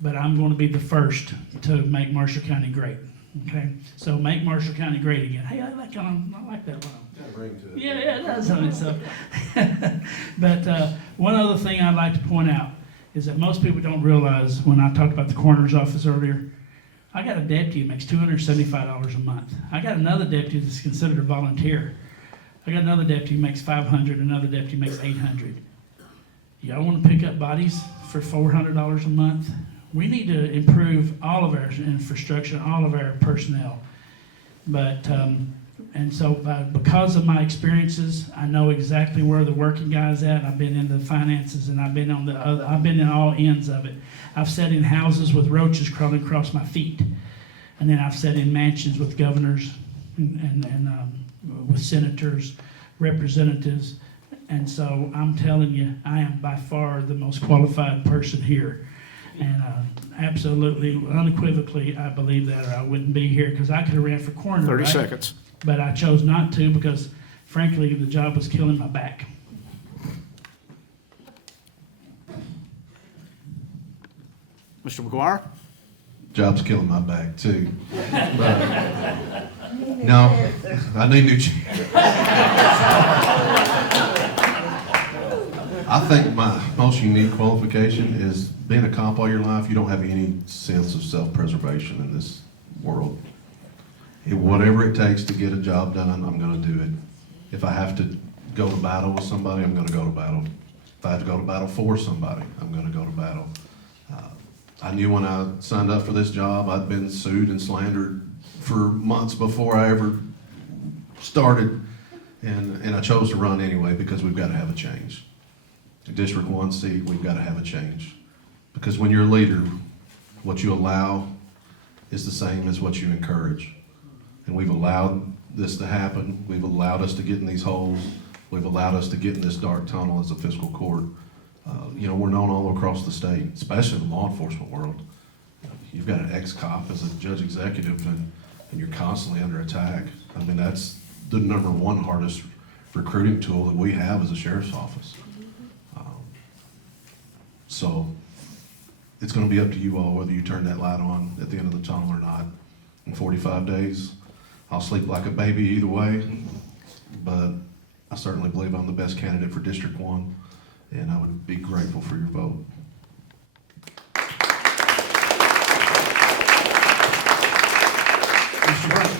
but I'm going to be the first to make Marshall County great. Okay, so make Marshall County great again. Hey, I like that one. Yeah, it does. So, but one other thing I'd like to point out is that most people don't realize, when I talked about the coroner's office earlier, I got a deputy who makes $275 a month. I got another deputy that's considered a volunteer. I got another deputy who makes $500, another deputy makes $800. Y'all want to pick up bodies for $400 a month? We need to improve all of our infrastructure, all of our personnel. But, and so because of my experiences, I know exactly where the working guy's at. I've been in the finances, and I've been in all ends of it. I've sat in houses with roaches crawling across my feet. And then I've sat in mansions with governors and with senators, representatives. And so I'm telling you, I am by far the most qualified person here. And absolutely, unequivocally, I believe that, or I wouldn't be here, because I could have ran for coroner. 30 right? seconds. But I chose not to because, frankly, the job was killing my back. Mr. McGuire? Job's killing my back too. No, I need new chairs. I think my most unique qualification is being a cop all your life. You don't have any sense of self-preservation in this world. Whatever it takes to get a job done, I'm going to do it. If I have to go to battle with somebody, I'm going to go to battle. If I have to go to battle for somebody, I'm going to go to battle. I knew when I signed up for this job, I'd been sued and slandered for months before I ever started, and I chose to run anyway because we've got to have a change. District 1 seat, we've got to have a change. Because when you're a leader, what you allow is the same as what you encourage. And we've allowed this to happen. We've allowed us to get in these holes. We've allowed us to get in this dark tunnel as a fiscal court. You know, we're known all across the state, especially in the law enforcement world. You've got an ex-cop as a judge executive, and you're constantly under attack. I mean, that's the number one hardest recruiting tool that we have as a sheriff's office. So it's gonna be up to you all whether you turn that light on at the end of the tunnel or not. In 45 days, I'll sleep like a baby either way, but I certainly believe I'm the best candidate for District 1, and I would be grateful for your vote. Mr. Brown?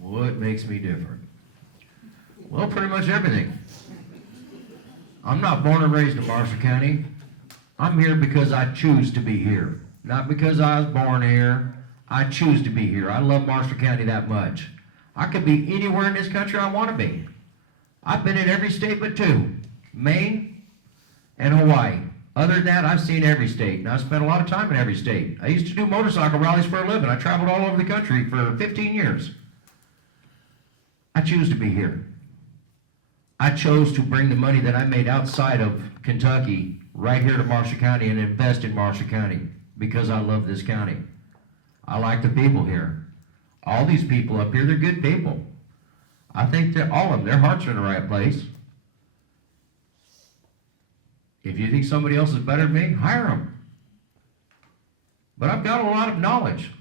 What makes me different? Well, pretty much everything. I'm not born and raised in Marshall County. I'm here because I choose to be here. Not because I was born here. I choose to be here. I love Marshall County that much. I could be anywhere in this country I want to be. I've been in every state but two, Maine and Hawaii. Other than that, I've seen every state, and I've spent a lot of time in every state. I used to do motorcycle rallies for a living. I traveled all over the country for 15 years. I choose to be here. I chose to bring the money that I made outside of Kentucky right here to Marshall County and invest in Marshall County because I love this county. I like the people here. All these people up here, they're good people. I think that all of them, their hearts are in the right place. If you think somebody else is better than me, hire them. But I've got a lot of knowledge,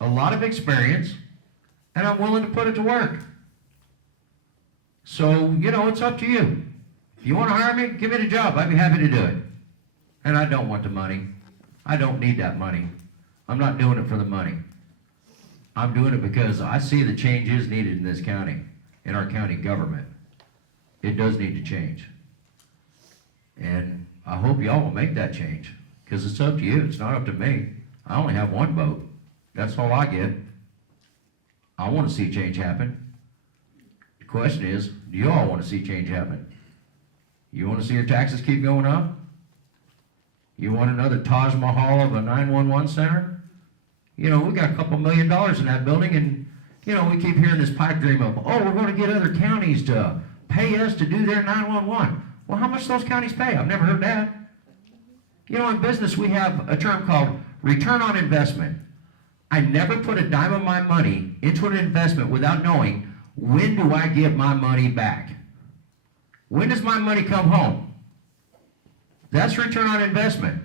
a lot of experience, and I'm willing to put it to work. So, you know, it's up to you. If you want to hire me, give me the job. I'd be happy to do it. And I don't want the money. I don't need that money. I'm not doing it for the money. I'm doing it because I see the change is needed in this county, in our county government. It does need to change. And I hope y'all will make that change, because it's up to you. It's not up to me. I only have one vote. That's all I get. I want to see change happen. The question is, do you all want to see change happen? You want to see your taxes keep going up? You want another Taj Mahal of a 911 center? You know, we got a couple $1 million in that building, and, you know, we keep hearing this pipe dream of, oh, we're going to get other counties to pay us to do their 911. Well, how much do those counties pay? I've never heard that. You know, in business, we have a term called return on investment. I never put a dime of my money into an investment without knowing, when do I get my money back? When does my money come home? That's return on investment.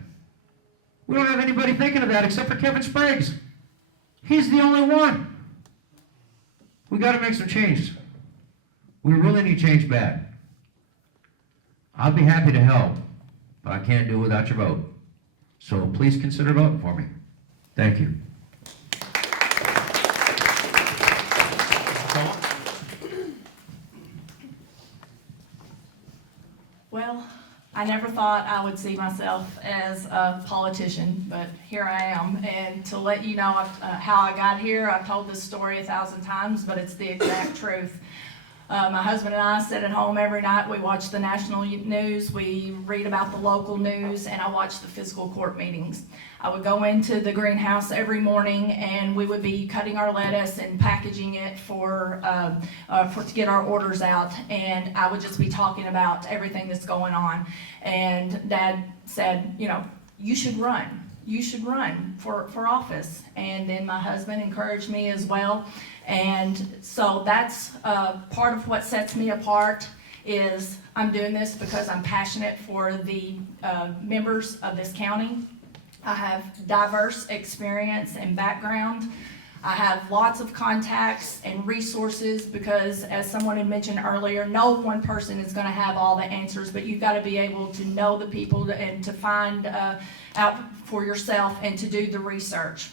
We don't have anybody thinking of that except for Kevin Spriggs. He's the only one. We got to make some change. We really need change bad. I'll be happy to help, but I can't do it without your vote. So please consider voting for me. Thank you. Well, I never thought I would see myself as a politician, but here I am. And to let you know how I got here, I've told this story 1,000 times, but it's the exact truth. My husband and I sit at home every night. We watch the national news, we read about the local news, and I watch the fiscal court meetings. I would go into the greenhouse every morning, and we would be cutting our lettuce and packaging it to get our orders out. And I would just be talking about everything that's going on. And Dad said, you know, you should run. You should run for office. And then my husband encouraged me as well. And so that's part of what sets me apart is I'm doing this because I'm passionate for the members of this county. I have diverse experience and background. I have lots of contacts and resources because, as someone had mentioned earlier, no one person is going to have all the answers, but you've got to be able to know the people and to find out for yourself and to do the research.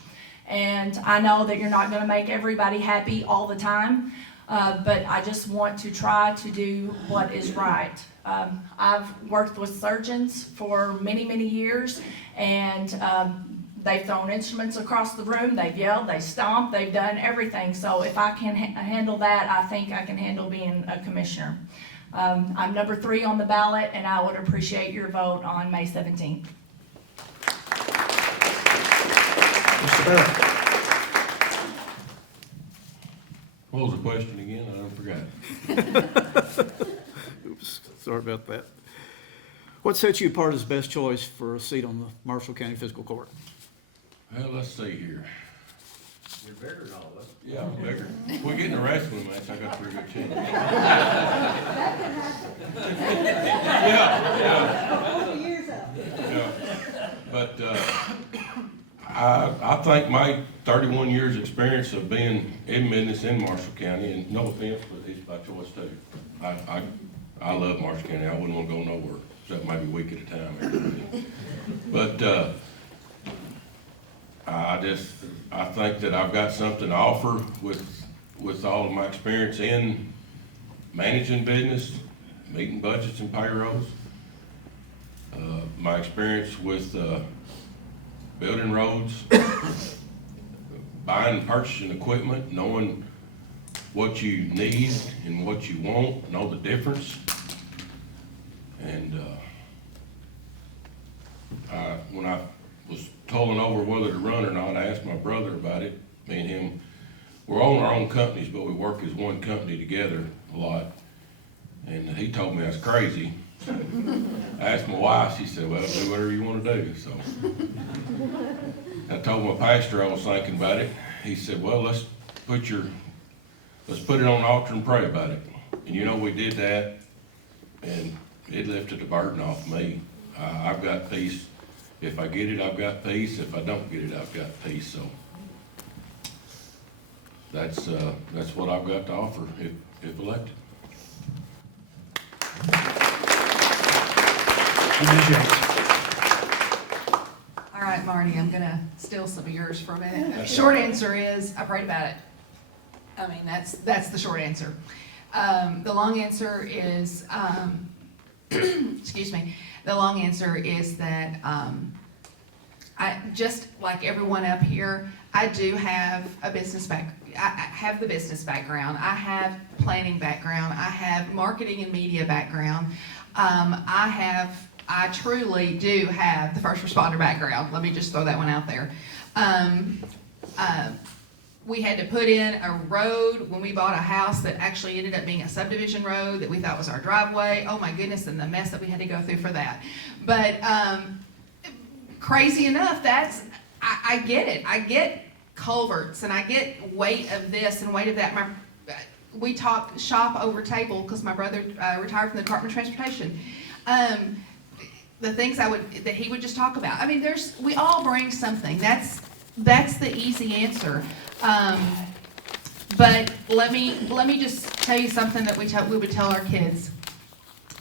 And I know that you're not going to make everybody happy all the time, but I just want to try to do what is right. I've worked with surgeons for many, many years, and they've thrown instruments across the room, they've yelled, they stomped, they've done everything. So if I can handle that, I think I can handle being a commissioner. I'm number 3 on the ballot, and I would appreciate your vote on May 17th. Mr. What was the question again? I forgot. Oops, sorry about that. What sets you apart as the best choice for a seat on the Marshall County Fiscal Court? Well, let's see here. You're bigger than all of us. Yeah, I'm bigger. If we get in a wrestling match, I got a pretty good chance. Yeah. But, I think my 31 years' experience of being in business in Marshall County, and no offense, but it's by choice too. I love Marshall County. I wouldn't want to go nowhere, except maybe a week at a time. But, I think that I've got something to offer with all of my experience in managing business, meeting budgets and payrolls. My experience with, building roads, buying and purchasing equipment, knowing what you need and what you want, know the difference. And, when I was tolling over whether to run or not, I asked my brother about it. Me and him, we're on our own companies, but we work as one company together a lot. And he told me I was crazy. I asked my wife, she said, well, do whatever you want to do, so. I told my pastor I was thinking about it. He said, well, let's put it on the altar and pray about it. And you know, we did that, and it lifted the burden off me. I've got peace. If I get it, I've got peace. If I don't get it, I've got peace, so. That's what I've got to offer if elected. Ms. Yates. All right, Marty, I'm gonna steal some of yours for a minute. Short answer is, I prayed about it. I mean, that's the short answer. The long answer is, excuse me, the long answer is that, I, just like everyone up here, I do have a business I have the business background. I have planning background. I have marketing and media background. I truly do have the first responder background. Let me just throw that one out there. We had to put in a road when we bought a house that actually ended up being a subdivision road that we thought was our driveway. Oh my goodness, and the mess that we had to go through for that. But crazy enough, I get it. I get culverts and I get weight of this and weight of that. We talk shop over table because my brother retired from the Department of Transportation. The things that he would just talk about. I mean, we all bring something. That's the easy answer. But let me just tell you something that we would tell our kids.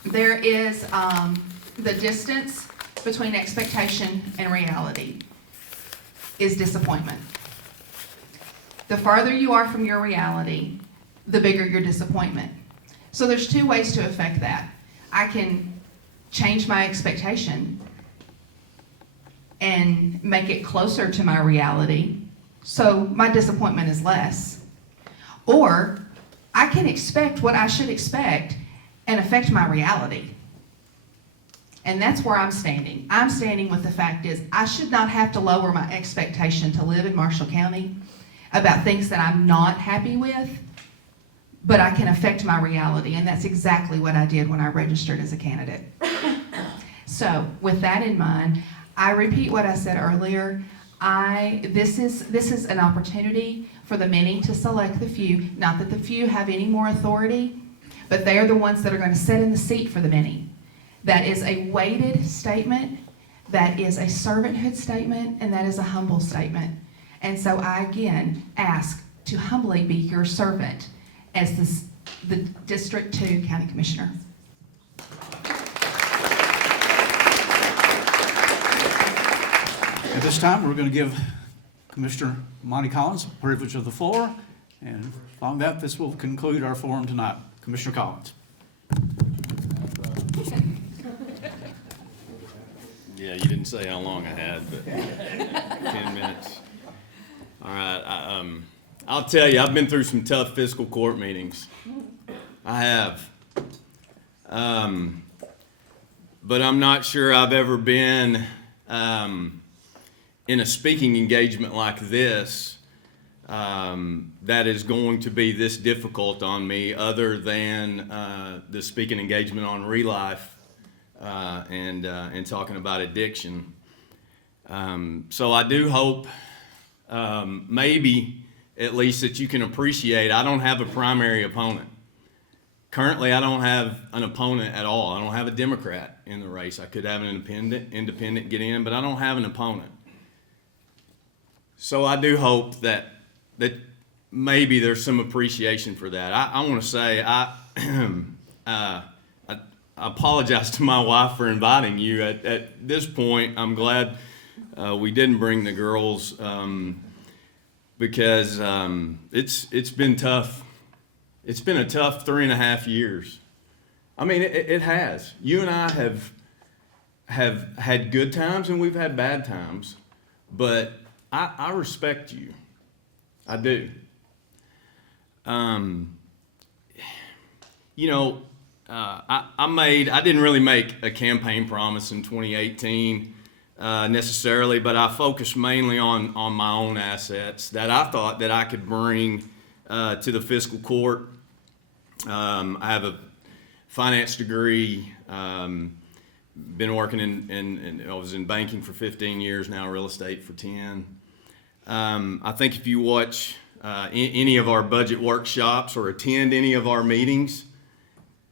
There is the distance between expectation and reality is disappointment. The farther you are from your reality, the bigger your disappointment. So there's two ways to affect that. I can change my expectation and make it closer to my reality so my disappointment is less. Or I can expect what I should expect and affect my reality. And that's where I'm standing. I'm standing with the fact is I should not have to lower my expectation to live in Marshall County about things that I'm not happy with, but I can affect my reality, and that's exactly what I did when I registered as a candidate. So with that in mind, I repeat what I said earlier. This is an opportunity for the many to select the few. Not that the few have any more authority, but they are the ones that are going to sit in the seat for the many. That is a weighted statement, that is a servanthood statement, and that is a humble statement. And so I again ask to humbly be your servant as the District 2 County Commissioner. At this time, we're going to give Commissioner Monty Collins the privilege of the floor, and following that, this will conclude our forum tonight. Commissioner Collins. Yeah, you didn't say how long I had, but 10 minutes. All right, I'll tell you, I've been through some tough fiscal court meetings. I have. But I'm not sure I've ever been in a speaking engagement like this, that is going to be this difficult on me, other than the speaking engagement on Relife and talking about addiction. So I do hope maybe at least that you can appreciate I don't have a primary opponent. Currently, I don't have an opponent at all. I don't have a Democrat in the race. I could have an independent get in, but I don't have an opponent. So I do hope that maybe there's some appreciation for that. I want to say I apologize to my wife for inviting you. At this point, I'm glad we didn't bring the girls because it's been tough. It's been a tough 3.5 years. I mean, it has. You and I have had good times and we've had bad times, but I respect you. I do. You know, I didn't really make a campaign promise in 2018 necessarily, but I focused mainly on my own assets that I thought that I could bring to the fiscal court. I have a finance degree, been working in I was in banking for 15 years now, real estate for 10. I think if you watch any of our budget workshops or attend any of our meetings,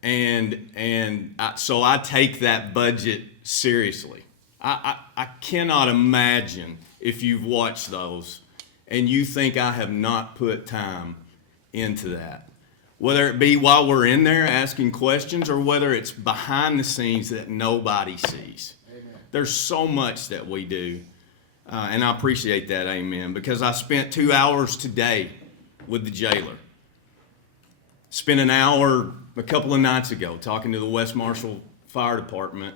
so I take that budget seriously. I cannot imagine if you've watched those and you think I have not put time into that. Whether it be while we're in there asking questions or whether it's behind the scenes that nobody sees. Amen. There's so much that we do. And I appreciate that, amen, because I spent 2 hours today with the jailer. Spent an hour a couple of nights ago talking to the West Marshall Fire Department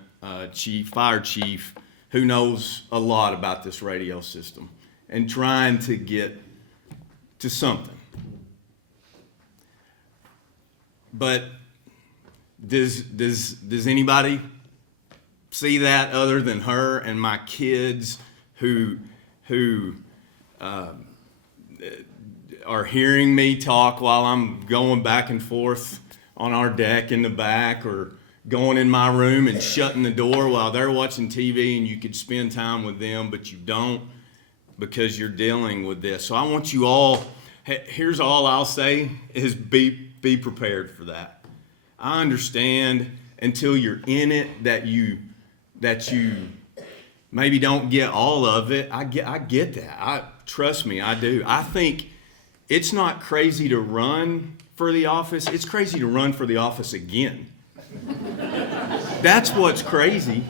fire chief, who knows a lot about this radio system, and trying to get to something. But does anybody see that other than her and my kids who are hearing me talk while I'm going back and forth on our deck in the back, or going in my room and shutting the door while they're watching TV, and you could spend time with them, but you don't because you're dealing with this. So I want you all, here's all I'll say is be prepared for that. I understand until you're in it that you maybe don't get all of it. I get that. Trust me, I do. I think it's not crazy to run for the office. It's crazy to run for the office again. That's what's crazy.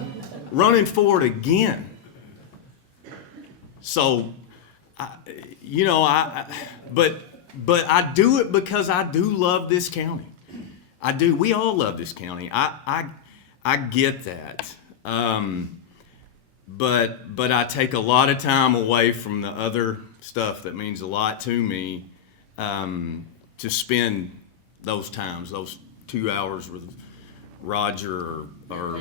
Running for it again. So, but I do it because I do love this county. I do. We all love this county. I get that. But I take a lot of time away from the other stuff that means a lot to me, to spend those times, those 2 hours with Roger or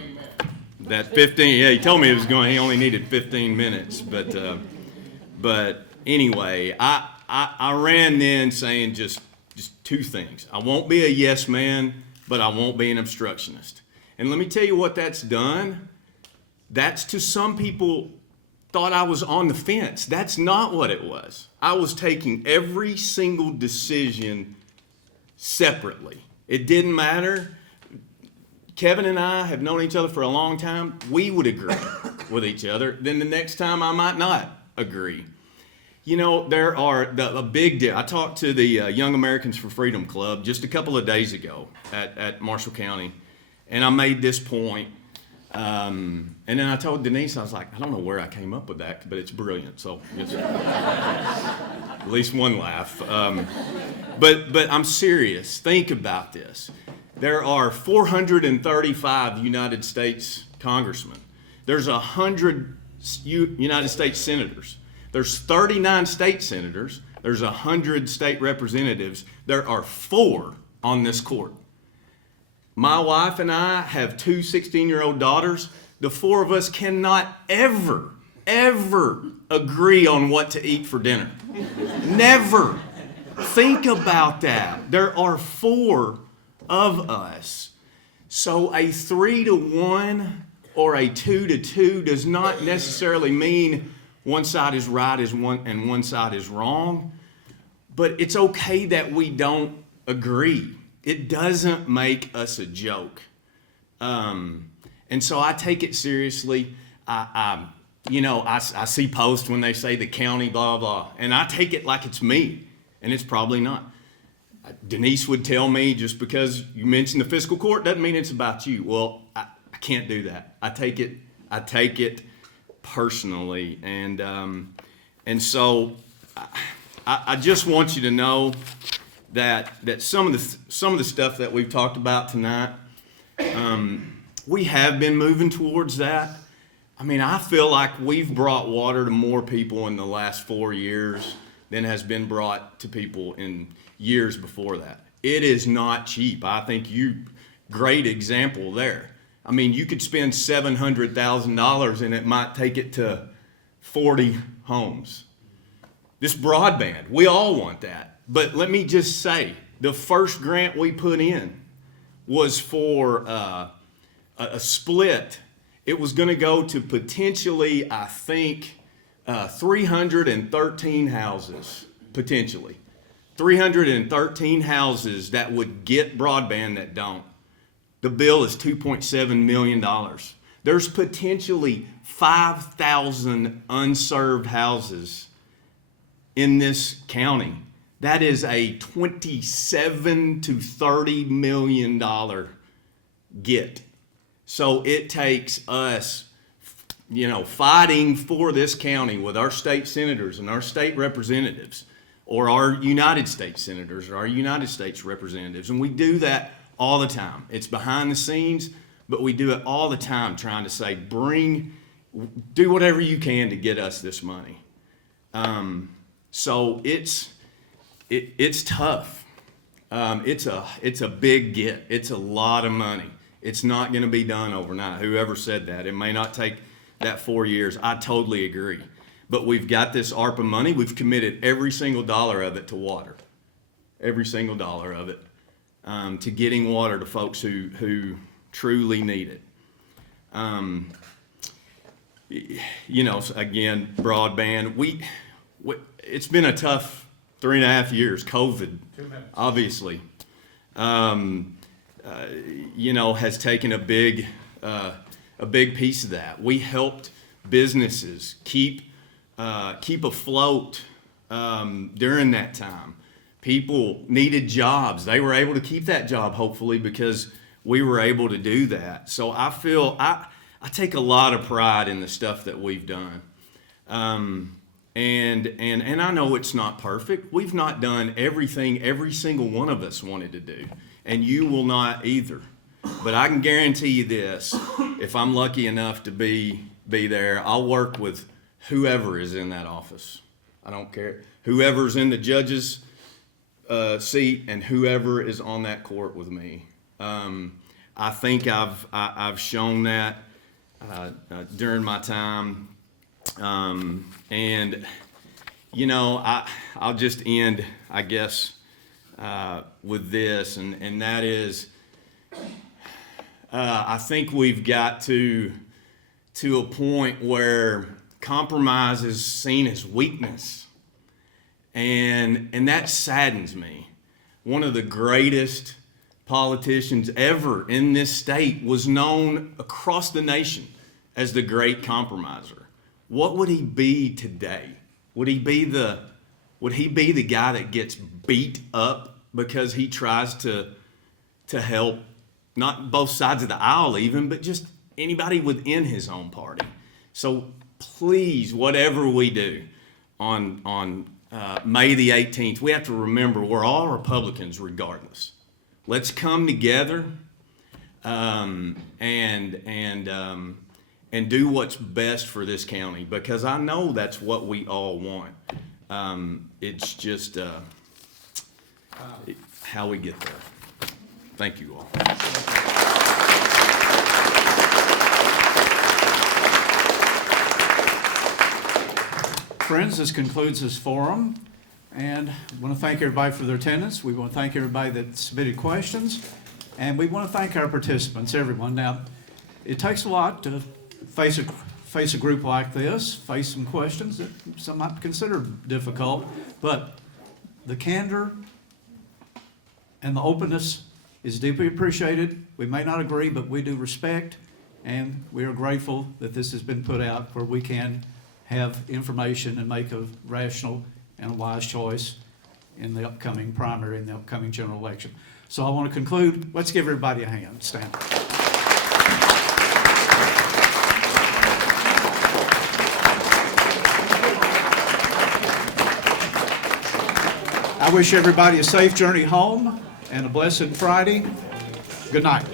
that 15. Yeah, he told me he only needed 15 minutes. But anyway, I ran in saying just two things. I won't be a yes man, but I won't be an obstructionist. And let me tell you what that's done. That's, to some people, thought I was on the fence. That's not what it was. I was taking every single decision separately. It didn't matter. Kevin and I have known each other for a long time. We would agree with each other. Then the next time I might not agree. You know, there are a big deal. I talked to the Young Americans for Freedom Club just a couple of days ago at Marshall County, and I made this point. And then I told Denise, I was like, I don't know where I came up with that, but it's brilliant. So at least one laugh. But I'm serious. Think about this. There are 435 United States congressmen. There's 100 United States senators. There's 39 state senators. There's 100 state representatives. There are 4 on this court. My wife and I have 2 16-year-old daughters. The 4 of us cannot ever ever agree on what to eat for dinner. Never. Think about that. There are 4 of us. So a 3-to-1 or a 2-to-2 does not necessarily mean one side is right and one side is wrong. But it's okay that we don't agree. It doesn't make us a joke. And so I take it seriously. I see posts when they say the county, blah, blah, and I take it like it's me, and it's probably not. Denise would tell me, just because you mentioned the fiscal court doesn't mean it's about you. Well, I can't do that. I take it personally, and so I just want you to know that some of the stuff that we've talked about tonight, we have been moving towards that. I mean, I feel like we've brought water to more people in the last 4 years than has been brought to people in years before that. It is not cheap. I think great example there. I mean, you could spend $700,000 and it might take it to 40 homes. This broadband, we all want that. But let me just say, the first grant we put in was for a split. It was going to go to potentially, I think, 313 houses, potentially. 313 houses that would get broadband that don't. The bill is $2.7 million. There's potentially 5,000 unserved houses in this county. That is a $27 to $30 million get. So it takes us, fighting for this county with our state senators and our state representatives, or our United States senators or our United States representatives. And we do that all the time. It's behind the scenes, but we do it all the time, trying to say, do whatever you can to get us this money. So it's tough. It's a big get. It's a lot of money. It's not going to be done overnight. Whoever said that, it may not take that 4 years. I totally agree. But we've got this ARPA money. We've committed every single dollar of it to water. Every single dollar of it to getting water to folks who truly need it. Again, broadband. It's been a tough 3.5 years. COVID, obviously, has taken a big piece of that. We helped businesses keep afloat during that time. People needed jobs. They were able to keep that job, hopefully, because we were able to do that. So I feel I take a lot of pride in the stuff that we've done. And I know it's not perfect. We've not done everything every single one of us wanted to do, and you will not either. But I can guarantee you this: if I'm lucky enough to be there, I'll work with whoever is in that office. I don't care. Whoever's in the judge's seat and whoever is on that court with me. I think I've shown that during my time. I'll just end, I guess, with this, and that is, I think we've got to a point where compromise is seen as weakness, and that saddens me. One of the greatest politicians ever in this state was known across the nation as the great compromiser. What would he be today? Would he be the guy that gets beat up because he tries to help, not both sides of the aisle even, but just anybody within his own party? So please, whatever we do on May the 18th, we have to remember we're all Republicans regardless. Let's come together and do what's best for this county, because I know that's what we all want. It's just how we get there. Thank you all. Friends, this concludes this forum, and I want to thank everybody for their attendance. We want to thank everybody that submitted questions, and we want to thank our participants, everyone. Now, it takes a lot to face a group like this, face some questions that some might consider difficult, but the candor and the openness is deeply appreciated. We may not agree, but we do respect, and we are grateful that this has been put out where we can have information and make a rational and a wise choice in the upcoming primary and the upcoming general election. So I want to conclude. Let's give everybody a hand. Stand. I wish everybody a safe journey home and a blessed Friday. Good night.